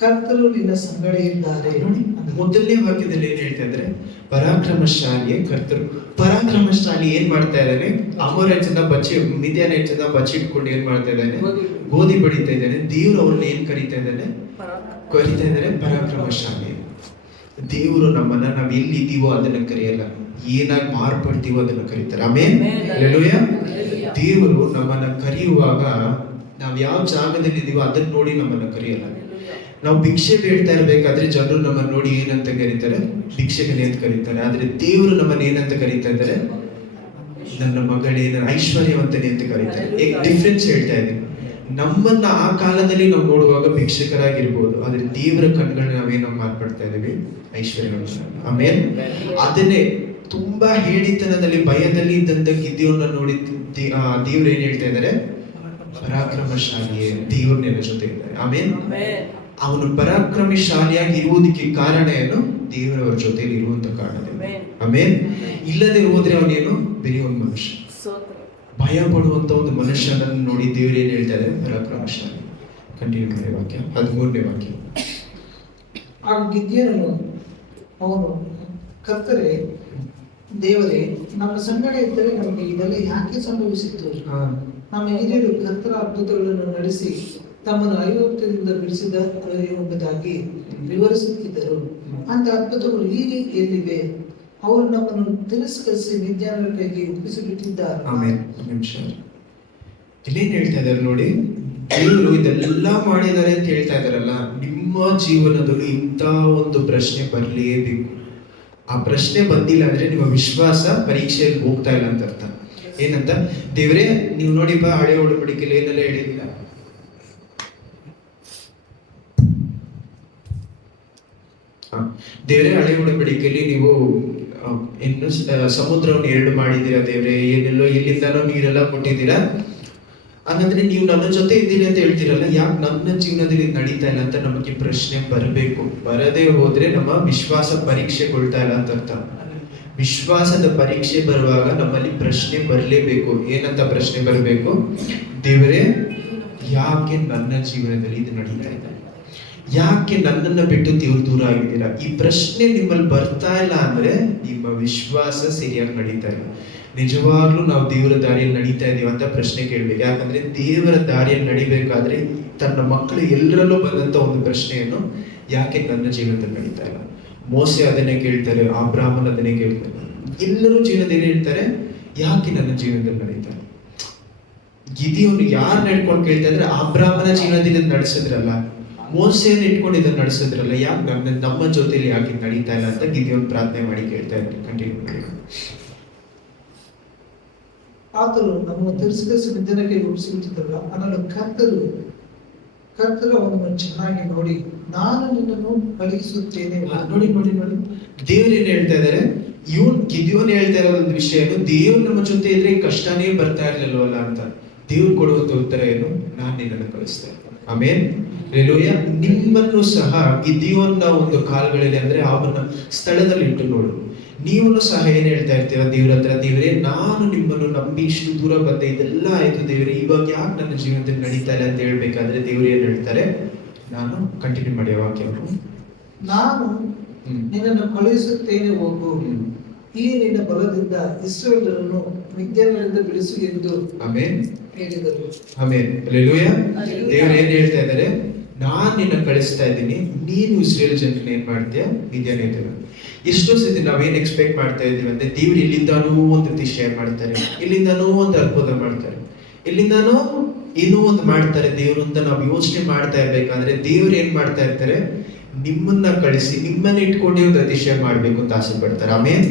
ಕರ್ತರು ನಿನ್ನ ಸಂಗಡ ಇದ್ದಾರೆ. ನೋಡಿ, ಮೊದಲನೇ ವಾಕ್ಯದಲ್ಲಿ ಏನ್ ಹೇಳ್ತಾ ಇದ್ರೆ, ಪರಾಕ್ರಮಶಾಲಿಯ ಕರ್ತರು. ಪರಾಕ್ರಮಶಾಲಿ ಏನ್ ಮಾಡ್ತಾ ಇದ್ದಾನೆ, ಅಮರ ಹೆಚ್ಚದ ಬಚ್ಚಿ, ಮಿದ್ಯಾನ ಹೆಚ್ಚದ ಬಚ್ಚಿ ಇಟ್ಕೊಂಡು ಏನ್ ಮಾಡ್ತಾ ಇದ್ದಾನೆ, ಗೋಧಿ ಬಡಿತಾ ಇದ್ದಾನೆ. ದೇವ್ರು ಅವ್ರನ್ನ ಏನ್ ಕರೀತಾ ಇದ್ದಾನೆ, ಪರಾಕ್ರಮಶಾಲಿ. ದೇವರು ನಮ್ಮನ್ನ ನಾವ್ ಎಲ್ಲಿದ್ದೀವೋ ಅದನ್ನ ಕರೆಯಲ್ಲ, ಏನಾಗಿ ಮಾರ್ಪಡ್ತೀವೋ ಅದನ್ನ ಕರೀತಾರೆ. ಆಮೇನ್, ಹಲ್ಲೆಲೂಯಾ. ದೇವರು ನಮ್ಮನ್ನ ಕರೆಯುವಾಗ ನಾವ್ ಯಾವ ಜಾಗದಲ್ಲಿ ಇದೀವೋ ಅದನ್ನ ನೋಡಿ ನಮ್ಮನ್ನ ಕರೆಯಲ್ಲ. ನಾವು ಭಿಕ್ಷೆ ಬೇಡ್ತಾ ಇರ್ಬೇಕಾದ್ರೆ ಜನರು ನಮ್ಮನ್ನ ನೋಡಿ ಏನಂತ ಕರೀತಾರೆ, ಭಿಕ್ಷೆಗನೇ ಅಂತ ಕರೀತಾರೆ. ಆದ್ರೆ ದೇವರು ನಮ್ಮನ್ನ ಏನಂತ ಕರೀತಾ ಇದ್ದಾರೆ, ನನ್ನ ಮಗಳೇ, ನನ್ನ ಐಶ್ವರ್ಯವಂತನೇ ಅಂತ ಕರೀತಾರೆ. ಡಿಫ್ರೆನ್ಸ್ ಹೇಳ್ತಾ ಇದ್ದೀನಿ. ನಮ್ಮನ್ನ ಆ ಕಾಲದಲ್ಲಿ ನಾವು ನೋಡುವಾಗ ಭಿಕ್ಷಕರಾಗಿರ್ಬೋದು, ಆದ್ರೆ ದೇವರ ಕಣ್ಗಳನ್ನ ನಾವೇನೋ ಮಾರ್ಪಡ್ತಾ ಇದೀವಿ, ಐಶ್ವರ್ಯವಂತ. ಆಮೇಲೆ ಅದನ್ನೇ ತುಂಬಾ ಹೇಳಿತನದಲ್ಲಿ ಭಯದಲ್ಲಿ ಇದ್ದಂತ ಗಿದ್ಯೋನ್ನ ನೋಡಿ ದೇವ್ರು ಏನ್ ಹೇಳ್ತಾ ಇದ್ದಾರೆ, ಪರಾಕ್ರಮಶಾಲಿಯೇ, ದೇವ್ರ ನಿನ್ನ ಜೊತೆ ಇದ್ದಾರೆ. ಆಮೇಲೆ ಅವನು ಪರಾಕ್ರಮಶಾಲಿಯಾಗಿ ಇರುವುದಕ್ಕೆ ಕಾರಣ ಏನು, ದೇವರವರ ಜೊತೆಲಿ ಇರುವಂತ ಕಾರಣದಿಂದ. ಆಮೇಲೆ ಇಲ್ಲದೆ ಹೋದ್ರೆ ಅವನೇನು, ಬೇರೆ ಒಂದು ಮನುಷ್ಯ, ಭಯ ಪಡುವಂತ ಒಂದು ಮನುಷ್ಯನನ್ನು ನೋಡಿ ದೇವ್ರು ಏನ್ ಹೇಳ್ತಾ ಇದ್ದಾರೆ, ಪರಾಕ್ರಮಶಾಲಿ. ಕಂಟಿನ್ಯೂ ಮಾಡಿ ವಾಕ್ಯ, 13ನೇ ವಾಕ್ಯ. ಆ ಗಿದ್ಯೋನನು ಅವನು, ಕರ್ತರೇ, ದೇವರೇ, ನಮ್ಮ ಸಂಗಡ ಇದ್ದರೆ ನಮಗೆ ಇದೆಲ್ಲ ಯಾಕೆ ಸಂಭವಿಸಿತ್ತು? ನಮ್ಮ ಹಿರಿಯರು ಕರ್ತರ ಅದ್ಭುತಗಳನ್ನು ನಡೆಸಿ ತಮ್ಮನ್ನು ಐಗುಪ್ತದಿಂದ ಬಿಡಿಸಿದ ಎಂಬುದಾಗಿ ವಿವರಿಸುತ್ತಿದ್ದರು. ಅಂತ ಅದ್ಭುತಗಳು ಈಗ ಎಲ್ಲಿವೆ? ಅವರು ನಮ್ಮನ್ನು ತಿರಸ್ಕರಿಸಿ ವಿಜ್ಞಾನದ ಕೈಗೆ ಒಪ್ಪಿಸಿಬಿಟ್ಟಿದ್ದಾರೆ. ಆಮೇಲೆ ನಿಮಿಷ ಇಲ್ಲೇನ್ ಹೇಳ್ತಾ ಇದ್ದಾರೆ ನೋಡಿ, ದೇವರು ಇದೆಲ್ಲ ಮಾಡಿದ್ದಾರೆ ಅಂತ ಹೇಳ್ತಾ ಇದಾರಲ್ಲ, ನಿಮ್ಮ ಜೀವನದಲ್ಲಿ ಇಂಥ ಒಂದು ಪ್ರಶ್ನೆ ಬರಲೇಬೇಕು. ಆ ಪ್ರಶ್ನೆ ಬಂದಿಲ್ಲ ಅಂದ್ರೆ ನಿಮ್ಮ ವಿಶ್ವಾಸ ಪರೀಕ್ಷೆಯಲ್ಲಿ ಹೋಗ್ತಾ ಇಲ್ಲ ಅಂತ ಅರ್ಥ. ಏನಂತ? ದೇವರೇ ನೀವು ನೋಡಿ ಬಾ, ಹಳೆ ಒಡಂಬಡಿಕೆಯಲ್ಲಿ ಏನೆಲ್ಲ ಹೇಳಿಲ್ಲ, ದೇವರೇ ಹಳೆ ಒಡಂಬಡಿಕೆಯಲ್ಲಿ ನೀವು ಇನ್ನು ಸಮುದ್ರವನ್ನು 2 ಮಾಡಿದ್ದೀರಾ ದೇವರೇ, ಏನೆಲ್ಲೋ ಎಲ್ಲಿಂದನೋ ನೀರೆಲ್ಲ ಕೊಟ್ಟಿದ್ದೀರಾ, ಹಾಗಂದ್ರೆ ನೀವು ನನ್ನ ಜೊತೆ ಇದ್ದೀರಿ ಅಂತ ಹೇಳ್ತೀರಲ್ಲ, ಯಾಕೆ ನನ್ನ ಜೀವನದಲ್ಲಿ ನಡೀತಾ ಇಲ್ಲ ಅಂತ ನಮಗೆ ಪ್ರಶ್ನೆ ಬರಬೇಕು. ಬರದೇ ಹೋದ್ರೆ ನಮ್ಮ ವಿಶ್ವಾಸ ಪರೀಕ್ಷೆಗೊಳ್ತಾ ಇಲ್ಲ ಅಂತ ಅರ್ಥ. ವಿಶ್ವಾಸದ ಪರೀಕ್ಷೆ ಬರುವಾಗ ನಮ್ಮಲ್ಲಿ ಪ್ರಶ್ನೆ ಬರಲೇಬೇಕು. ಏನಂತ ಪ್ರಶ್ನೆ ಬರಬೇಕು? ದೇವರೇ ಯಾಕೆ ನನ್ನ ಜೀವನದಲ್ಲಿ ಇದು ನಡೀತಾ ಇದೆ? ಯಾಕೆ ನನ್ನನ್ನು ಬಿಟ್ಟು ದೇವ್ರು ದೂರ ಆಗಿದ್ದೀರಾ? ಈ ಪ್ರಶ್ನೆ ನಿಮ್ಮಲ್ಲಿ ಬರ್ತಾ ಇಲ್ಲ ಅಂದ್ರೆ ನಿಮ್ಮ ವಿಶ್ವಾಸ ಸರಿಯಾಗಿ ನಡೀತಾ ಇಲ್ಲ. ನಿಜವಾಗ್ಲೂ ನಾವು ದೇವರ ದಾರಿಯಲ್ಲಿ ನಡೀತಾ ಇದೀವಿ ಅಂತ ಪ್ರಶ್ನೆ ಕೇಳ್ಬೇಕು. ಯಾಕಂದ್ರೆ ದೇವರ ದಾರಿಯಲ್ಲಿ ನಡಿಬೇಕಾದ್ರೆ ತನ್ನ ಮಕ್ಕಳು ಎಲ್ಲರಲ್ಲೂ ಬಂದಂತ ಒಂದು ಪ್ರಶ್ನೆಯನ್ನು, ಯಾಕೆ ನನ್ನ ಜೀವನದಲ್ಲಿ ನಡೀತಾ ಇಲ್ಲ? ಮೋಸೆ ಅದನ್ನೇ ಕೇಳ್ತಾರೆ, ಅಬ್ರಾಹ್ಮನ್ ಅದನ್ನೇ ಕೇಳ್ತಾರೆ, ಎಲ್ಲರೂ ಜೀವನದಲ್ಲಿ ಹೇಳ್ತಾರೆ, ಯಾಕೆ ನನ್ನ ಜೀವನದಲ್ಲಿ ನಡೀತಾ ಇಲ್ಲ? ಗಿದಿಯೋನು ಯಾರು ನಡ್ಕೊಂಡು ಕೇಳ್ತಾ ಇದ್ರೆ, ಅಬ್ರಾಹ್ಮನ ಜೀವನದಲ್ಲಿ ನಡೆಸಿದ್ರಲ್ಲ, ಮೋಸೆಯನ್ನು ಇಟ್ಕೊಂಡು ಇದನ್ನ ನಡೆಸಿದ್ರಲ್ಲ, ಯಾಕೆ ನಮ್ಮ ಜೊತೆಲಿ ಯಾಕೆ ನಡೀತಾ ಇಲ್ಲ ಅಂತ ಗಿದಿಯೋನ್ ಪ್ರಾರ್ಥನೆ ಮಾಡಿ ಕೇಳ್ತಾ ಇದ್ದಾರೆ. ಕಂಟಿನ್ಯೂ ಮಾಡಿ. ಆತನು ನಮ್ಮ ತಿರಸ್ಕರಿಸಿ ವಿಜ್ಞಾನಕ್ಕೆ ಒಪ್ಪಿಸಿಬಿಟ್ಟಿದ್ರಲ್ಲ, ಅದನ್ನು ಕರ್ತರು ಅವನನ್ನು ಚೆನ್ನಾಗಿ ನೋಡಿ, ನಾನು ನಿನ್ನನ್ನು ಕಳುಹಿಸುತ್ತೇನೆ. ನೋಡಿ ನೋಡಿ ನೋಡಿ, ದೇವ್ರು ಏನ್ ಹೇಳ್ತಾ ಇದಾರೆ? ಗಿದಿಯೋನ್ ಹೇಳ್ತಾ ಇರೋ ಒಂದು ವಿಷಯ, ದೇವ್ರು ನಮ್ಮ ಜೊತೆ ಇದ್ರೆ ಕಷ್ಟನೇ ಬರ್ತಾ ಇರ್ಲಿಲ್ವಲ್ಲ ಅಂತ. ದೇವ್ರು ಕೊಡುವಂತ ಉತ್ತರ ಏನು? ನಾನು ನಿನ್ನನ್ನು ಕಳಿಸ್ತೇನೆ. ಆಮೇನ್. ಹಲ್ಲೆಲೂಯಾ. ನಿಮ್ಮನ್ನು ಸಹ ಗಿದಿಯೋನ್ನ ಒಂದು ಕಾಲಗಳಲ್ಲಿ, ಅಂದ್ರೆ ಅವನ ಸ್ಥಳದಲ್ಲಿ ಇಟ್ಟು ನೋಡು. ನೀವು ಸಹ ಏನ್ ಹೇಳ್ತಾ ಇರ್ತೀರ ದೇವ್ರ ಹತ್ರ? ದೇವರೇ, ನಾನು ನಿಮ್ಮನ್ನು ನಂಬಿ ಇಷ್ಟು ದೂರ ಬಂದೆ, ಇದೆಲ್ಲ ಆಯ್ತು ದೇವರೇ, ಇವಾಗ ಯಾಕೆ ನನ್ನ ಜೀವನದಲ್ಲಿ ನಡೀತಾ ಇಲ್ಲ ಅಂತ ಹೇಳ್ಬೇಕಾದ್ರೆ ದೇವ್ರು ಏನ್ ಹೇಳ್ತಾರೆ? ನಾನು ಕಂಟಿನ್ಯೂ ಮಾಡಿ ವಾಕ್ಯವನ್ನು, ನಾನು ನಿನ್ನನ್ನು ಕಳುಹಿಸುತ್ತೇನೆ, ಹೋಗು, ಈ ನಿನ್ನ ಬಲದಿಂದ ಇಸ್ರಾಯೇಲರನ್ನು ವಿಜ್ಞಾನದಿಂದ ಬಿಡಿಸು ಎಂದು ಆಮೇನ್ ಹೇಳಿದರು. ಆಮೇನ್. ಹಲ್ಲೆಲೂಯಾ. ದೇವ್ರು ಏನ್ ಹೇಳ್ತಾ ಇದ್ದಾರೆ? ನಾನ್ ನಿನ್ನ ಕಳಿಸ್ತಾ ಇದ್ದೀನಿ, ನೀನು ಇಸ್ರೇಲ್ ಜನರನ್ನ ಏನ್ ಮಾಡ್ತೀಯ? ವಿದ್ಯಾನೇತರ. ಎಷ್ಟೋ ಸತಿ ನಾವೇನ್ ಎಕ್ಸ್ಪೆಕ್ಟ್ ಮಾಡ್ತಾ ಇದೀವಿ ಅಂದ್ರೆ, ದೇವ್ರು ಎಲ್ಲಿಂದಾನೋ ಒಂದು ಅತಿಶಯ ಮಾಡ್ತಾರೆ, ಎಲ್ಲಿಂದಾನೋ ಒಂದು ಅದ್ಭುತ ಮಾಡ್ತಾರೆ, ಎಲ್ಲಿಂದಾನೋ ಏನೋ ಒಂದು ಮಾಡ್ತಾರೆ ದೇವ್ರು ಅಂತ ನಾವು ಯೋಚನೆ ಮಾಡ್ತಾ ಇರ್ಬೇಕಾದ್ರೆ, ದೇವ್ರು ಏನ್ ಮಾಡ್ತಾ ಇರ್ತಾರೆ? ನಿಮ್ಮನ್ನ ಕಳಿಸಿ ನಿಮ್ಮನ್ನ ಇಟ್ಕೊಂಡೇ ಒಂದು ಅತಿಶಯ ಮಾಡ್ಬೇಕು ಅಂತ ಆಸೆ ಪಡ್ತಾರೆ. ಆಮೇನ್.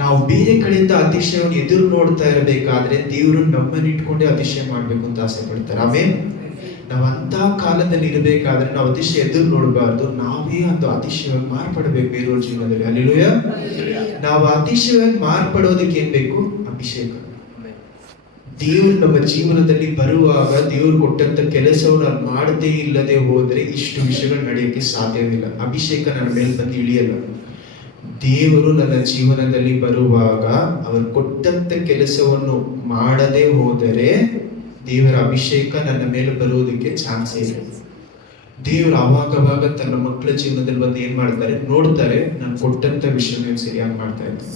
ನಾವು ಬೇರೆ ಕಡೆಯಿಂದ ಅತಿಶಯವನ್ನು ಎದುರು ನೋಡ್ತಾ ಇರಬೇಕಾದ್ರೆ ದೇವರು ನಮ್ಮನ್ನ ಇಟ್ಕೊಂಡೇ ಅತಿಶಯ ಮಾಡ್ಬೇಕು ಅಂತ ಆಸೆ ಪಡ್ತಾರೆ. ಆಮೇನ್. ನಾವು ಅಂತ ಕಾಲದಲ್ಲಿ ಇರಬೇಕಾದ್ರೆ ನಾವು ಅತಿಶಯ ಎದುರು ನೋಡಬಾರ್ದು, ನಾವೇ ಒಂದು ಅತಿಶಯವಾಗಿ ಮಾರ್ಪಡಬೇಕು ಬೇರೆಯವ್ರ ಜೀವನದಲ್ಲಿ. ಹಲ್ಲೆಲೂಯಾ. ನಾವು ಅತಿಶಯವಾಗಿ ಮಾರ್ಪಡೋದಕ್ಕೆ ಏನ್ ಬೇಕು? ಅಭಿಷೇಕ. ದೇವರು ನಮ್ಮ ಜೀವನದಲ್ಲಿ ಬರುವಾಗ ದೇವರು ಕೊಟ್ಟಂತ ಕೆಲಸವನ್ನು ನಾನು ಮಾಡದೇ ಇಲ್ಲದೆ ಹೋದ್ರೆ ಇಷ್ಟು ವಿಷಯಗಳು ನಡೆಯಕ್ಕೆ ಸಾಧ್ಯವಿಲ್ಲ. ಅಭಿಷೇಕ ನನ್ನ ಮೇಲೆ ಬಂದು ಇಳಿಯಲ್ಲ. ದೇವರು ನನ್ನ ಜೀವನದಲ್ಲಿ ಬರುವಾಗ ಅವರು ಕೊಟ್ಟಂತ ಕೆಲಸವನ್ನು ಮಾಡದೆ ಹೋದರೆ ದೇವರ ಅಭಿಷೇಕ ನನ್ನ ಮೇಲೆ ಬರುವುದಕ್ಕೆ ಚಾನ್ಸ್ ಇಲ್ಲ. ದೇವರು ಅವಾಗವಾಗ ತನ್ನ ಮಕ್ಕಳ ಜೀವನದಲ್ಲಿ ಬಂದು ಏನ್ ಮಾಡ್ತಾರೆ? ನೋಡ್ತಾರೆ, ನಾನು ಕೊಟ್ಟಂತ ವಿಷಯ ಸರಿಯಾಗಿ ಮಾಡ್ತಾ ಇದ್ದಾರೆ.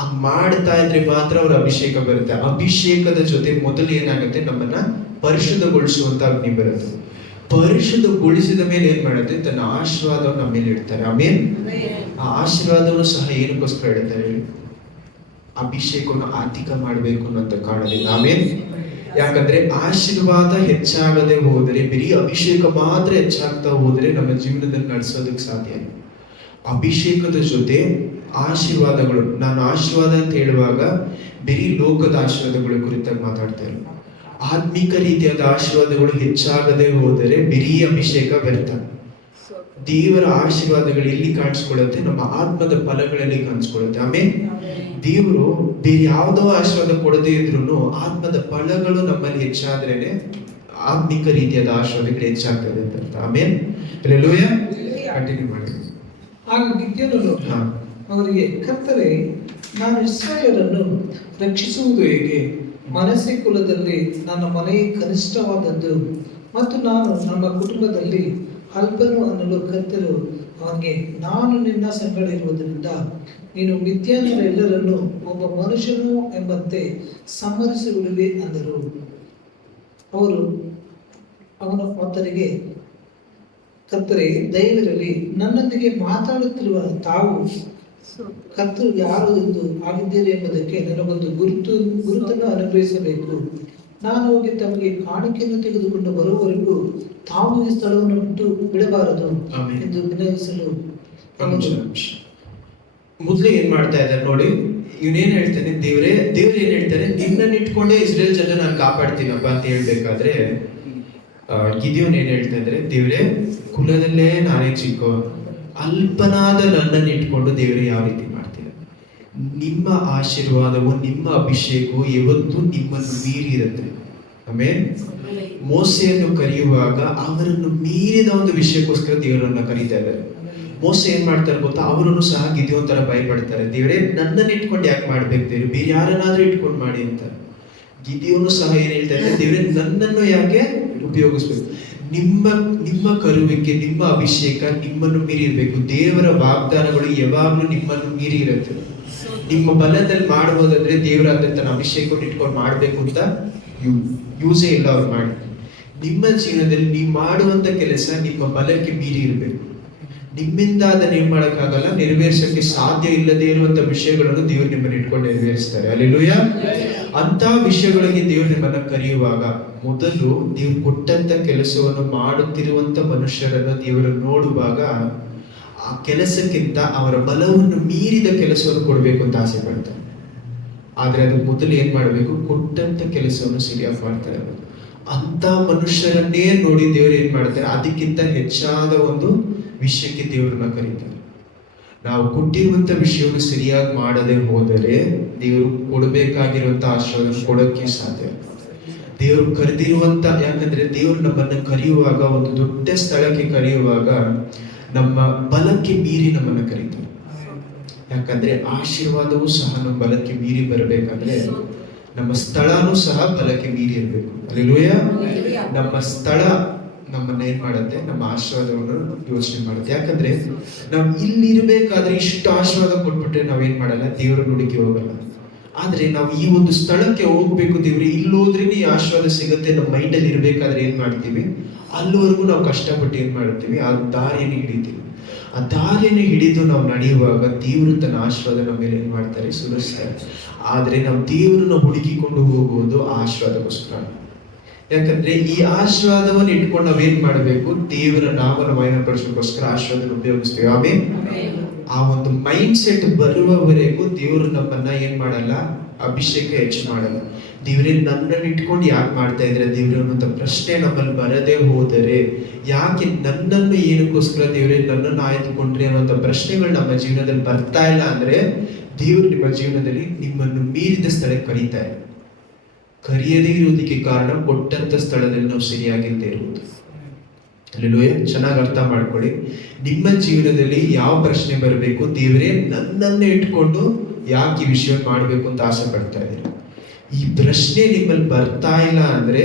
ಆ ಮಾಡ್ತಾ ಇದ್ರೆ ಮಾತ್ರ ಅವ್ರ ಅಭಿಷೇಕ ಬರುತ್ತೆ. ಅಭಿಷೇಕದ ಜೊತೆ ಮೊದಲು ಏನಾಗುತ್ತೆ? ನಮ್ಮನ್ನ ಪರಿಶುದ್ಧಗೊಳಿಸುವಂತ ಅಗ್ನಿ ಬರುತ್ತೆ. ಪರಿಶುದ್ಧಗೊಳಿಸಿದ ಮೇಲೆ ಏನ್ ಮಾಡುತ್ತೆ? ತನ್ನ ಆಶೀರ್ವಾದವನ್ನು ನಮ್ಮ ಮೇಲೆ ಇಡ್ತಾರೆ. ಆಮೇನ್. ಆ ಆಶೀರ್ವಾದವನ್ನು ಸಹ ಏನಕ್ಕೋಸ್ಕರ ಇಡ್ತಾರೆ? ಅಭಿಷೇಕವನ್ನು ಅಧಿಕ ಮಾಡಬೇಕು ಅನ್ನೋಂಥ ಕಾರಣದಿಂದ. ಆಮೇನ್. ಯಾಕಂದ್ರೆ ಆಶೀರ್ವಾದ ಹೆಚ್ಚಾಗದೆ ಹೋದರೆ, ಬರೀ ಅಭಿಷೇಕ ಮಾತ್ರ ಹೆಚ್ಚಾಗ್ತಾ ಹೋದ್ರೆ ನಮ್ಮ ಜೀವನದಲ್ಲಿ ನಡೆಸೋದಕ್ಕೆ ಸಾಧ್ಯ ಇಲ್ಲ. ಅಭಿಷೇಕದ ಜೊತೆ ಆಶೀರ್ವಾದಗಳು, ನಾನು ಆಶೀರ್ವಾದ ಅಂತ ಹೇಳುವಾಗ ಬರೀ ಲೋಕದ ಆಶೀರ್ವಾದಗಳ ಕುರಿತಾಗಿ ಮಾತಾಡ್ತಾ ಇಲ್ಲ. ಆತ್ಮಿಕ ರೀತಿಯಾದ ಆಶೀರ್ವಾದಗಳು ಹೆಚ್ಚಾಗದೆ ಹೋದರೆ ಬರೀ ಅಭಿಷೇಕ ವ್ಯರ್ಥ. ದೇವರ ಆಶೀರ್ವಾದಗಳು ಎಲ್ಲಿ ಕಾಣಿಸ್ಕೊಳ್ಳುತ್ತೆ? ನಮ್ಮ ಆತ್ಮದ ಫಲಗಳಲ್ಲಿ ಕಾಣಿಸ್ಕೊಳ್ಳುತ್ತೆ. ಆಮೇಲೆ ದೇವರು ಬೇರೆ ಯಾವುದೋ ಆಶೀರ್ವಾದ ಕೊಡದೇ ಇದ್ರು ಆತ್ಮದ ಫಲಗಳು ನಮ್ಮಲ್ಲಿ ಹೆಚ್ಚಾದ್ರೇನೆ ಆತ್ಮಿಕ ರೀತಿಯಾದ ಆಶೀರ್ವಾದಗಳು ಹೆಚ್ಚಾಗ್ತದೆ ಅಂತ ಅರ್ಥ. ಆಮೇಲೆ ಹಲ್ಲೆಲೂಯಾ. ಕಂಟಿನ್ಯೂ ಮಾಡಿ. ಆಗ ಗಿದ್ಯೋನನು ಅವರಿಗೆ, ಕರ್ತರೇ, ನಾನು ಇಸ್ರಾಯೇಲರನ್ನು ರಕ್ಷಿಸುವುದು ಹೇಗೆ? ಮನಸ್ಸೆ ಕುಲದಲ್ಲಿ ನನ್ನ ಮನೆಯೇ ಕನಿಷ್ಠವಾದದ್ದು ಮತ್ತು ನಾನು ನನ್ನ ಕುಟುಂಬದಲ್ಲಿ ಅಲ್ಪನು ಅನ್ನಲು ಕರ್ತರು ಅವನಿಗೆ, ನಾನು ನಿನ್ನ ಸಂಗಡ ಇರುವುದರಿಂದ ನೀನು ಮಿದ್ಯಾನ್ಯರ ಎಲ್ಲರನ್ನು ಒಬ್ಬ ಮನುಷ್ಯನು ಎಂಬಂತೆ ಸಂಹರಿಸಿ ಬಿಡುವೆ ಅಂದರು. ಅವರು ಅವನ ಆತನಿಗೆ, ಕರ್ತರೇ ದಯವಿರಲಿ, ನನ್ನೊಂದಿಗೆ ಮಾತಾಡುತ್ತಿರುವ ತಾವು ಕರ್ತರು ಯಾರು ಎಂದು ಆಗಿದ್ದೀರಿ ಎಂಬುದಕ್ಕೆ ನನಗೊಂದು ಗುರುತನ್ನು ಅನುಗ್ರಹಿಸಬೇಕು. ನಾನು ಹೋಗಿ ತಮಗೆ ಕಾಣಿಕೆಯನ್ನು ತೆಗೆದುಕೊಂಡು ಬರುವವರೆಗೂ ತಾವು ಈ ಸ್ಥಳವನ್ನು ಬಿಟ್ಟು ಬಿಡಬಾರದು ಆಮೆನ್. ಎಂದು ವಿನಯಿಸಲು ಮೊದಲು ಏನ್ ಮಾಡ್ತಾ ಇದ್ದಾರೆ ನೋಡಿ, ಇವನೇನ್ ಹೇಳ್ತಾನೆ, ದೇವ್ರು ಏನ್ ಹೇಳ್ತಾನೆ, ನಿನ್ನನ್ನು ಇಟ್ಕೊಂಡೇ ಇಸ್ರೇಲ್ ಜನ ನಾನು ಕಾಪಾಡ್ತೀನಪ್ಪ ಅಂತ ಹೇಳ್ಬೇಕಾದ್ರೆ ಗಿದ್ಯೋನ್ ಏನ್ ಹೇಳ್ತಾ ಇದ್ರೆ, ದೇವ್ರೇ ಕುಲದಲ್ಲೇ ನಾನೇ ಚಿಕ್ಕ, ಅಲ್ಪನಾದ ನನ್ನನ್ನು ಇಟ್ಕೊಂಡು ದೇವ್ರೆ ಯಾವ ರೀತಿ ಮಾಡ್ತೀರ? ನಿಮ್ಮ ಆಶೀರ್ವಾದವು, ನಿಮ್ಮ ಅಭಿಷೇಕವು ಯಾವತ್ತೂ ನಿಮ್ಮನ್ನು ಮೀರಿ ಇರುತ್ತೆ. ಆಮೇಲೆ ಮೋಸೆಯನ್ನು ಕರೆಯುವಾಗ ಅವರನ್ನು ಮೀರಿದ ಒಂದು ವಿಷಯಕ್ಕೋಸ್ಕರ ದೇವರನ್ನ ಕರೀತಾ ಇದ್ದಾರೆ. ಮೋಸ ಏನ್ ಮಾಡ್ತಾರೆ ಗೊತ್ತಾ, ಅವರನ್ನು ಸಹ ಗಿದ್ಯೋನ್ ತರ ಭಯಪಡ್ತಾರೆ. ದೇವರೇ ನನ್ನನ್ನು ಇಟ್ಕೊಂಡು ಯಾಕೆ ಮಾಡ್ಬೇಕು, ದೇವ್ರು ಬೇರೆ ಯಾರನ್ನಾದ್ರೂ ಇಟ್ಕೊಂಡು ಮಾಡಿ ಅಂತ. ಗಿದ್ಯೋನು ಸಹ ಏನ್ ಹೇಳ್ತಾ ಇದ್ದಾರೆ, ದೇವರೇ ನನ್ನನ್ನು ಯಾಕೆ ಉಪಯೋಗಿಸ್ಬೇಕು? ನಿಮ್ಮ ಕರುವಿಕೆ, ನಿಮ್ಮ ಅಭಿಷೇಕ ನಿಮ್ಮನ್ನು ಮೀರಿ ಇರಬೇಕು. ದೇವರ ವಾಗ್ದಾನಗಳು ಯಾವಾಗ್ಲೂ ನಿಮ್ಮನ್ನು ಮೀರಿ ಇರುತ್ತೆ. ನಿಮ್ಮ ಬಲದಲ್ಲಿ ಮಾಡಬಹುದಾದ್ರೆ ದೇವರ ತನ್ನ ಅಭಿಷೇಕವನ್ನು ಇಟ್ಕೊಂಡು ಮಾಡ್ಬೇಕು ಅಂತ ಯೂಸೇ ಇಲ್ಲ ಅವ್ರು ಮಾಡಿ. ನಿಮ್ಮ ಜೀವನದಲ್ಲಿ ನೀವು ಮಾಡುವಂತ ಕೆಲಸ ನಿಮ್ಮ ಬಲಕ್ಕೆ ಮೀರಿ ಇರಬೇಕು. ನಿಮ್ಮಿಂದ ಅದನ್ನ ಏನ್ ಮಾಡಕ್ಕಾಗಲ್ಲ, ನೆರವೇರಿಸಕ್ಕೆ ಸಾಧ್ಯ ಇಲ್ಲದೆ ಇರುವಂತ ವಿಷಯಗಳನ್ನು ದೇವರು ನಿಮ್ಮನ್ನು ಇಟ್ಕೊಂಡು ನೆರವೇರಿಸ್ತಾರೆ. ಹಲ್ಲೆಲೂಯಾ. ಅಂತ ವಿಷಯಗಳಿಗೆ ದೇವರು ನಿಮ್ಮನ್ನ ಕರೆಯುವಾಗ ಮೊದಲು ನೀವು ಕೊಟ್ಟಂತ ಕೆಲಸವನ್ನು ಮಾಡುತ್ತಿರುವಂತ ಮನುಷ್ಯರನ್ನು ದೇವರು ನೋಡುವಾಗ ಆ ಕೆಲಸಕ್ಕಿಂತ ಅವರ ಬಲವನ್ನು ಮೀರಿದ ಕೆಲಸವನ್ನು ಕೊಡಬೇಕು ಅಂತ ಆಸೆ ಪಡ್ತಾರೆ. ಆದ್ರೆ ಅದು ಮೊದಲು ಏನ್ ಮಾಡಬೇಕು, ಕೊಟ್ಟಂತ ಕೆಲಸವನ್ನು ಸರಿಯಾಗಿ ಮಾಡ್ತಾರೆ. ಅಂತ ಮನುಷ್ಯರನ್ನೇ ನೋಡಿ ದೇವರು ಏನ್ ಮಾಡ್ತಾರೆ, ಅದಕ್ಕಿಂತ ಹೆಚ್ಚಾದ ಒಂದು ವಿಷಯಕ್ಕೆ ದೇವರನ್ನ ಕರೀತಾರೆ. ನಾವು ಕೊಟ್ಟಿರುವಂತ ವಿಷಯವನ್ನು ಸರಿಯಾಗಿ ಮಾಡದೆ ಹೋದರೆ ದೇವರು ಕೊಡಬೇಕಾಗಿರುವಂತ ಆಶೀರ್ವಾದ ಕೊಡಕ್ಕೆ ಸಾಧ್ಯ. ದೇವರು ಕರೆದಿರುವಂತ, ಯಾಕಂದ್ರೆ ದೇವರು ನಮ್ಮನ್ನ ಕರೆಯುವಾಗ, ಒಂದು ದೊಡ್ಡ ಸ್ಥಳಕ್ಕೆ ಕರೆಯುವಾಗ ನಮ್ಮ ಬಲಕ್ಕೆ ಮೀರಿ ನಮ್ಮನ್ನ ಕರೀತಾರೆ. ಯಾಕಂದ್ರೆ ಆಶೀರ್ವಾದವೂ ಸಹ ನಮ್ಮ ಬಲಕ್ಕೆ ಮೀರಿ ಬರಬೇಕಂದ್ರೆ ನಮ್ಮ ಸ್ಥಳನೂ ಸಹ ಬಲಕ್ಕೆ ಮೀರಿ ಇರಬೇಕು. ಹಲ್ಲೆಲೂಯಾ. ನಮ್ಮ ಸ್ಥಳ ನಮ್ಮನ್ನ ಏನ್ ಮಾಡುತ್ತೆ, ನಮ್ಮ ಆಶೀರ್ವಾದವನ್ನು ಯೋಚನೆ ಮಾಡುತ್ತೆ. ಯಾಕಂದ್ರೆ ನಾವು ಇಲ್ಲಿರ್ಬೇಕಾದ್ರೆ ಇಷ್ಟು ಆಶೀರ್ವಾದ ಕೊಟ್ಬಿಟ್ರೆ ನಾವೇನ್ ಮಾಡಲ್ಲ, ದೇವರ ನುಡಿಗೆ ಹೋಗಲ್ಲ. ಆದ್ರೆ ನಾವು ಈ ಒಂದು ಸ್ಥಳಕ್ಕೆ ಹೋಗ್ಬೇಕು, ದೇವ್ರೆ ಇಲ್ಲಿ ಹೋದ್ರೆ ಈ ಆಶೀರ್ವಾದ ಸಿಗುತ್ತೆ, ನಮ್ಮ ಮೈಂಡಲ್ಲಿ ಇರ್ಬೇಕಾದ್ರೆ ಏನ್ ಮಾಡ್ತೀವಿ, ಅಲ್ಲಿವರೆಗೂ ನಾವು ಕಷ್ಟಪಟ್ಟು ಏನ್ ಮಾಡ್ತೀವಿ, ಆ ದಾರಿಯನ್ನು ಹಿಡಿತೀವಿ. ಆ ದಾರಿಯನ್ನು ಹಿಡಿದು ನಾವು ನಡೆಯುವಾಗ ದೇವರು ತನ್ನ ಆಶೀರ್ವಾದ ನಮ್ಮ ಮೇಲೆ ಏನ್ ಮಾಡ್ತಾರೆ, ಸುರಿಸ್ತಾರೆ. ಆದ್ರೆ ನಾವು ದೇವರನ್ನ ಹುಡುಕಿಕೊಂಡು ಹೋಗುವುದು ಆಶೀರ್ವಾದಕ್ಕೋಸ್ಕರ. ಯಾಕಂದ್ರೆ ಈ ಆಶೀರ್ವಾದವನ್ನು ಇಟ್ಕೊಂಡು ನಾವೇನ್ ಮಾಡಬೇಕು, ದೇವರ ನಾಮವನ್ನು ಮಹಿಮೆಪಡಿಸೋಕ್ಕೋಸ್ಕರ ಆಶೀರ್ವಾದ ಉಪಯೋಗಿಸ್ತೀವಿ. ಆಮೇಲೆ ಆ ಒಂದು ಮೈಂಡ್ ಸೆಟ್ ಬರುವವರೆಗೂ ದೇವರು ನಮ್ಮನ್ನ ಏನ್ ಮಾಡಲ್ಲ, ಅಭಿಷೇಕ ಹೆಚ್ಚು ಮಾಡಲ್ಲ. ದೇವರೇ ನನ್ನನ್ನು ಇಟ್ಕೊಂಡು ಯಾಕೆ ಮಾಡ್ತಾ ಇದ್ರೆ ದೇವ್ರ ಅನ್ನುವಂಥ ಪ್ರಶ್ನೆ ನಮ್ಮಲ್ಲಿ ಬರದೇ ಹೋದರೆ, ಯಾಕೆ ನನ್ನನ್ನು ಏನಕ್ಕೋಸ್ಕರ ದೇವರೇ ನನ್ನನ್ನು ಆಯ್ದುಕೊಂಡ್ರಿ ಅನ್ನುವಂಥ ಪ್ರಶ್ನೆಗಳು ನಮ್ಮ ಜೀವನದಲ್ಲಿ ಬರ್ತಾ ಇಲ್ಲ ಅಂದ್ರೆ ದೇವರು ನಿಮ್ಮ ಜೀವನದಲ್ಲಿ ನಿಮ್ಮನ್ನು ಮೀರಿದ ಸ್ಥಳಕ್ಕೆ ಕರೀತಾರೆ. ಕರೆಯದೇ ಇರುವುದಕ್ಕೆ ಕಾರಣ ಕೊಟ್ಟಂತ ಸ್ಥಳದಲ್ಲಿ ನಾವು ಸರಿಯಾಗಿಲ್ಲದೆ ಇರುವುದು. ಹಲ್ಲೆಲೂಯಾ. ಚೆನ್ನಾಗಿ ಅರ್ಥ ಮಾಡ್ಕೊಳ್ಳಿ. ನಿಮ್ಮ ಜೀವನದಲ್ಲಿ ಯಾವ ಪ್ರಶ್ನೆ ಬರಬೇಕು, ದೇವರೇ ನನ್ನನ್ನು ಇಟ್ಕೊಂಡು ಯಾಕೆ ಈ ವಿಷಯ ಮಾಡಬೇಕು ಅಂತ ಆಸೆ ಪಡ್ತಾ ಇದ್ದೀರಿ. ಈ ಪ್ರಶ್ನೆ ನಿಮ್ಮಲ್ಲಿ ಬರ್ತಾ ಇಲ್ಲ ಅಂದ್ರೆ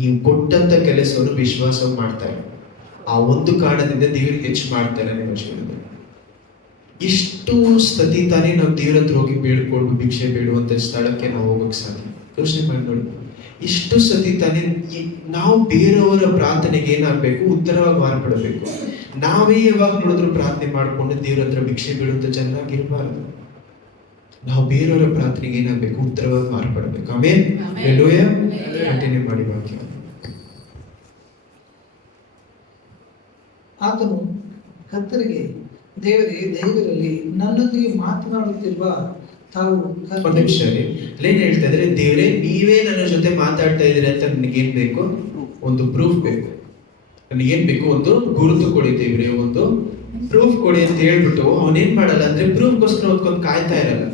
ನೀವು ಕೊಟ್ಟಂತ ಕೆಲಸವನ್ನು ವಿಶ್ವಾಸ ಮಾಡ್ತಾ ಇಲ್ಲ. ಆ ಒಂದು ಕಾರಣದಿಂದ ದೇವರು ಹೆಚ್ಚು ಮಾಡ್ತಾನೆ ನಿಮ್ಮ ಜೀವನದಲ್ಲಿ. ಇಷ್ಟು ಸತಿ ತಾನೇ ನಾವು ದೇವರ ಹತ್ರ ಹೋಗಿ ಬೇಡ್ಕೊಂಡು ಭಿಕ್ಷೆ ಬೇಡುವಂತ ಸ್ಥಳಕ್ಕೆ ನಾವು ಹೋಗಕ್ಕೆ ಸಾಧ್ಯ. ಯೋಚನೆ ಮಾಡಿ ನೋಡಿ, ಇಷ್ಟು ಸತಿ ತಾನೇ ನಾವು ಬೇರೆಯವರ ಪ್ರಾರ್ಥನೆಗೆ ಏನಾಗಬೇಕು, ಉತ್ತರವಾಗಿ ಮಾರ್ಪಡಬೇಕು. ನಾವೇ ಯಾವಾಗ ನೋಡಿದ್ರು ಪ್ರಾರ್ಥನೆ ಮಾಡಿಕೊಂಡು ದೇವರ ಹತ್ರ ಭಿಕ್ಷೆ ಬೇಡುವಂತ ಚೆನ್ನಾಗಿರ್ಬಾರ್ದು. ನಾವು ಬೇರೆಯವರ ಪ್ರಾರ್ಥನೆಗೆ ಏನಾಗಬೇಕು, ಉತ್ತರವಾಗಿ ಮಾರ್ಪಡಬೇಕು. ಆಮೇಲೆ ಹಲ್ಲೆಲೂಯಾ. ಕಂಟಿನ್ಯೂ ಮಾಡಿ ವಾಕ್ಯ. ಆತನು ಕರ್ತರಿಗೆ, ದೇವರೇ ದಯವಿರಲಿ, ನನ್ನೊಂದಿಗೆ ಮಾತನಾಡುತ್ತಿರುವ ತಾವು. ಒಂದು ನಿಮಿಷ ಏನ್ ಹೇಳ್ತಾ ಇದ್ರೆ, ದೇವರೇ ನೀವೇ ನನ್ನ ಜೊತೆ ಮಾತಾಡ್ತಾ ಇದ್ದೀರಿ ಅಂತ ನನಗೇನ್ ಬೇಕು, ಒಂದು ಪ್ರೂಫ್ ಬೇಕು. ನನಗೇನ್ ಬೇಕು, ಒಂದು ಗುರುತು ಕೊಡಿ ದೇವ್ರೆ, ಒಂದು ಪ್ರೂಫ್ ಕೊಡಿ ಅಂತ ಹೇಳ್ಬಿಟ್ಟು ಅವನೇನ್ ಮಾಡಲ್ಲ ಅಂದ್ರೆ ಪ್ರೂಫ್ಗೋಸ್ಕರ ಹೊತ್ಕೊಂಡು ಕಾಯ್ತಾ ಇರಲ್ಲ.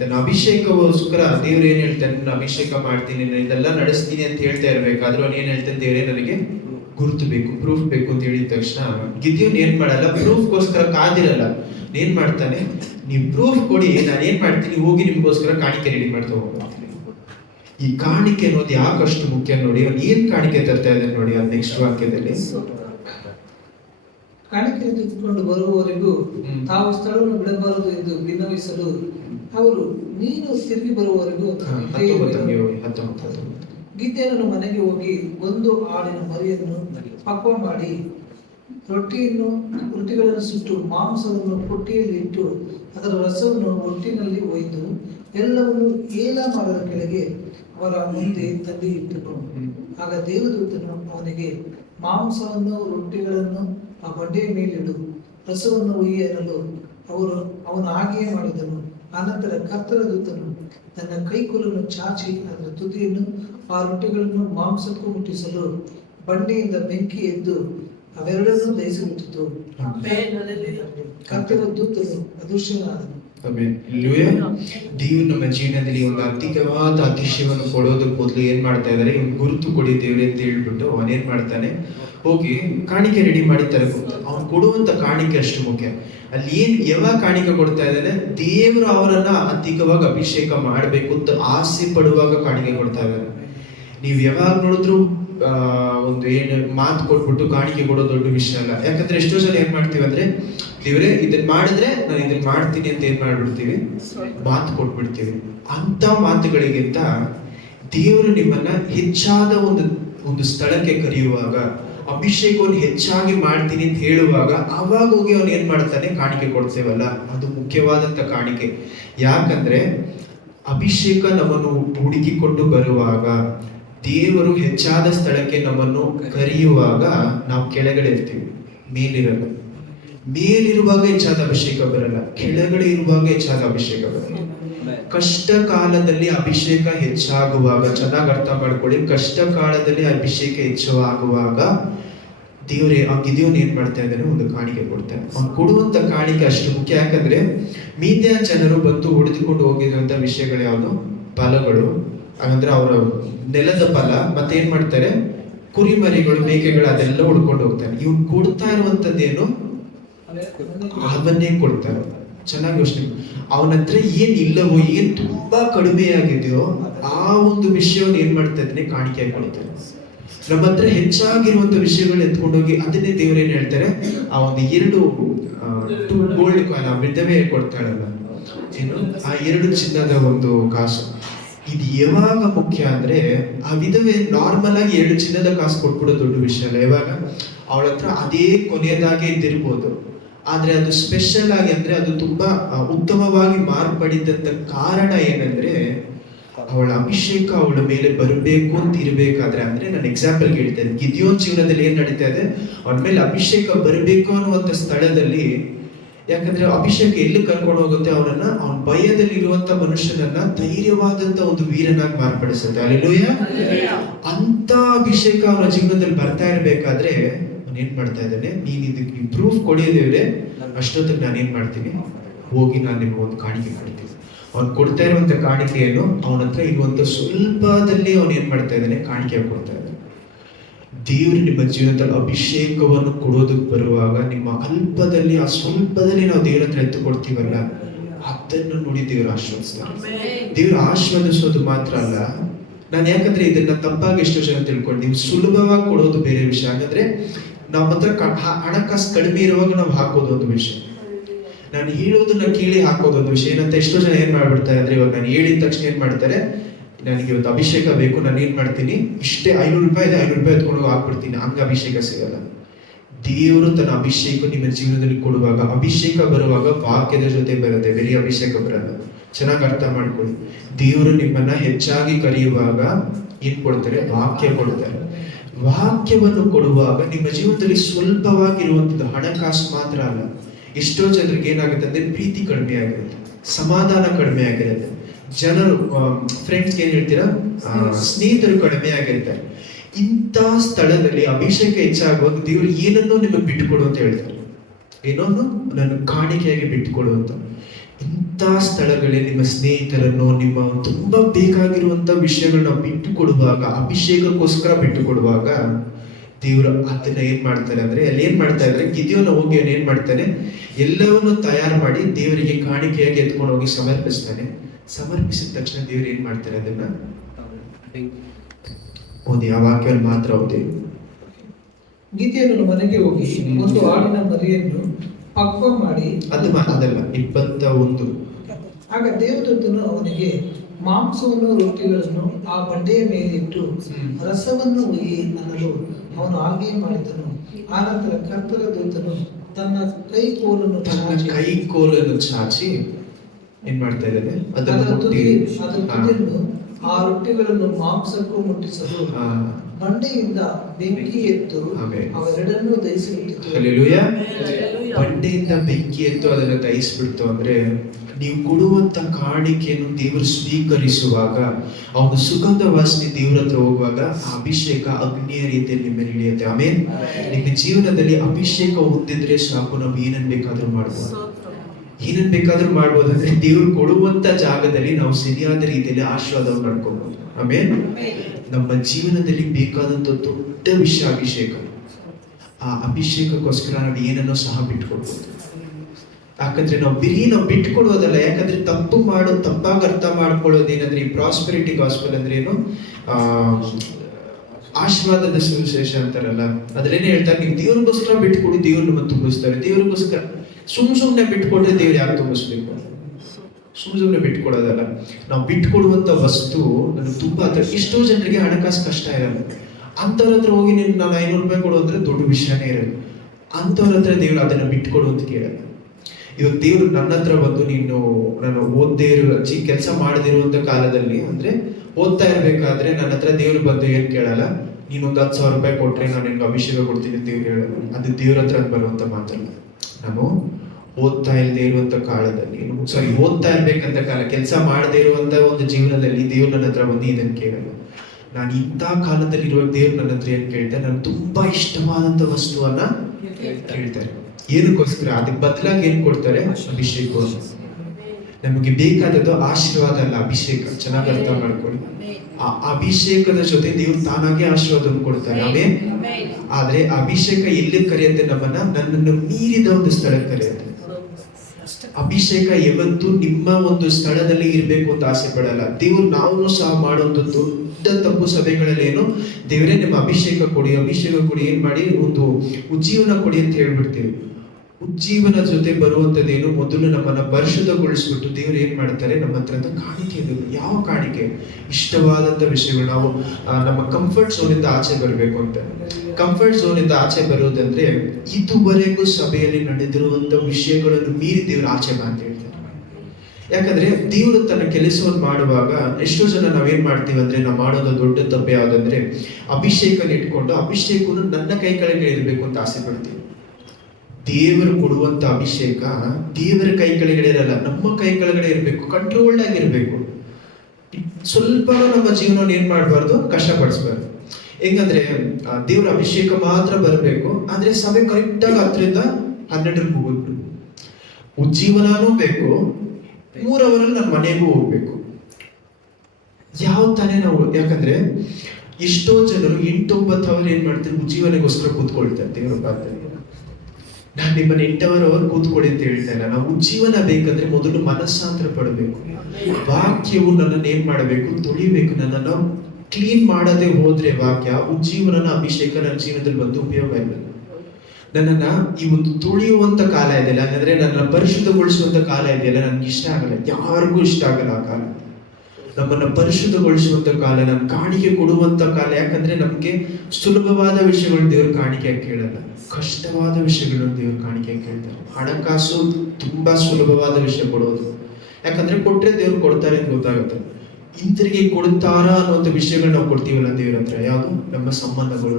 ತನ್ನ ಅಭಿಷೇಕಗೋಸ್ಕರ ದೇವ್ರು ಏನ್ ಹೇಳ್ತಾನೆ, ನಾನು ಅಭಿಷೇಕ ಮಾಡ್ತೀನಿ, ನಾನು ಇದೆಲ್ಲ ನಡೆಸ್ತೀನಿ ಅಂತ ಹೇಳ್ತಾ ಇರ್ಬೇಕಾದ್ರೂ ಅವ್ನು ಏನ್ ಹೇಳ್ತಾನೆ, ದೇವ್ರೇ ನನಗೆ ಗುರುತು ಬೇಕು, ಪ್ರೂಫ್ ಬೇಕು ಅಂತ ಹೇಳಿದ ತಕ್ಷಣ ಗಿದ್ಯೋನ್ ಏನ್ ಮಾಡಲ್ಲ, ಪ್ರೂಫ್ಗೋಸ್ಕರ ಕಾದಿರಲ್ಲ. ಏನ್ ಮಾಡ್ತಾನೆ, ನೀವು ಪ್ರೂಫ್ ಕೊಡಿ, ನಾನು ಏನ್ ಮಾಡ್ತೀನಿ, ಹೋಗಿ ನಿಮ್ಗೋಸ್ಕರ ಕಾಣಿಕೆ ರೆಡಿ ಮಾಡ್ತಾ ಹೋಗ್ತೀನಿ. ಈ ಕಾಣಿಕೆ ಅನ್ನೋದು ಯಾಕಷ್ಟು ಮುಖ್ಯ ನೋಡಿ. ಅವ್ನು ಏನ್ ಕಾಣಿಕೆ ತರ್ತಾ ಇದ್ದಾನೆ ನೋಡಿ, ಅದು ನೆಕ್ಸ್ಟ್ ವಾಕ್ಯದಲ್ಲಿ. ಕಾಣಿಕೆ ತೆಗೆದುಕೊಂಡು ಬರುವವರೆಗೂ ತಾವು ಸ್ಥಳವನ್ನು ಬಿಡಬಾರದು ಎಂದು ವಿನ್ನವಿಸಲು ಅವರು, ನೀನು ತಿರುಗಿ ಬರುವವರೆಗೂ ಗಿದ್ಯೋನನು ಮನೆಗೆ ಹೋಗಿ ಒಂದು ಆಡಿನ ಮರಿಯನ್ನು ಪಕ್ವ ಮಾಡಿ ರೊಟ್ಟಿಗಳನ್ನು ಸುಟ್ಟು ಮಾಂಸವನ್ನು ಪುಟ್ಟಿಯಲ್ಲಿ ಇಟ್ಟು ಅದರ ರಸವನ್ನು ರೊಟ್ಟಿನಲ್ಲಿ ಒಯ್ದು ಎಲ್ಲವನ್ನು ಏಲ ಮರದ ಕೆಳಗೆ ಅವರ ಮುಂದೆ ತಂದು ಇಟ್ಟನು. ಆಗ ದೇವದೂತನು ಅವನಿಗೆ, ಮಾಂಸವನ್ನು ರೊಟ್ಟಿಗಳನ್ನು ಆ ಬಂಡೆಯ ಮೇಲಿಡು, ರಸವನ್ನು ಒಯ್ಯಲು ಅವನು ಹಾಗೆಯೇ ಮಾಡಿದನು. ಅನಂತರ ಕರ್ತನ ದೂತನು ತನ್ನ ಕೈಕುಲನ್ನು ಚಾಚಿ ಅದರ ತುದಿಯನ್ನು ಆ ರೊಟ್ಟಿಗಳನ್ನು ಮಾಂಸಕ್ಕೂ ಮುಟ್ಟಿಸಲು ಬಂಡೆಯಿಂದ ಬೆಂಕಿ ಎದ್ದು ಅವೆರಡನ್ನೂ ದಹಿಸಿಬಿಟ್ಟಿತು. ಕರ್ತನ ದೂತನು ಅದೃಶ್ಯನಾದನು. ದೇವ್ರು ನಮ್ಮ ಜೀವನದಲ್ಲಿ ಒಂದು ಅಧಿಕವಾದ ಅತಿಶಯವನ್ನು ಕೊಡೋದಕ್ಕೆ ಮೊದಲು ಏನ್ ಮಾಡ್ತಾ ಇದಾರೆ, ಗುರುತು ಕೊಡಿ ದೇವ್ರೆ ಅಂತ ಹೇಳ್ಬಿಟ್ಟು ಅವನೇನ್ ಮಾಡ್ತಾನೆ, ಹೋಗಿ ಕಾಣಿಕೆ ರೆಡಿ ಮಾಡಿ ತರಬೇಕು. ಅವ್ನು ಕೊಡುವಂತ ಕಾಣಿಕೆ ಅಷ್ಟು ಮುಖ್ಯ. ಅಲ್ಲಿ ಯಾವಾಗ ಕಾಣಿಕೆ ಕೊಡ್ತಾ ಇದ್ದಾನೆ, ದೇವರು ಅವರನ್ನ ಅಧಿಕವಾಗಿ ಅಭಿಷೇಕ ಮಾಡ್ಬೇಕು ಅಂತ ಆಸೆ ಪಡುವಾಗ ಕಾಣಿಕೆ ಕೊಡ್ತಾ ಇದ್ದಾರೆ. ನೀವು ಯಾವಾಗ ನೋಡಿದ್ರು ಒಂದು ಏನು ಮಾತು ಕೊಟ್ಬಿಟ್ಟು ಕಾಣಿಕೆ ಕೊಡೋ ದೊಡ್ಡ ವಿಷಯ ಅಲ್ಲ. ಯಾಕಂದ್ರೆ ಎಷ್ಟೋ ಜನ ಏನ್ ಮಾಡ್ತೀವಿ ಅಂದ್ರೆ, ದೇವ್ರೆ ಇದನ್ನ ಮಾಡಿದ್ರೆ ನಾನು ಇದನ್ನ ಮಾಡ್ತೀನಿ ಅಂತ ಏನ್ ಮಾಡ್ಬಿಡ್ತೀವಿ, ಮಾತು ಕೊಟ್ಬಿಡ್ತೀವಿ. ಅಂತ ಮಾತುಗಳಿಗಿಂತ ದೇವರು ನಿಮ್ಮನ್ನ ಹೆಚ್ಚಾದ ಒಂದು ಸ್ಥಳಕ್ಕೆ ಕರೆಯುವಾಗ, ಅಭಿಷೇಕವನ್ನು ಹೆಚ್ಚಾಗಿ ಮಾಡ್ತೀನಿ ಅಂತ ಹೇಳುವಾಗ, ಅವಾಗ ಹೋಗಿ ಅವನು ಏನ್ ಮಾಡ್ತಾನೆ, ಕಾಣಿಕೆ ಕೊಡ್ತೇವಲ್ಲ, ಅದು ಮುಖ್ಯವಾದಂತ ಕಾಣಿಕೆ. ಯಾಕಂದ್ರೆ ಅಭಿಷೇಕ ನಮ್ಮನ್ನು ಹುಡುಕಿಕೊಂಡು ಬರುವಾಗ, ದೇವರು ಹೆಚ್ಚಾದ ಸ್ಥಳಕ್ಕೆ ನಮ್ಮನ್ನು ಕರೆಯುವಾಗ ನಾವು ಕೆಳಗಡೆ ಇರ್ತೀವಿ, ಮೇಲಿರಲ್ಲ. ಮೇಲಿರುವಾಗ ಹೆಚ್ಚಾದ ಅಭಿಷೇಕ ಬರಲ್ಲ, ಕೆಳಗಡೆ ಇರುವಾಗ ಹೆಚ್ಚಾದ ಅಭಿಷೇಕ ಬರಲ್ಲ. ಕಷ್ಟ ಕಾಲದಲ್ಲಿ ಅಭಿಷೇಕ ಹೆಚ್ಚಾಗುವಾಗ, ಚೆನ್ನಾಗಿ ಅರ್ಥ ಮಾಡ್ಕೊಳ್ಳಿ, ಕಷ್ಟ ಕಾಲದಲ್ಲಿ ಅಭಿಷೇಕ ಹೆಚ್ಚಾಗುವಾಗ ದೇವರೇ ಆ ಗಿದ್ಯೋನ್ ಏನ್ ಮಾಡ್ತಾ ಇದ್ದಾನೆ, ಒಂದು ಕಾಣಿಕೆ ಕೊಡ್ತಾನೆ. ಅವ್ನು ಕೊಡುವಂತ ಕಾಣಿಕೆ ಅಷ್ಟು ಮುಖ್ಯ. ಯಾಕಂದ್ರೆ ಮೀದ್ಯಾನ್ ಜನರು ಬಂದು ಹೊಡೆದುಕೊಂಡು ಹೋಗಿರುವಂತ ವಿಷಯಗಳು ಯಾವುದು, ಫಲಗಳು, ಹಾಗಂದ್ರೆ ಅವರ ನೆಲದ ಫಲ, ಮತ್ತೆ ಏನ್ ಮಾಡ್ತಾರೆ, ಕುರಿಮರಿಗಳು, ಮೇಕೆಗಳು, ಅದೆಲ್ಲ ಉಡ್ಕೊಂಡು ಹೋಗ್ತಾನೆ. ಇವ್ನು ಕೊಡ್ತಾ ಇರುವಂತದ್ದೇನು, ಅವನ್ನೇ ಕೊಡ್ತಾರೆ. ಚೆನ್ನಾಗಿ ಯೋಚನೆ, ಅವನ ಹತ್ರ ಏನ್ ಇಲ್ಲವೋ, ಏನ್ ತುಂಬಾ ಕಡಿಮೆ ಆಗಿದೆಯೋ ಆ ಒಂದು ವಿಷಯವನ್ನು ಏನ್ ಮಾಡ್ತಾ ಇದ್ದಾನೆ, ಕಾಣಿಕೆ ಕೊಡ್ತಾರೆ. ನಮ್ಮ ಹತ್ರ ಹೆಚ್ಚಾಗಿರುವಂತ ವಿಷಯಗಳು ಎತ್ಕೊಂಡೋಗಿ ಅದನ್ನೇ ದೇವರೇನ್ ಹೇಳ್ತಾರೆ, ಆ ಒಂದು 2 ಗೋಲ್ಡ್ ಕಾಯಿನ್ ಆ ವಿಧವೆ ಕೊಡ್ತಾಳಲ್ಲ, ಏನು ಆ 2 ಚಿನ್ನದ ಒಂದು ಕಾಸು. ಇದು ಯಾವಾಗ ಮುಖ್ಯ ಅಂದ್ರೆ, ಆ ವಿಧವೆ ನಾರ್ಮಲ್ ಆಗಿ 2 ಚಿನ್ನದ ಕಾಸು ಕೊಟ್ಬಿಡೋ ದೊಡ್ಡ ವಿಷಯ ಅಲ್ಲ. ಯಾವಾಗ ಅವಳ ಹತ್ರ ಅದೇ ಕೊನೆಯದಾಗಿ ಇದ್ದಿರ್ಬೋದು, ಆದ್ರೆ ಅದು ಸ್ಪೆಷಲ್ ಆಗಿ, ಅಂದ್ರೆ ಅದು ತುಂಬಾ ಉತ್ತಮವಾಗಿ ಮಾರ್ಪಡಿದಂತ ಕಾರಣ ಏನಂದ್ರೆ, ಅವಳ ಅಭಿಷೇಕ ಅವಳ ಮೇಲೆ ಬರಬೇಕು ಅಂತ ಇರಬೇಕಾದ್ರೆ, ಅಂದ್ರೆ ನಾನು ಎಕ್ಸಾಂಪಲ್ ಹೇಳ್ತೇನೆ, ಗಿದ್ಯೋನ್ ಜೀವನದಲ್ಲಿ ಏನ್ ನಡೀತಾ ಇದೆ, ಅವನ ಮೇಲೆ ಅಭಿಷೇಕ ಬರಬೇಕು ಅನ್ನುವಂತ ಸ್ಥಳದಲ್ಲಿ, ಯಾಕಂದ್ರೆ ಅಭಿಷೇಕ ಎಲ್ಲಿ ಕರ್ಕೊಂಡು ಹೋಗುತ್ತೆ ಅವನನ್ನ, ಅವನ ಭಯದಲ್ಲಿ ಇರುವಂತ ಮನುಷ್ಯನನ್ನ ಧೈರ್ಯವಾದಂತ ಒಂದು ವೀರನಾಗಿ ಮಾರ್ಪಡಿಸುತ್ತೆ. ಅಲ್ಲೆಲೂಯಾ. ಅಂತ ಅಭಿಷೇಕ ಅವನ ಜೀವನದಲ್ಲಿ ಬರ್ತಾ ಇರ್ಬೇಕಾದ್ರೆ ಅವನ್ ಏನ್ ಮಾಡ್ತಾ ಇದ್ದಾನೆ, ನೀನ್ ಇದಕ್ಕೆ ಪ್ರೂಫ್ ಕೊಡಿದೇವ್ರೆ, ಅಷ್ಟೊತ್ತಿಗೆ ನಾನು ಏನ್ ಮಾಡ್ತೀನಿ, ಹೋಗಿ ನಾನು ನಿಮ್ಗೆ ಒಂದು ಕಾಣಿಕೆ ಮಾಡ್ತೀನಿ. ಅವ್ನು ಕೊಡ್ತಾ ಇರುವಂತ ಕಾಣಿಕೆಯನ್ನು ಅವನ ಹತ್ರ ಇರುವಂತ ಸ್ವಲ್ಪದಲ್ಲಿ ಅವನು ಏನ್ ಮಾಡ್ತಾ ಇದ್ದಾನೆ, ಕಾಣಿಕೆ ಕೊಡ್ತಾ ಇದ್ದಾನೆ. ದೇವರು ನಿಮ್ಮ ಜೀವನದಲ್ಲಿ ಅಭಿಷೇಕವನ್ನು ಕೊಡೋದಕ್ಕೆ ಬರುವಾಗ, ನಿಮ್ಮ ಅಲ್ಪದಲ್ಲಿ, ಆ ಸ್ವಲ್ಪದಲ್ಲಿ ನಾವು ದೇವರ ಹತ್ರ ಎತ್ತು ಕೊಡ್ತೀವಲ್ಲ, ಅದನ್ನು ನೋಡಿ ದೇವರು ಆಶೀರ್ವದಿಸ್ತಾರೆ. ದೇವರು ಆಶೀರ್ವದಿಸೋದು ಮಾತ್ರ ಅಲ್ಲ, ನಾನು ಯಾಕಂದ್ರೆ ಇದನ್ನ ತಪ್ಪಾಗಿ ಎಷ್ಟೋ ಜನ ತಿಳ್ಕೊಂಡು, ಸುಲಭವಾಗಿ ಕೊಡೋದು ಬೇರೆ ವಿಷಯ. ಹಾಗಾದ್ರೆ ನಮ್ಮ ಹತ್ರ ಹಣಕಾಸು ಕಡಿಮೆ ಇರುವಾಗ ನಾವು ಹಾಕೋದು ಒಂದು ವಿಷಯ, ನಾನು ಹೇಳೋದನ್ನ ಕೇಳಿ ಹಾಕೋದೊಂದು ವಿಷಯ. ಏನಂತ ಎಷ್ಟೋ ಜನ ಏನ್ ಮಾಡ್ಬಿಡ್ತಾರೆ ಅಂದ್ರೆ, ಇವಾಗ ನಾನು ಹೇಳಿದ ತಕ್ಷಣ ಏನ್ ಮಾಡ್ತಾರೆ, ನನಗೆ ಇವತ್ತು ಅಭಿಷೇಕ ಬೇಕು, ನಾನು ಏನ್ ಮಾಡ್ತೀನಿ, ಇಷ್ಟೇ 500 ರೂಪಾಯಿ ಇದೆ, 500 ರೂಪಾಯಿ ಎತ್ಕೊಂಡು ಹಾಕ್ಬಿಡ್ತೀನಿ. ಹಂಗ ಅಭಿಷೇಕ ಸಿಗಲ್ಲ. ದೇವರು ತನ್ನ ಅಭಿಷೇಕ ನಿಮ್ಮ ಜೀವನದಲ್ಲಿ ಕೊಡುವಾಗ, ಅಭಿಷೇಕ ಬರುವಾಗ ವಾಕ್ಯದ ಜೊತೆ ಬರುತ್ತೆ, ಬರೀ ಅಭಿಷೇಕ ಬರಲ್ಲ. ಚೆನ್ನಾಗಿ ಅರ್ಥ ಮಾಡ್ಕೊಳ್ಳಿ. ದೇವರು ನಿಮ್ಮನ್ನ ಹೆಚ್ಚಾಗಿ ಕರೆಯುವಾಗ ಏನ್ ಕೊಡ್ತಾರೆ, ವಾಕ್ಯ ಕೊಡ್ತಾರೆ. ವಾಕ್ಯವನ್ನು ಕೊಡುವಾಗ ನಿಮ್ಮ ಜೀವನದಲ್ಲಿ ಸ್ವಲ್ಪವಾಗಿರುವಂಥದ್ದು ಹಣಕಾಸು ಮಾತ್ರ ಅಲ್ಲ, ಎಷ್ಟೋ ಜನರಿಗೆ ಏನಾಗುತ್ತೆ ಅಂದ್ರೆ, ಪ್ರೀತಿ ಕಡಿಮೆ ಆಗಿರುತ್ತೆ, ಸಮಾಧಾನ ಕಡಿಮೆ ಆಗಿರುತ್ತೆ, ಜನರು ಫ್ರೆಂಡ್ಸ್ ಏನ್ ಹೇಳ್ತೀರಾ, ಸ್ನೇಹಿತರು ಕಡಿಮೆ ಆಗಿರ್ತಾರೆ. ಇಂಥ ಸ್ಥಳದಲ್ಲಿ ಅಭಿಷೇಕ ಹೆಚ್ಚಾಗುವಾಗ ದೇವರು ಏನನ್ನೋ ನಿಮಗೆ ಬಿಟ್ಟುಕೊಡು ಅಂತ ಹೇಳ್ತಾರೆ. ಏನೋನು ನನ್ನ ಕಾಣಿಕೆಯಾಗಿ ಬಿಟ್ಟುಕೊಡು ಅಂತ. ಇಂಥ ಸ್ಥಳಗಳೇ ನಿಮ್ಮ ಸ್ನೇಹಿತರನ್ನು, ನಿಮ್ಮ ತುಂಬಾ ಬೇಕಾಗಿರುವಂತ ವಿಷಯಗಳನ್ನ ಬಿಟ್ಟು ಕೊಡುವಾಗ, ಅಭಿಷೇಕಕ್ಕೋಸ್ಕರ ಬಿಟ್ಟು ಕೊಡುವಾಗ, ದೇವರು ಅದನ್ನ ಏನ್ ಮಾಡ್ತಾರೆ ಅಂದ್ರೆ, ಅಲ್ಲಿ ಏನ್ ಮಾಡ್ತಾ ಇದ್ರೆ, ಗಿದ್ಯೋನ ಹೋಗಿ ಅವನು ಏನ್ ಮಾಡ್ತಾನೆ, ಎಲ್ಲವನ್ನು ತಯಾರು ಮಾಡಿ ದೇವರಿಗೆ ಕಾಣಿಕೆಯಾಗಿ ಎತ್ಕೊಂಡು ಹೋಗಿ ಸಮರ್ಪಿಸ್ತಾನೆ. ಸಮರ್ಪಿಸಿದ ತಕ್ಷಣ ದೇವರು ಏನ್ ಮಾಡ್ತಾರೆ, ಅದನ್ನ ಓದಿ, ಆ ವಾಕ್ಯವನ್ನು ಮಾತ್ರ ಓದಿ. ಗಿದ್ಯೋನನು ಮನೆಗೆ ಹೋಗಿ ಒಂದು ಆಡಿನ ಮರಿಯನ್ನು ಪಕ್ವ ಮಾಡಿ, ಅದಲ್ಲ 21. ಆಗ ದೇವದೂತನು ಅವನಿಗೆ, ಮಾಂಸವನ್ನು ರೊಟ್ಟಿಗಳನ್ನು ಆ ಬಂಡೆಯ ಮೇಲಿಟ್ಟು ರಸವನ್ನು ಒಯ್ಯಿ ಅನ್ನಲು ಅವನು ಹಾಗೆ ಮಾಡಿದನು. ಆನಂತರ ಕರ್ತನ ದೂತನು ತನ್ನ ಕೈಕೋಲನ್ನು ಚಾಚಿ ಕೈಕೋಲನ್ನು ಚಾಚಿ ಏನ್ ಮಾಡ್ತಾ ಇದ್ದಾನೆ, ಅದನ್ನು ಅದರ ಮುಟ್ಟಿ ತುದಿಯನ್ನು ಆ ರೊಟ್ಟಿಗಳನ್ನು ಮಾಂಸಕ್ಕೂ ಮುಟ್ಟಿಸಲು ಬಂಡೆಯಿಂದ ಬೆಂಕಿ ಎತ್ತು ಆಮೆನ್. ಅವೆರಡನ್ನೂ ದಹಿಸಿಬಿಟ್ಟಿತು. ಹಲ್ಲೆಲೂಯಾ. ಬಂಡೆಯಿಂದ ಬೆಂಕಿ ಎತ್ತು ಅದನ್ನು ದಹಿಸ್ಬಿಡ್ತು ಅಂದ್ರೆ, ನೀವು ಕೊಡುವಂತ ಕಾಣಿಕೆಯನ್ನು ದೇವರು ಸ್ವೀಕರಿಸುವಾಗ, ಅವನು ಸುಗಂಧ ವಾಸನೆ ದೇವರ ಹತ್ರ ಹೋಗುವಾಗ ಆ ಅಭಿಷೇಕ ಅಗ್ನಿಯ ರೀತಿಯಲ್ಲಿ ನಿಮ್ಮ ಮೇಲೆ ಇಳಿಯುತ್ತೆ. ಆಮೇಲೆ ನಿಮ್ಮ ಜೀವನದಲ್ಲಿ ಅಭಿಷೇಕ ಹೊಂದಿದ್ರೆ ಸಾಕು, ನಾವು ಏನನ್ ಬೇಕಾದ್ರೂ ಮಾಡ್ಬೋದು. ಏನನ್ ಬೇಕಾದ್ರೂ ಮಾಡ್ಬೋದು ಅಂದ್ರೆ ದೇವರು ಕೊಡುವಂತ ಜಾಗದಲ್ಲಿ ನಾವು ಸರಿಯಾದ ರೀತಿಯಲ್ಲಿ ಆಶೀರ್ವಾದವನ್ನು ನಡ್ಕೊಬಹುದು. ಆಮೇಲೆ ನಮ್ಮ ಜೀವನದಲ್ಲಿ ಬೇಕಾದಂತ ದೊಡ್ಡ ವಿಷಯ ಅಭಿಷೇಕ. ಆ ಅಭಿಷೇಕಕ್ಕೋಸ್ಕರ ನಾವು ಏನನ್ನೋ ಸಹ ಬಿಟ್ಕೊಡ್ಬೋದು. ಯಾಕಂದ್ರೆ ನಾವು ಬಿಟ್ಕೊಡೋದಲ್ಲ, ಯಾಕಂದ್ರೆ ತಪ್ಪಾಗಿ ಅರ್ಥ ಮಾಡ್ಕೊಳ್ಳೋದೇನಂದ್ರೆ, ಈ ಪ್ರಾಸ್ಪೆರಿಟಿ ಗಾಸ್ಪೆಲ್ ಅಂದ್ರೆ ಏನು, ಆಶೀರ್ವಾದದ ಸುವಿಶೇಷ ಅಂತಾರಲ್ಲ, ಅದ್ರೇನೆ ಹೇಳ್ತಾರೆ, ನೀವು ದೇವ್ರಿಗೋಸ್ಕರ ಬಿಟ್ಕೊಡಿ, ದೇವ್ರು ನಮ್ಮ ತುಂಬಿಸ್ತಾರೆ. ದೇವ್ರಿಗೋಸ್ಕರ ಸುಮ್ನೆ ಬಿಟ್ಕೊಟ್ರೆ ದೇವ್ರು ಯಾರು ತುಂಬಿಸ್ಬೇಕು? ಸುಮ್ನೆ ಬಿಟ್ಕೊಡೋದಲ್ಲ. ನಾವು ಬಿಟ್ಕೊಡುವಂತ ವಸ್ತು ನನಗೆ ತುಂಬಾ ಎಷ್ಟೋ ಜನರಿಗೆ ಹಣಕಾಸು ಕಷ್ಟ ಇರಲ್ಲ. ಅಂಥವ್ರ ಹತ್ರ ಹೋಗಿ ನಾನು 500 ರೂಪಾಯಿ ಕೊಡು ಅಂದ್ರೆ ದೊಡ್ಡ ವಿಷಯನೇ ಇರಲ್ಲ. ಅಂಥವ್ರ ಹತ್ರ ದೇವ್ರು ಅದನ್ನ ಬಿಟ್ಕೊಡು ಅಂತ ಕೇಳಲ್ಲ. ಇವಾಗ ದೇವ್ರು ನನ್ನ ಹತ್ರ ಬಂದು, ನಾನು ಓದದೇ ಇರೋ ಕೆಲಸ ಮಾಡದಿರುವಂತ ಕಾಲದಲ್ಲಿ, ಅಂದ್ರೆ ಓದ್ತಾ ಇರ್ಬೇಕಾದ್ರೆ ನನ್ನ ಹತ್ರ ದೇವ್ರು ಬಂದು ಏನ್ ಕೇಳಲ್ಲ, ನೀನೊಂದು 10,000 ರೂಪಾಯಿ ಕೊಟ್ರೆ ನಾನು ನಿನ್ಗೆ ಅಭಿಷೇಕ ಕೊಡ್ತೀನಿ ಅಂತ ದೇವ್ರು ಹೇಳಲ್ಲ. ಅದು ದೇವ್ರ ಹತ್ರ ಬರುವಂತ ಮಾತಲ್ಲ. ನಾನು ಓದ್ತಾ ಇಲ್ಲದೆ ಇರುವಂತ ಕಾಲದಲ್ಲಿ, ಓದ್ತಾ ಇರ್ಬೇಕಂತ ಕಾಲ, ಕೆಲಸ ಮಾಡದೇ ಇರುವಂತ ಒಂದು ಜೀವನದಲ್ಲಿ ದೇವ್ರು ನನ್ನ ಹತ್ರ ಬಂದು ಇದನ್ನ ಕೇಳಲ್ಲ. ನಾನು ಇಂಥ ಕಾಲದಲ್ಲಿ ಇರುವಾಗ ದೇವ್ರು ನನ್ನ ಹತ್ರ ಏನ್ ಕೇಳ್ತಾರೆ, ನಾನು ತುಂಬಾ ಇಷ್ಟವಾದಂತ ವಸ್ತುವನ್ನ ಕೇಳ್ತಾರೆ. ಏನಕ್ಕೋಸ್ಕರ? ಅದಕ್ಕೆ ಬದಲಾಗಿ ಏನ್ ಕೊಡ್ತಾರೆ? ಅಭಿಷೇಕ. ನಮಗೆ ಬೇಕಾದದ್ದು ಆಶೀರ್ವಾದ ಅಲ್ಲ, ಅಭಿಷೇಕ. ಚೆನ್ನಾಗಿ ಅರ್ಥ ಮಾಡ್ಕೊಳ್ಳಿ. ಆ ಅಭಿಷೇಕದ ಜೊತೆ ದೇವ್ರು ತಾನಾಗೆ ಆಶೀರ್ವಾದವನ್ನು ಕೊಡ್ತಾರೆ. ಆಮೇಲೆ ಆದ್ರೆ ಅಭಿಷೇಕ ಎಲ್ಲಿ ಕರೆಯುತ್ತೆ ನಮ್ಮನ್ನ? ನನ್ನನ್ನು ಮೀರಿದ ಒಂದು ಸ್ಥಳಕ್ಕೆ ಕರೆಯುತ್ತೆ. ಅಭಿಷೇಕ ಯಾವತ್ತು ನಿಮ್ಮ ಒಂದು ಸ್ಥಳದಲ್ಲಿ ಇರ್ಬೇಕು ಅಂತ ಆಸೆ ಪಡಲ್ಲ. ದೇವ್ರು ನಾವು ಸಹ ಮಾಡೋದು ದೊಡ್ಡ ತಪ್ಪು ಸಭೆಗಳಲ್ಲಿ ಏನು, ದೇವರೇ ನಿಮ್ಮ ಅಭಿಷೇಕ ಕೊಡಿ ಏನ್ ಮಾಡಿ, ಒಂದು ಉಜ್ಜೀವನ ಕೊಡಿ ಅಂತ ಹೇಳ್ಬಿಡ್ತೀವಿ. ಉಜ್ಜೀವನ ಜೊತೆ ಬರುವಂತದ್ದೇನು, ಮೊದಲು ನಮ್ಮನ್ನ ಪರಿಶುದ್ಧಗೊಳಿಸ್ಬಿಟ್ಟು ದೇವ್ರು ಏನ್ ಮಾಡ್ತಾರೆ, ನಮ್ಮ ಹತ್ರ ಕಾಣಿಕೆ. ಯಾವ ಕಾಣಿಕೆ? ಇಷ್ಟವಾದಂತ ವಿಷಯಗಳು. ನಾವು ನಮ್ಮ ಕಂಫರ್ಟ್ ಝೋನ್ ಇಂದ ಆಚೆ ಬರಬೇಕು ಅಂತ. ಕಂಫರ್ಟ್ ಝೋನ್ ಇಂದ ಆಚೆ ಬರುವುದಂದ್ರೆ, ಇದುವರೆಗೂ ಸಭೆಯಲ್ಲಿ ನಡೆದಿರುವಂತ ವಿಷಯಗಳನ್ನು ಮೀರಿ ದೇವ್ರು ಆಚೆ ಅಂತ ಹೇಳ್ತಾರೆ. ಯಾಕಂದ್ರೆ ದೇವರು ತನ್ನ ಕೆಲಸವನ್ನು ಮಾಡುವಾಗ ಎಷ್ಟೋ ಜನ ನಾವೇನ್ ಮಾಡ್ತೀವಿ ಅಂದ್ರೆ, ನಾವು ಮಾಡೋದು ದೊಡ್ಡ ತಪ್ಪು ಯಾವ್ದಂದ್ರೆ, ಅಭಿಷೇಕ ಇಟ್ಕೊಂಡು ಅಭಿಷೇಕವನ್ನು ನನ್ನ ಕೈ ಕೆಳಗೆ ಇರಬೇಕು ಅಂತ ಆಸೆ ಪಡ್ತೀವಿ. ದೇವರು ಕೊಡುವಂತ ಅಭಿಷೇಕ ದೇವರ ಕೈ ಕೆಳಗಡೆ ಇರಲ್ಲ, ನಮ್ಮ ಕೈ ಕೆಳಗಡೆ ಇರಬೇಕು. ಕಂಟ್ರೋಲ್ಡ್ ಆಗಿರ್ಬೇಕು. ಸ್ವಲ್ಪ ನಮ್ಮ ಜೀವನ ಏನ್ ಮಾಡಬಾರ್ದು, ಕಷ್ಟಪಡಿಸ್ಬಾರ್ದು. ಹೆಂಗಂದ್ರೆ, ದೇವರ ಅಭಿಷೇಕ ಮಾತ್ರ ಬರಬೇಕು, ಆದ್ರೆ ಸಭೆ ಕರೆಕ್ಟಾಗಿ 10ರಿಂದ 12 ಹೋಗ್ಬೇಕು. ಉಜ್ಜೀವನನೂ ಬೇಕು, 3 ಅವರಲ್ಲಿ ನನ್ನ ಮನೆಗೂ ಹೋಗ್ಬೇಕು. ಯಾವ ತಾನೇ ನಾವು, ಯಾಕಂದ್ರೆ ಎಷ್ಟೋ ಜನರು 8-9 ಅವರ್ ಏನ್ ಮಾಡ್ತಾರೆ, ಉಜ್ಜೀವನಗೋಸ್ಕರ ಕೂತ್ಕೊಳ್ತಾರೆ ದೇವರ ಪಾತ್ರೆ. ನಾನು ನಿಮ್ಮನ್ನ 8 ಅವರ್ ಕೂತ್ಕೊಳ್ಳಿ ಅಂತ ಹೇಳ್ತಾ ಇಲ್ಲ. ನಾವು ಉಜ್ಜೀವನ ಬೇಕಂದ್ರೆ ಮೊದಲು ಮನಸ್ಸಾಂತರ ಪಡಬೇಕು. ವಾಕ್ಯವು ನನ್ನನ್ನು ಏನ್ ಮಾಡಬೇಕು, ತೊಳಿಬೇಕು. ನನ್ನನ್ನು ಕ್ಲೀನ್ ಮಾಡದೆ ಹೋದ್ರೆ ವಾಕ್ಯ, ಉಜ್ಜೀವನನ ಅಭಿಷೇಕ ನನ್ನ ಜೀವನದಲ್ಲಿ ಬಂದು ಉಪಯೋಗ ಇಲ್ಲ. ನನ್ನನ್ನ ಈ ಒಂದು ತುಳಿಯುವಂತ ಕಾಲ ಇದೆಯಲ್ಲ, ಅಂದ್ರೆ ನನ್ನ ಪರಿಶುದ್ಧಗೊಳಿಸುವಂತ ಕಾಲ ಇದೆಯಲ್ಲ, ನನ್ಗೆ ಇಷ್ಟ ಆಗಲ್ಲ. ಯಾರಿಗೂ ಇಷ್ಟ ಆಗಲ್ಲ ಆ ಕಾಲ. ನಮ್ಮನ್ನ ಪರಿಶುದ್ಧಗೊಳಿಸುವಂತ ಕಾಲ, ನಮ್ಮ ಕಾಣಿಕೆ ಕೊಡುವಂತ ಕಾಲ. ಯಾಕಂದ್ರೆ ನಮ್ಗೆ ಸುಲಭವಾದ ವಿಷಯಗಳು ದೇವ್ರ ಕಾಣಿಕೆ ಕೇಳಲ್ಲ, ಕಷ್ಟವಾದ ವಿಷಯಗಳನ್ನು ದೇವ್ರ ಕಾಣಿಕೆ ಕೇಳ್ತಾರೆ. ಹಣಕಾಸು ತುಂಬಾ ಸುಲಭವಾದ ವಿಷಯ ಕೊಡೋದು, ಯಾಕಂದ್ರೆ ಕೊಟ್ರೆ ದೇವ್ರು ಕೊಡ್ತಾರೆ ಅಂತ ಗೊತ್ತಾಗುತ್ತೆ. ಹಿಂತಿರುಗಿ ಕೊಡ್ತಾರಾ ಅನ್ನುವಂಥ ವಿಷಯಗಳು ನಾವು ಕೊಡ್ತೀವಲ್ಲ ದೇವ್ರ ಹತ್ರ. ಯಾವುದು? ನಮ್ಮ ಸಂಬಂಧಗಳು,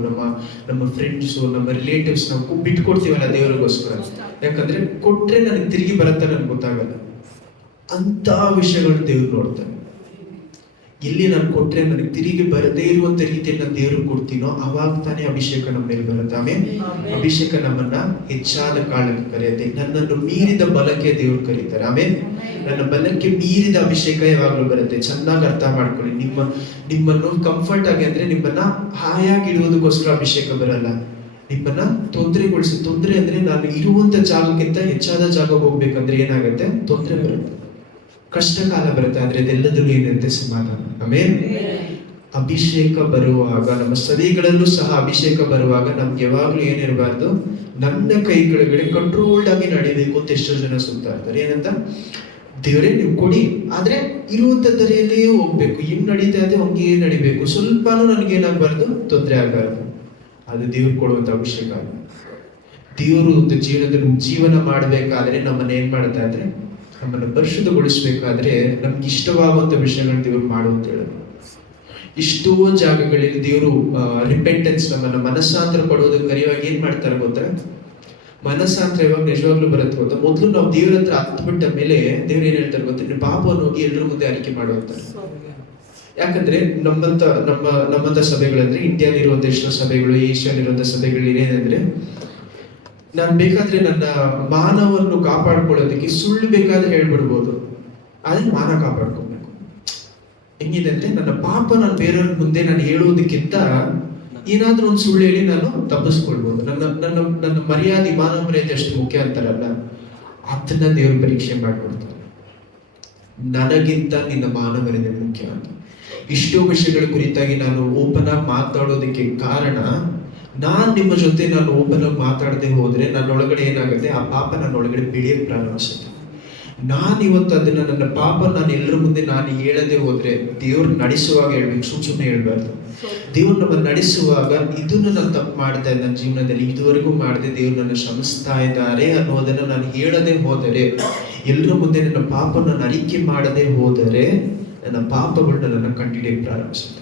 ನಮ್ಮ ಫ್ರೆಂಡ್ಸು, ನಮ್ಮ ರಿಲೇಟಿವ್ಸ್ ನಾವು ಬಿಟ್ಕೊಡ್ತೀವಲ್ಲ ದೇವರಿಗೋಸ್ಕರ. ಯಾಕಂದ್ರೆ ಕೊಟ್ರೆ ನನಗೆ ತಿರುಗಿ ಬರುತ್ತೆ ನನ್ಗೆ ಗೊತ್ತಾಗಲ್ಲ. ಅಂತ ವಿಷಯಗಳು ದೇವ್ರು ನೋಡ್ತಾರೆ. ಎಲ್ಲಿ ನಾನು ಕೊಟ್ರೆ ನನಗೆ ತಿರುಗಿ ಬರದೇ ಇರುವಂತ ರೀತಿಯಲ್ಲಿ ನಾನು ದೇವ್ರಿಗೆ ಕೊಡ್ತೀನೋ, ಅವಾಗ ತಾನೇ ಅಭಿಷೇಕ ನಮ್ಮ ಮೇಲೆ ಬರುತ್ತೆ. ಆಮೇಲೆ ಅಭಿಷೇಕ ನಮ್ಮನ್ನ ಹೆಚ್ಚಾದ ಕಾಲಕ್ಕೆ ಕರೆಯುತ್ತೆ. ನನ್ನನ್ನು ಮೀರಿದ ಬಲಕ್ಕೆ ದೇವ್ರು ಕರೀತಾರೆ. ಆಮೇಲೆ ನನ್ನ ಬಲಕ್ಕೆ ಮೀರಿದ ಅಭಿಷೇಕ ಯಾವಾಗಲೂ ಬರುತ್ತೆ. ಚೆನ್ನಾಗಿ ಅರ್ಥ ಮಾಡ್ಕೊಳ್ಳಿ. ನಿಮ್ಮನ್ನು ಕಂಫರ್ಟ್ ಆಗಿ, ಅಂದ್ರೆ ನಿಮ್ಮನ್ನ ಹಾಯಾಗಿ ಇಡುವುದಕ್ಕೋಸ್ಕರ ಅಭಿಷೇಕ ಬರಲ್ಲ. ನಿಮ್ಮನ್ನ ತೊಂದರೆ ಅಂದ್ರೆ ನಾನು ಇರುವಂತ ಜಾಗಕ್ಕಿಂತ ಹೆಚ್ಚಾದ ಜಾಗಕ್ಕೆ ಹೋಗ್ಬೇಕಂದ್ರೆ ಏನಾಗುತ್ತೆ, ತೊಂದರೆ ಬರುತ್ತೆ, ಕಷ್ಟ ಕಾಲ ಬರುತ್ತೆ. ಆದ್ರೆ ಇದೆಲ್ಲದಲ್ಲೂ ಏನಂತೆ ಸಮಾಧಾನ. ಆಮೇಲೆ ಅಭಿಷೇಕ ಬರುವಾಗ, ನಮ್ಮ ಸಭೆಗಳಲ್ಲೂ ಸಹ ಅಭಿಷೇಕ ಬರುವಾಗ ನಮ್ಗೆ ಯಾವಾಗ್ಲೂ ಏನಿರಬಾರ್ದು, ನನ್ನ ಕೈ ಕೆಳಗಡೆ ಕಂಟ್ರೋಲ್ಡ್ ಆಗಿ ನಡಿಬೇಕು ಅಂತ ಎಷ್ಟೋ ಜನ ಸುತ್ತಾ ಇರ್ತಾರೆ. ಏನಂತ, ದೇವರೇ ನೀವು ಕೊಡಿ, ಆದ್ರೆ ಇರುವಂತ ದಾರಿಯಲ್ಲೇ ಹೋಗ್ಬೇಕು. ಏನ್ ನಡೀತಾ ಇದೆ ಹಂಗೆ ನಡಿಬೇಕು. ಸ್ವಲ್ಪನೂ ನನಗೇನಾಗಬಾರ್ದು, ತೊಂದರೆ ಆಗಬಾರ್ದು. ಅದು ದೇವ್ರು ಕೊಡುವಂತ ಅಭಿಷೇಕ. ದೇವರು ಒಂದು ಜೀವನದಲ್ಲಿ ಜೀವನ ಮಾಡಬೇಕಾದ್ರೆ ನಮ್ಮನ್ನ ಏನ್ ಮಾಡ್ತಾ ಇದ್ರೆ, ನಮ್ಮನ್ನು ಪರಿಶುದ್ಧಗೊಳಿಸ್ಬೇಕಾದ್ರೆ ನಮ್ಗೆ ಇಷ್ಟವಾಗುವಂತ ವಿಷಯಗಳನ್ನ ದೇವ್ರು ಮಾಡು ಅಂತ ಹೇಳೋದು. ಇಷ್ಟೋ ಜಾಗಗಳಲ್ಲಿ ದೇವರು ರಿಪೆಂಟೆನ್ಸ್, ನಮ್ಮನ್ನ ಮನಸ್ಸಾಂತರ ಪಡುವುದಕ್ಕೆ ಕರೆಯುವಾಗ ಏನ್ ಮಾಡ್ತಾರೆ ಗೊತ್ತಾ? ಮನಸ್ಸಾಂತರ ಇವಾಗ ನಿಜವಾಗ್ಲೂ ಬರುತ್ತೆ ಗೊತ್ತಾ? ಮೊದಲು ನಾವು ದೇವ್ರ ಹತ್ರ ಹತ್ತು ಬಿಟ್ಟ ಮೇಲೆ ದೇವ್ರು ಏನ್ ಹೇಳ್ತಾರೆ ಗೊತ್ತಾ? ಪಾಪವನ್ನು ಹೋಗಿ ಎಲ್ಲರ ಮುಂದೆ ಅರಿಕೆ ಮಾಡುವಂತಾರೆ. ಯಾಕಂದ್ರೆ ನಮ್ಮಂತ ಸಭೆಗಳಂದ್ರೆ ಇಂಡಿಯಾದಲ್ಲಿರುವಂತ ಎಷ್ಟೋ ಸಭೆಗಳು, ಏಷ್ಯಾದಲ್ಲಿರುವಂತ ಸಭೆಗಳು ಏನೇನಂದ್ರೆ, ನಾನು ಬೇಕಾದ್ರೆ ನನ್ನ ಮಾನವನ್ನು ಕಾಪಾಡ್ಕೊಳ್ಳೋದಕ್ಕೆ ಸುಳ್ಳು ಬೇಕಾದ್ರೆ ಹೇಳ್ಬಿಡ್ಬೋದು, ಆದ್ರೆ ಮಾನ ಕಾಪಾಡ್ಕೊಬೇಕು. ಹೆಂಗಿದೆ ಅಂದ್ರೆ, ನನ್ನ ಪಾಪ ನಾನು ಬೇರೆಯವ್ರ ಮುಂದೆ ನಾನು ಹೇಳೋದಕ್ಕಿಂತ ಏನಾದ್ರೂ ಒಂದು ಸುಳ್ಳು ಹೇಳಿ ನಾನು ತಪ್ಪಿಸ್ಕೊಳ್ಬೋದು. ನನ್ನ ಮರ್ಯಾದೆ, ಮಾನ ಮರ್ಯಾದೆ ಅಷ್ಟು ಮುಖ್ಯ ಅಂತಾರಲ್ಲ, ಅದನ್ನ ದೇವರು ಪರೀಕ್ಷೆ ಮಾಡ್ಕೊಡ್ತಾರೆ. ನನಗಿಂತ ನಿನ್ನ ಮಾನ ಮರ್ಯಾದೆ ಮುಖ್ಯ ಅಂತ. ಇಷ್ಟೋ ವಿಷಯಗಳ ಕುರಿತಾಗಿ ನಾನು ಓಪನ್ ಆಗಿ ಮಾತಾಡೋದಕ್ಕೆ ಕಾರಣ, ನಾನ್ ನಿಮ್ಮ ಜೊತೆ ನಾನು ಓಪನ್ ಆಗಿ ಮಾತಾಡದೆ ಹೋದ್ರೆ ನನ್ನೊಳಗಡೆ ಏನಾಗುತ್ತೆ, ಆ ಪಾಪ ನನ್ನೊಳಗಡೆ ಬೆಳೆಯಕ್ಕೆ ಪ್ರಾರಂಭಿಸುತ್ತೆ. ನಾನು ಇವತ್ತು ಅದನ್ನ, ನನ್ನ ಪಾಪ ನಾನು ಎಲ್ಲರ ಮುಂದೆ ನಾನು ಹೇಳದೆ ಹೋದ್ರೆ, ದೇವ್ರು ನಡೆಸುವಾಗ ಹೇಳ್ಬೇಕು, ಸುಮ್ಮನೆ ಹೇಳ್ಬಾರ್ದು. ದೇವ್ರು ನಮ್ಮನ್ನು ನಡೆಸುವಾಗ ಇದನ್ನು ನಾನು ತಪ್ಪು ಮಾಡ್ತಾ ಇದ್ದೆ, ನನ್ನ ಜೀವನದಲ್ಲಿ ಇದುವರೆಗೂ ಮಾಡದೆ ದೇವ್ರು ನನ್ನ ಶ್ರಮಿಸ್ತಾ ಇದ್ದಾರೆ ಅನ್ನೋದನ್ನ ನಾನು ಹೇಳದೆ ಹೋದರೆ, ಎಲ್ಲರ ಮುಂದೆ ನನ್ನ ಪಾಪ ನಾನು ಅರಿಕೆ ಮಾಡದೆ ಹೋದರೆ, ನನ್ನ ಪಾಪಗಳು ನನ್ನನ್ನು ಕಂಡಿಡಿಯಕ್ಕೆ ಪ್ರಾರಂಭಿಸುತ್ತೆ.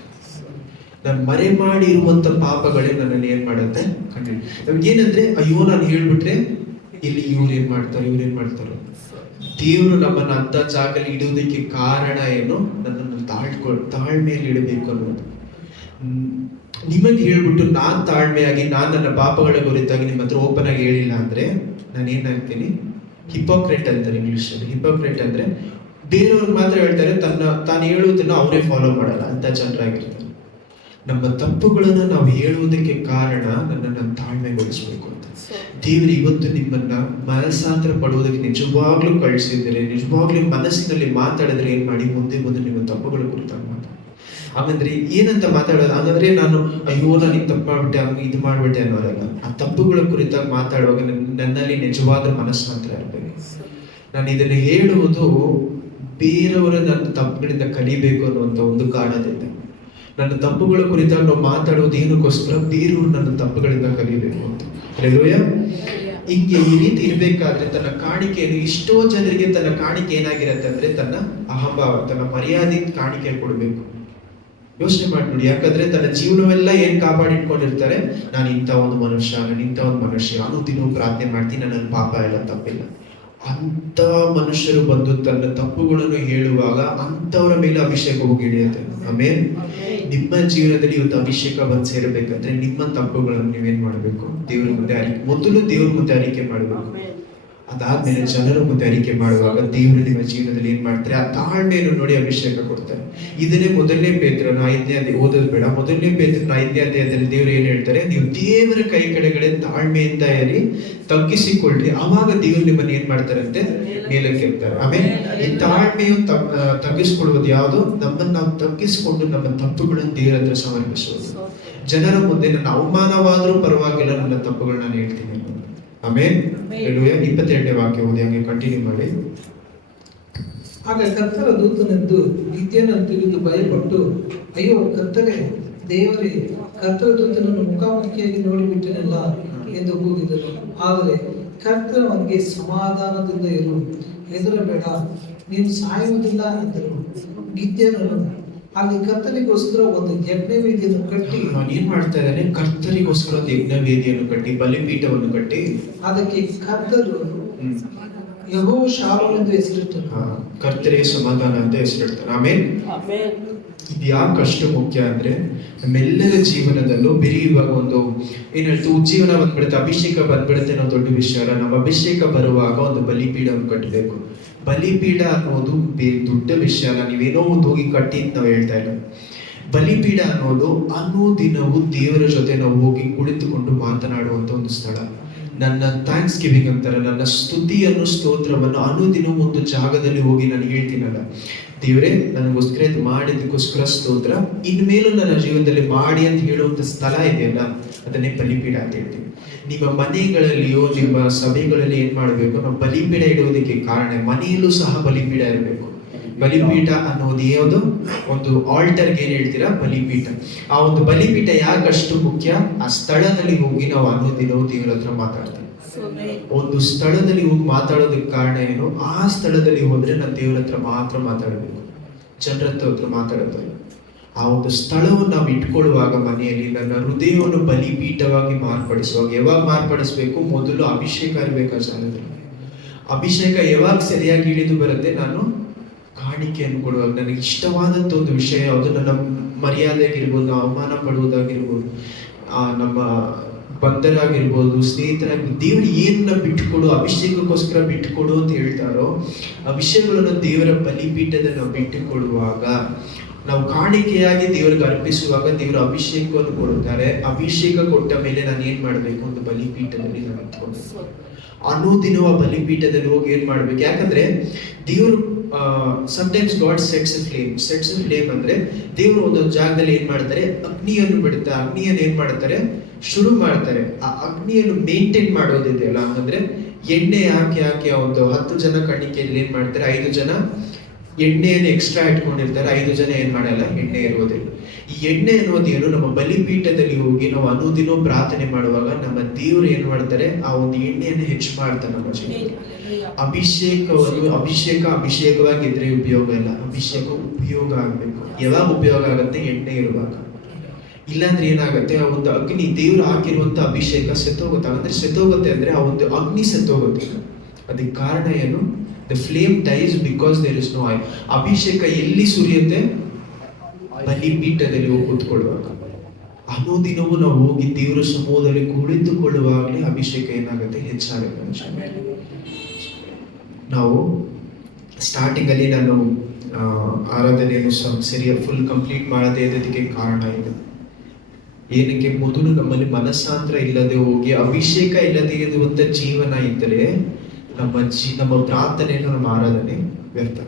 ನಾನು ಮರೆ ಮಾಡಿ ಇರುವಂತ ಪಾಪಗಳೇ ನನ್ನನ್ನು ಏನ್ ಮಾಡುತ್ತೆ, ಕಂಡಿಡಿ. ನಮ್ಗೇನಂದ್ರೆ, ಅಯ್ಯೋ ನಾನು ಹೇಳ್ಬಿಟ್ರೆ ಇಲ್ಲಿ ಇವ್ರು ಏನ್ ಮಾಡ್ತಾರೋ. ದೇವರು ನಮ್ಮನ್ನ ಅಂತ ಜಾಗದಲ್ಲಿ ಇಡುವುದಕ್ಕೆ ಕಾರಣ ಏನು, ನನ್ನನ್ನು ತಾಳ್ಮೆಯಲ್ಲಿ ಇಡಬೇಕು ಅನ್ನೋದು. ನಿಮಗೆ ಹೇಳ್ಬಿಟ್ಟು ನಾನ್ ತಾಳ್ಮೆಯಾಗಿ ನಾನು ನನ್ನ ಪಾಪಗಳ ಕುರಿತಾಗಿ ನಿಮ್ಮ ಹತ್ರ ಓಪನ್ ಆಗಿ ಹೇಳಿಲ್ಲ ಅಂದ್ರೆ ನಾನು ಏನಾಗ್ತೀನಿ, ಹಿಪೋಕ್ರೆಟ್ ಅಂತಾರೆ ಇಂಗ್ಲಿಷಲ್ಲಿ. ಹಿಪೋಕ್ರೆಟ್ ಅಂದ್ರೆ ಬೇರೆಯವ್ರಿಗೆ ಮಾತ್ರ ಹೇಳ್ತಾರೆ, ತಾನು ಹೇಳುವುದನ್ನ ಅವರೇ ಫಾಲೋ ಮಾಡಲ್ಲ ಅಂತ ಜನರಾಗಿರ್ತಾರೆ. ನಮ್ಮ ತಪ್ಪುಗಳನ್ನ ನಾವು ಹೇಳುವುದಕ್ಕೆ ಕಾರಣ ನನ್ನನ್ನು ತಾಳ್ಮೆಗೊಳಿಸ್ಬೇಕು ಅಂತ. ದೇವರು ಇವತ್ತು ನಿಮ್ಮನ್ನ ಮನಸ್ಸಾಂತರ ಪಡುವುದಕ್ಕೆ ನಿಜವಾಗ್ಲೂ ಕಳಿಸಿದರೆ, ನಿಜವಾಗ್ಲೂ ಮನಸ್ಸಿನಲ್ಲಿ ಮಾತಾಡಿದ್ರೆ ಏನ್ ಮಾಡಿ, ಮುಂದೆ ನಿಮ್ಮ ತಪ್ಪುಗಳ ಕುರಿತಾಗಿ ಮಾತಾಡಿ. ಹಾಗಂದ್ರೆ ಏನಂತ ಮಾತಾಡೋದು, ಹಾಗಂದ್ರೆ ನಾನು ಅಯ್ಯೋ ನಾನು ತಪ್ಪು ಮಾಡ್ಬಿಟ್ಟೆ, ಇದು ಮಾಡ್ಬಿಟ್ಟೆ ಅನ್ನೋದಲ್ಲ. ಆ ತಪ್ಪುಗಳ ಕುರಿತಾಗಿ ಮಾತಾಡುವಾಗ ನನ್ನಲ್ಲಿ ನಿಜವಾದ ಮನಸ್ಸಾಂತರ ಇರಬೇಕು. ನಾನು ಇದನ್ನು ಹೇಳುವುದು ಬೇರೆಯವರ ನನ್ನ ತಪ್ಪುಗಳಿಂದ ಕಲಿಬೇಕು ಅನ್ನುವಂಥ ಒಂದು ಕಾರಣದಿಂದ. ನನ್ನ ತಪ್ಪುಗಳ ಕುರಿತಾಗಿ ನಾವು ಮಾತಾಡೋದು ಏನಕ್ಕೋಸ್ಕರ, ಬೇರೆಯವರು ನನ್ನ ತಪ್ಪುಗಳಿಂದ ಕಲಿಬೇಕು ಅಂತ. ಹಲ್ಲೆಲೂಯಾ. ಹಿಂಗೆ ಈ ರೀತಿ ಇರ್ಬೇಕಾದ್ರೆ ತನ್ನ ಕಾಣಿಕೆಯನ್ನು, ಎಷ್ಟೋ ಜನರಿಗೆ ತನ್ನ ಕಾಣಿಕೆ ಏನಾಗಿರುತ್ತೆ ಅಂದ್ರೆ, ತನ್ನ ಅಹಂಭಾವ, ತನ್ನ ಮರ್ಯಾದೆ ಕಾಣಿಕೆ ಕೊಡಬೇಕು. ಯೋಚನೆ ಮಾಡ್ಬಿಡಿ. ಯಾಕಂದ್ರೆ ತನ್ನ ಜೀವನವೆಲ್ಲ ಏನ್ ಕಾಪಾಡಿಟ್ಕೊಂಡಿರ್ತಾರೆ, ನಾನು ಇಂಥ ಒಂದು ಮನುಷ್ಯ, ಅನುದಿನವೂ ಪ್ರಾರ್ಥನೆ ಮಾಡ್ತೀನಿ, ನನ್ನ ಪಾಪ ಎಲ್ಲ ತಪ್ಪಿಲ್ಲ. ಅಂತ ಮನುಷ್ಯರು ಬಂದು ತನ್ನ ತಪ್ಪುಗಳನ್ನು ಹೇಳುವಾಗ ಅಂತವರ ಮೇಲೆ ಅಭಿಷೇಕ ಹೋಗಿ ಹಿಡಿಯುತ್ತೆ. ಆಮೇಲೆ ನಿಮ್ಮ ಜೀವನದಲ್ಲಿ ಇವತ್ತು ಅಭಿಷೇಕ ಬಂದು ಸೇರಬೇಕಂದ್ರೆ ನಿಮ್ಮ ತಪ್ಪುಗಳನ್ನು ನೀವೇನ್ ಮಾಡಬೇಕು, ದೇವ್ರ ಮುಂದೆ ಮೊದಲು ದೇವ್ರ ಮುಂದೆ ಅರಿಕೆ ಮಾಡಬೇಕು. ಅದಾದ್ಮೇಲೆ ಜನರ ಮುಂದೆ ಅರಿಕೆ ಮಾಡುವಾಗ ದೇವರು ನಿಮ್ಮ ಜೀವನದಲ್ಲಿ ಏನ್ ಮಾಡ್ತಾರೆ, ಆ ತಾಳ್ಮೆಯನ್ನು ನೋಡಿ ಅಭಿಷೇಕ ಕೊಡ್ತಾರೆ. ಇದನ್ನೇ ಮೊದಲನೇ ಪೇತ್ರನ 5ನೇ ಅಧ್ಯಾಯ ಓದೋದು ಬೇಡ. ಮೊದಲನೇ ಪೇತ್ರನ 5ನೇ ಅಧ್ಯಾಯದಲ್ಲಿ ದೇವರು ಏನ್ ಹೇಳ್ತಾರೆ, ನೀವು ದೇವರ ಕೈ ಕಡೆಗಡೆ ತಾಳ್ಮೆಯಿಂದ ಇರಿ, ತಗ್ಗಿಸಿಕೊಳ್ಳ್ರಿ, ಅವಾಗ ದೇವರು ನಿಮ್ಮನ್ನ ಏನ್ ಮಾಡ್ತಾರಂತೆ, ಮೇಲಕ್ಕೆ ಇರ್ತಾರೆ. ಆಮೇಲೆ ಈ ತಾಳ್ಮೆಯು ತಗ್ಗಿಸ್ಕೊಳ್ಳುವುದು ಯಾವುದು, ನಮ್ಮನ್ನು ನಾವು ತಗ್ಗಿಸಿಕೊಂಡು ನಮ್ಮ ತಪ್ಪುಗಳನ್ನು ದೇವರ ಹತ್ರ ಸಮರ್ಪಿಸುವುದು. ಜನರ ಮುಂದೆ ನನ್ನ ಅವಮಾನವಾದ್ರೂ ಪರವಾಗಿಲ್ಲ, ನನ್ನ ತಪ್ಪುಗಳನ್ನ ನಾನು ಹೇಳ್ತೀನಿ. ಆಮೇಲೆ 22ನೇ ವಾಕ್ಯ ಓದಿ, ಹಂಗೆ ಕಂಟಿನ್ಯೂ ಮಾಡಿ. ಆಗ ಕರ್ತನ ದೂತನೆಂದು ಗಿದ್ಯೋನನ್ನು ತಿಳಿದು ಭಯಪಟ್ಟು, ಅಯ್ಯೋ ಕರ್ತನೇ, ದೇವರೇ, ಕರ್ತನ ದೂತನನ್ನು ಮುಖಾಮುಖಿಯಾಗಿ ನೋಡಿಬಿಟ್ಟನಲ್ಲ ಎಂದು ಕೂಗಿದನು. ಆದರೆ ಕರ್ತನು ಅವನಿಗೆ, ಸಮಾಧಾನದಿಂದ ಇರು, ಹೆದರಬೇಡ, ನೀನು ಸಾಯುವುದಿಲ್ಲ ಎಂದರು. ಗಿದ್ಯೋನನು ಅಲ್ಲಿ ಕರ್ತನಿಗೋಸ್ಕರ ಒಂದು ಯಜ್ಞವೇದಿಯನ್ನು ಕಟ್ಟಿ, ಏನ್ ಮಾಡ್ತಾ ಇದ್ದಾನೆ, ಕರ್ತನಿಗೋಸ್ಕರ ಒಂದು ಯಜ್ಞವೇದಿಯನ್ನು ಕಟ್ಟಿ, ಬಲಿಪೀಠವನ್ನು ಕಟ್ಟಿ, ಅದಕ್ಕೆ ಕರ್ತರು ಯೆಹೋವ ಶಾಲೋಮ್ ಎಂದು ಹೆಸರಿಟ್ಟನು. ಕರ್ತರೇ ಸಮಾಧಾನ ಅಂತ ಹೆಸರಿಡ್ತಾನೆ. ಆಮೇಲೆ ಇದು ಯಾಕೆ ಅಷ್ಟು ಮುಖ್ಯ ಅಂದ್ರೆ, ನಮ್ಮೆಲ್ಲರ ಜೀವನದಲ್ಲೂ ಬೇರೆ ಇವಾಗ ಒಂದು ಏನ್ ಹೇಳ್ತು, ಉಜ್ಜೀವನ ಬಂದ್ಬಿಡುತ್ತೆ, ಅಭಿಷೇಕ ಬಂದ್ಬಿಡುತ್ತೆ ಅನ್ನೋ ದೊಡ್ಡ ವಿಷಯ ಅಲ್ಲ. ನಮ್ಮ ಅಭಿಷೇಕ ಬರುವಾಗ ಒಂದು ಬಲಿಪೀಠವನ್ನು ಕಟ್ಟಬೇಕು. ಬಲಿಪೀಠ ಅನ್ನೋದು ದೊಡ್ಡ ವಿಷಯ ಅಲ್ಲ, ನೀವೇನೋ ಒಂದು ಹೋಗಿ ಕಟ್ಟಿ ಅಂತ ನಾವು ಹೇಳ್ತಾ ಇಲ್ಲ. ಬಲಿಪೀಠ ಅನ್ನೋದು ಅನುದಿನವೂ ದೇವರ ಜೊತೆ ನಾವು ಹೋಗಿ ಕುಳಿತುಕೊಂಡು ಮಾತನಾಡುವಂತ ಒಂದು ಸ್ಥಳ. ನನ್ನ ಥ್ಯಾಂಕ್ಸ್ ಗಿವಿಂಗ್ ಅಂತಾರೆ, ನನ್ನ ಸ್ತುತಿಯನ್ನು, ಸ್ತೋತ್ರವನ್ನು ಅನುದಿನ ಒಂದು ಜಾಗದಲ್ಲಿ ಹೋಗಿ ನಾನು ಹೇಳ್ತೀನಲ್ಲ, ದೇವರೇ ನನಗೋಸ್ಕರ ಇದು ಮಾಡಿದಕ್ಕೋಸ್ಕರ ಸ್ತೋತ್ರ, ಇನ್ಮೇಲೂ ನನ್ನ ಜೀವನದಲ್ಲಿ ಮಾಡಿ ಅಂತ ಹೇಳುವಂತ ಸ್ಥಳ ಇದೆಯಲ್ಲ, ಅದನ್ನೇ ಬಲಿಪೀಠ ಅಂತ ಹೇಳ್ತೀವಿ. ನಿಮ್ಮ ಮನೆಗಳಲ್ಲಿಯೋ ನಿಮ್ಮ ಸಭೆಗಳಲ್ಲಿ ಏನ್ ಮಾಡಬೇಕು, ನಾವು ಬಲಿಪೀಠ ಇಡುವುದಕ್ಕೆ ಕಾರಣ, ಮನೆಯಲ್ಲೂ ಸಹ ಬಲಿಪೀಠ ಇರಬೇಕು. ಬಲಿಪೀಠ ಅನ್ನೋದು ಯಾವುದು? ಒಂದು ಆಲ್ಟರ್ಗೆ ಏನ್ ಹೇಳ್ತೀರಾ? ಬಲಿಪೀಠ. ಆ ಒಂದು ಬಲಿಪೀಠ ಯಾಕಷ್ಟು ಮುಖ್ಯ? ಆ ಸ್ಥಳದಲ್ಲಿ ಹೋಗಿ ನಾವು ಅನುದಿನವೂ ದೇವರ ಹತ್ರ ಮಾತಾಡ್ತೀವಿ. ಒಂದು ಸ್ಥಳದಲ್ಲಿ ಹೋಗಿ ಮಾತಾಡೋದಕ್ಕೆ ಕಾರಣ ಏನು? ಆ ಸ್ಥಳದಲ್ಲಿ ಹೋದ್ರೆ ನಾನು ದೇವರ ಹತ್ರ ಮಾತ್ರ ಮಾತಾಡಬೇಕು, ಜನರ ಹತ್ರ ಮಾತಾಡೋದಲ್ಲ. ಆ ಒಂದು ಸ್ಥಳವನ್ನು ನಾವು ಇಟ್ಕೊಳ್ಳುವಾಗ ಮನೆಯಲ್ಲಿ ನನ್ನ ಹೃದಯವನ್ನು ಬಲಿಪೀಠವಾಗಿ ಮಾರ್ಪಡಿಸುವಾಗ, ಯಾವಾಗ ಮಾರ್ಪಡಿಸ್ಬೇಕು? ಮೊದಲು ಅಭಿಷೇಕ ಇರಬೇಕು ಆ ಜಾಗದಲ್ಲಿ. ಅಭಿಷೇಕ ಯಾವಾಗ ಸರಿಯಾಗಿ ಇಳಿದು ಬರುತ್ತೆ? ನಾನು ಕಾಣಿಕೆಯನ್ನು ಕೊಡುವಾಗ, ನನಗೆ ಇಷ್ಟವಾದಂಥ ಒಂದು ವಿಷಯ ಯಾವುದು? ನನ್ನ ಮರ್ಯಾದೆ ಆಗಿರ್ಬೋದು, ಅವಮಾನ ಪಡುವುದಾಗಿರ್ಬೋದು, ನಮ್ಮ ಬಂಧರಾಗಿರ್ಬೋದು, ಸ್ನೇಹಿತರಾಗಿರ್ಬೋದು, ದೇವರು ಏನನ್ನ ಬಿಟ್ಟುಕೊಡು, ಅಭಿಷೇಕಕ್ಕೋಸ್ಕರ ಬಿಟ್ಟುಕೊಡು ಅಂತ ಹೇಳ್ತಾರೋ ಆ ವಿಷಯಗಳನ್ನು ದೇವರ ಬಲಿಪೀಠದಲ್ಲಿ ನಾವು ಬಿಟ್ಟುಕೊಡುವಾಗ, ನಾವು ಕಾಣಿಕೆಯಾಗಿ ದೇವರಿಗೆ ಅರ್ಪಿಸುವಾಗ ದೇವರು ಅಭಿಷೇಕವನ್ನು ಕೊಡುತ್ತಾರೆ. ಅಭಿಷೇಕ ಕೊಟ್ಟ ಮೇಲೆ ನಾನು ಏನ್ ಮಾಡ್ಬೇಕು? ಒಂದು ಬಲಿಪೀಠದಲ್ಲಿ ನಾನು ಇಟ್ಕೊಳ್ಬೇಕು. ಅನುದಿನವ ಬಲಿಪೀಠದಲ್ಲಿ ಹೋಗಿ ಏನ್ ಮಾಡ್ಬೇಕು? ಯಾಕಂದ್ರೆ ದೇವರು sometimes god sets A flame ಅಂದ್ರೆ ದೇವರು ಒಂದೊಂದು ಜಾಗದಲ್ಲಿ ಏನ್ ಮಾಡ್ತಾರೆ? ಅಗ್ನಿಯನ್ನು ಬಿಡುತ್ತಾರೆ. ಅಗ್ನಿಯನ್ನು ಏನ್ ಮಾಡ್ತಾರೆ? ಶುರು ಮಾಡ್ತಾರೆ. ಆ ಅಗ್ನಿಯನ್ನು ಮೇಂಟೈನ್ ಮಾಡೋದಿದೆಯಲ್ಲ, ಅಂದ್ರೆ ಎಣ್ಣೆ ಹಾಕಿ ಒಂದು 10 ಜನ ಕಾಣಿಕೆಯಲ್ಲಿ ಏನ್ ಮಾಡ್ತಾರೆ? 5 ಜನ ಎಣ್ಣೆಯನ್ನು ಎಕ್ಸ್ಟ್ರಾ ಇಟ್ಕೊಂಡಿರ್ತಾರೆ, 5 ಜನ ಏನ್ ಮಾಡಲ್ಲ, ಎಣ್ಣೆ ಇರುವುದಿಲ್ಲ. ಈ ಎಣ್ಣೆ ಅನ್ನೋದೇನು? ನಮ್ಮ ಬಲಿಪೀಠದಲ್ಲಿ ಹೋಗಿ ನಾವು ಅನುದಿನ ಪ್ರಾರ್ಥನೆ ಮಾಡುವಾಗ ನಮ್ಮ ದೇವರು ಏನ್ ಮಾಡ್ತಾರೆ? ಆ ಒಂದು ಎಣ್ಣೆಯನ್ನು ಹೆಚ್ಚು ಮಾಡ್ತಾರೆ ನಮ್ಮ ಜೀವನ. ಅಭಿಷೇಕವಾಗಿದ್ರೆ ಉಪಯೋಗ ಇಲ್ಲ, ಅಭಿಷೇಕ ಉಪಯೋಗ ಆಗ್ಬೇಕು. ಯಾವಾಗ ಉಪಯೋಗ ಆಗುತ್ತೆ? ಎಣ್ಣೆ ಇರುವಾಗ. ಇಲ್ಲಾಂದ್ರೆ ಏನಾಗುತ್ತೆ? ಆ ಒಂದು ಅಗ್ನಿ, ದೇವರು ಹಾಕಿರುವಂತ ಅಭಿಷೇಕ ಸೆತ್ತೋಗುತ್ತೆ. ಅಂದ್ರೆ ಸೆತ್ತೋಗುತ್ತೆ ಅಂದ್ರೆ ಆ ಒಂದು ಅಗ್ನಿ ಸೆತ್ತೋಗುತ್ತೆ. ಅದಕ್ಕೆ ಕಾರಣ ಏನು? The flame dies because there is no oil. ಅಭಿಷೇಕ ಎಲ್ಲಿ ಸುರಿಯುತ್ತೆ? ಬಲಿಪೀಠದಲ್ಲಿ ಹೋಗಿ ಕೂತ್ಕೊಳ್ಳುವಾಗ. ಅನುದಿನವೂ ನಾವು ಹೋಗಿ ದೇವರ ಸಮೂಹದಲ್ಲಿ ಕುಳಿತುಕೊಳ್ಳುವಾಗಲೇ ಅಭಿಷೇಕ ಏನಾಗುತ್ತೆ? ಹೆಚ್ಚಾಗುತ್ತೆ. ನಾವು ಸ್ಟಾರ್ಟಿಂಗ್ ಅಲ್ಲಿ ನಾನು ಆರಾಧನೆಯನ್ನು ಸರಿಯಾಗಿ ಫುಲ್ ಕಂಪ್ಲೀಟ್ ಮಾಡದೇ ಇರೋದಕ್ಕೆ ಕಾರಣ ಇದೆ. ಏನಕ್ಕೆ? ಮೊದಲು ನಮ್ಮಲ್ಲಿ ಮನಸ್ಸಾಂತರ ಇಲ್ಲದೆ ಹೋಗಿ ಅಭಿಷೇಕ ಇಲ್ಲದೆ ಇರುವಂತ ಜೀವನ ಇದ್ದರೆ ನಮ್ಮ ಪ್ರಾರ್ಥನೆಯನ್ನು, ನಮ್ಮ ಆರಾಧನೆ ವ್ಯರ್ಥ.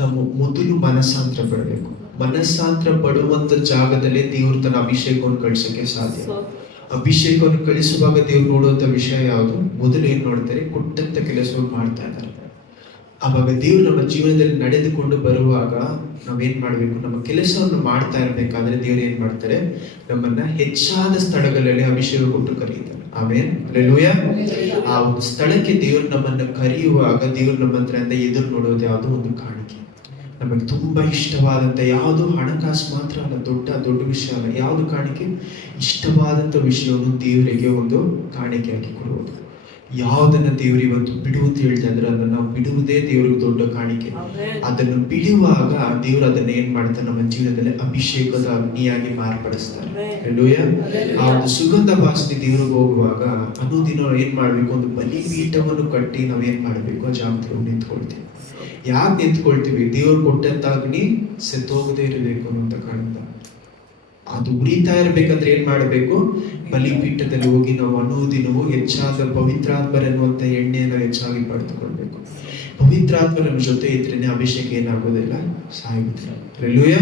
ನಾವು ಮೊದಲು ಮನಸ್ಸಾಂತರ ಪಡಬೇಕು. ಮನಸ್ಸಾಂತರ ಪಡುವಂತ ಜಾಗದಲ್ಲೇ ದೇವರು ತನ್ನ ಅಭಿಷೇಕವನ್ನು ಕಳಿಸಕ್ಕೆ ಸಾಧ್ಯ. ಅಭಿಷೇಕವನ್ನು ಕಳಿಸುವಾಗ ದೇವ್ರು ನೋಡುವಂತ ವಿಷಯ ಯಾವುದು? ಮೊದಲು ಏನ್ ನೋಡ್ತಾರೆ? ಕೊಟ್ಟಂತ ಕೆಲಸವನ್ನು ಮಾಡ್ತಾ ಇದ್ದಾರೆ. ಆವಾಗ ದೇವರು ನಮ್ಮ ಜೀವನದಲ್ಲಿ ನಡೆದುಕೊಂಡು ಬರುವಾಗ ನಾವೇನ್ ಮಾಡ್ಬೇಕು? ನಮ್ಮ ಕೆಲಸವನ್ನು ಮಾಡ್ತಾ ಇರ್ಬೇಕಾದ್ರೆ ದೇವರು ಏನ್ ಮಾಡ್ತಾರೆ? ನಮ್ಮನ್ನ ಹೆಚ್ಚಾದ ಸ್ಥಳಗಳಲ್ಲಿ ಅಭಿಷೇಕ ಕೊಟ್ಟು ಕರೆಯುತ್ತಾರೆ. ಆಮೇಲೆ ಹಲ್ಲೆಲೂಯಾ. ಆ ಒಂದು ಸ್ಥಳಕ್ಕೆ ದೇವರು ನಮ್ಮನ್ನ ಕರೆಯುವಾಗ ದೇವರು ನಮ್ಮ ಹತ್ರ ಎದುರು ನೋಡೋದು ಯಾವುದು? ಒಂದು ಕಾಣಿಕೆ. ನಮಗೆ ತುಂಬಾ ಇಷ್ಟವಾದಂತ ಯಾವುದು? ಹಣಕಾಸು ಮಾತ್ರ ಅಲ್ಲ, ದೊಡ್ಡ ವಿಷಯ ಅಲ್ಲ. ಯಾವುದು ಕಾಣಿಕೆ? ಇಷ್ಟವಾದಂತ ವಿಷಯವನ್ನು ದೇವರಿಗೆ ಒಂದು ಕಾಣಿಕೆಯಾಗಿ ಕೊಡುವುದು. ಯಾವುದನ್ನ ದೇವರು ಇವತ್ತು ಬಿಡು ಅಂತ ಹೇಳ್ತಾ ಇದ್ರೆ ಅದನ್ನ ನಾವು ಬಿಡುವುದೇ ದೇವರಿಗೆ ದೊಡ್ಡ ಕಾಣಿಕೆ. ಅದನ್ನು ಬಿಡುವಾಗ ದೇವರು ಅದನ್ನ ಏನ್ ಮಾಡ್ತಾರೆ? ನಮ್ಮ ಜೀವನದಲ್ಲಿ ಅಭಿಷೇಕದ ಅಗ್ನಿಯಾಗಿ ಮಾರ್ಪಡಿಸ್ತಾರೆ. ಹಲ್ಲೆಲೂಯಾ. ಆ ಒಂದು ಸುಗಂಧ ವಾಸನೆ ದೇವರಿಗೆ ಹೋಗುವಾಗ ಅನುದಿನ ಏನ್ ಮಾಡ್ಬೇಕು? ಒಂದು ಬಲಿಪೀಠವನ್ನು ಕಟ್ಟಿ ನಾವೇನ್ ಮಾಡ್ಬೇಕು? ಆ ಜಾಗದಲ್ಲಿ ನಿಂತ್ಕೊಳ್ತೀವಿ. ಯಾಕೆ ನಿಂತ್ಕೊಳ್ತೀವಿ? ದೇವರು ಕೊಟ್ಟಂತ ಅಗ್ನಿ ಸೆತ್ತೋಗದೇ ಇರಬೇಕು ಅಂತ ಕಾಣ್ತಾ. ಅದು ಉರಿತಾ ಇರ್ಬೇಕಂದ್ರೆ ಏನ್ ಮಾಡಬೇಕು? ಬಲಿಪೀಠದಲ್ಲಿ ಹೋಗಿ ನಾವು ಅನುದಿನವೂ ಹೆಚ್ಚಾದ ಪವಿತ್ರಾತ್ಮರೆನ್ನುವಂತ ಎಣ್ಣೆಯನ್ನು ಹೆಚ್ಚಾಗಿ ಪಡೆದುಕೊಳ್ಬೇಕು. ಪವಿತ್ರಾತ್ಮರ ಜೊತೆ ಇದ್ರೇನೆ ಅಭಿಷೇಕ ಏನಾಗೋದಿಲ್ಲ, ಸಾಯುವುದಿಲ್ಲ. ಹಲ್ಲೆಲೂಯಾ.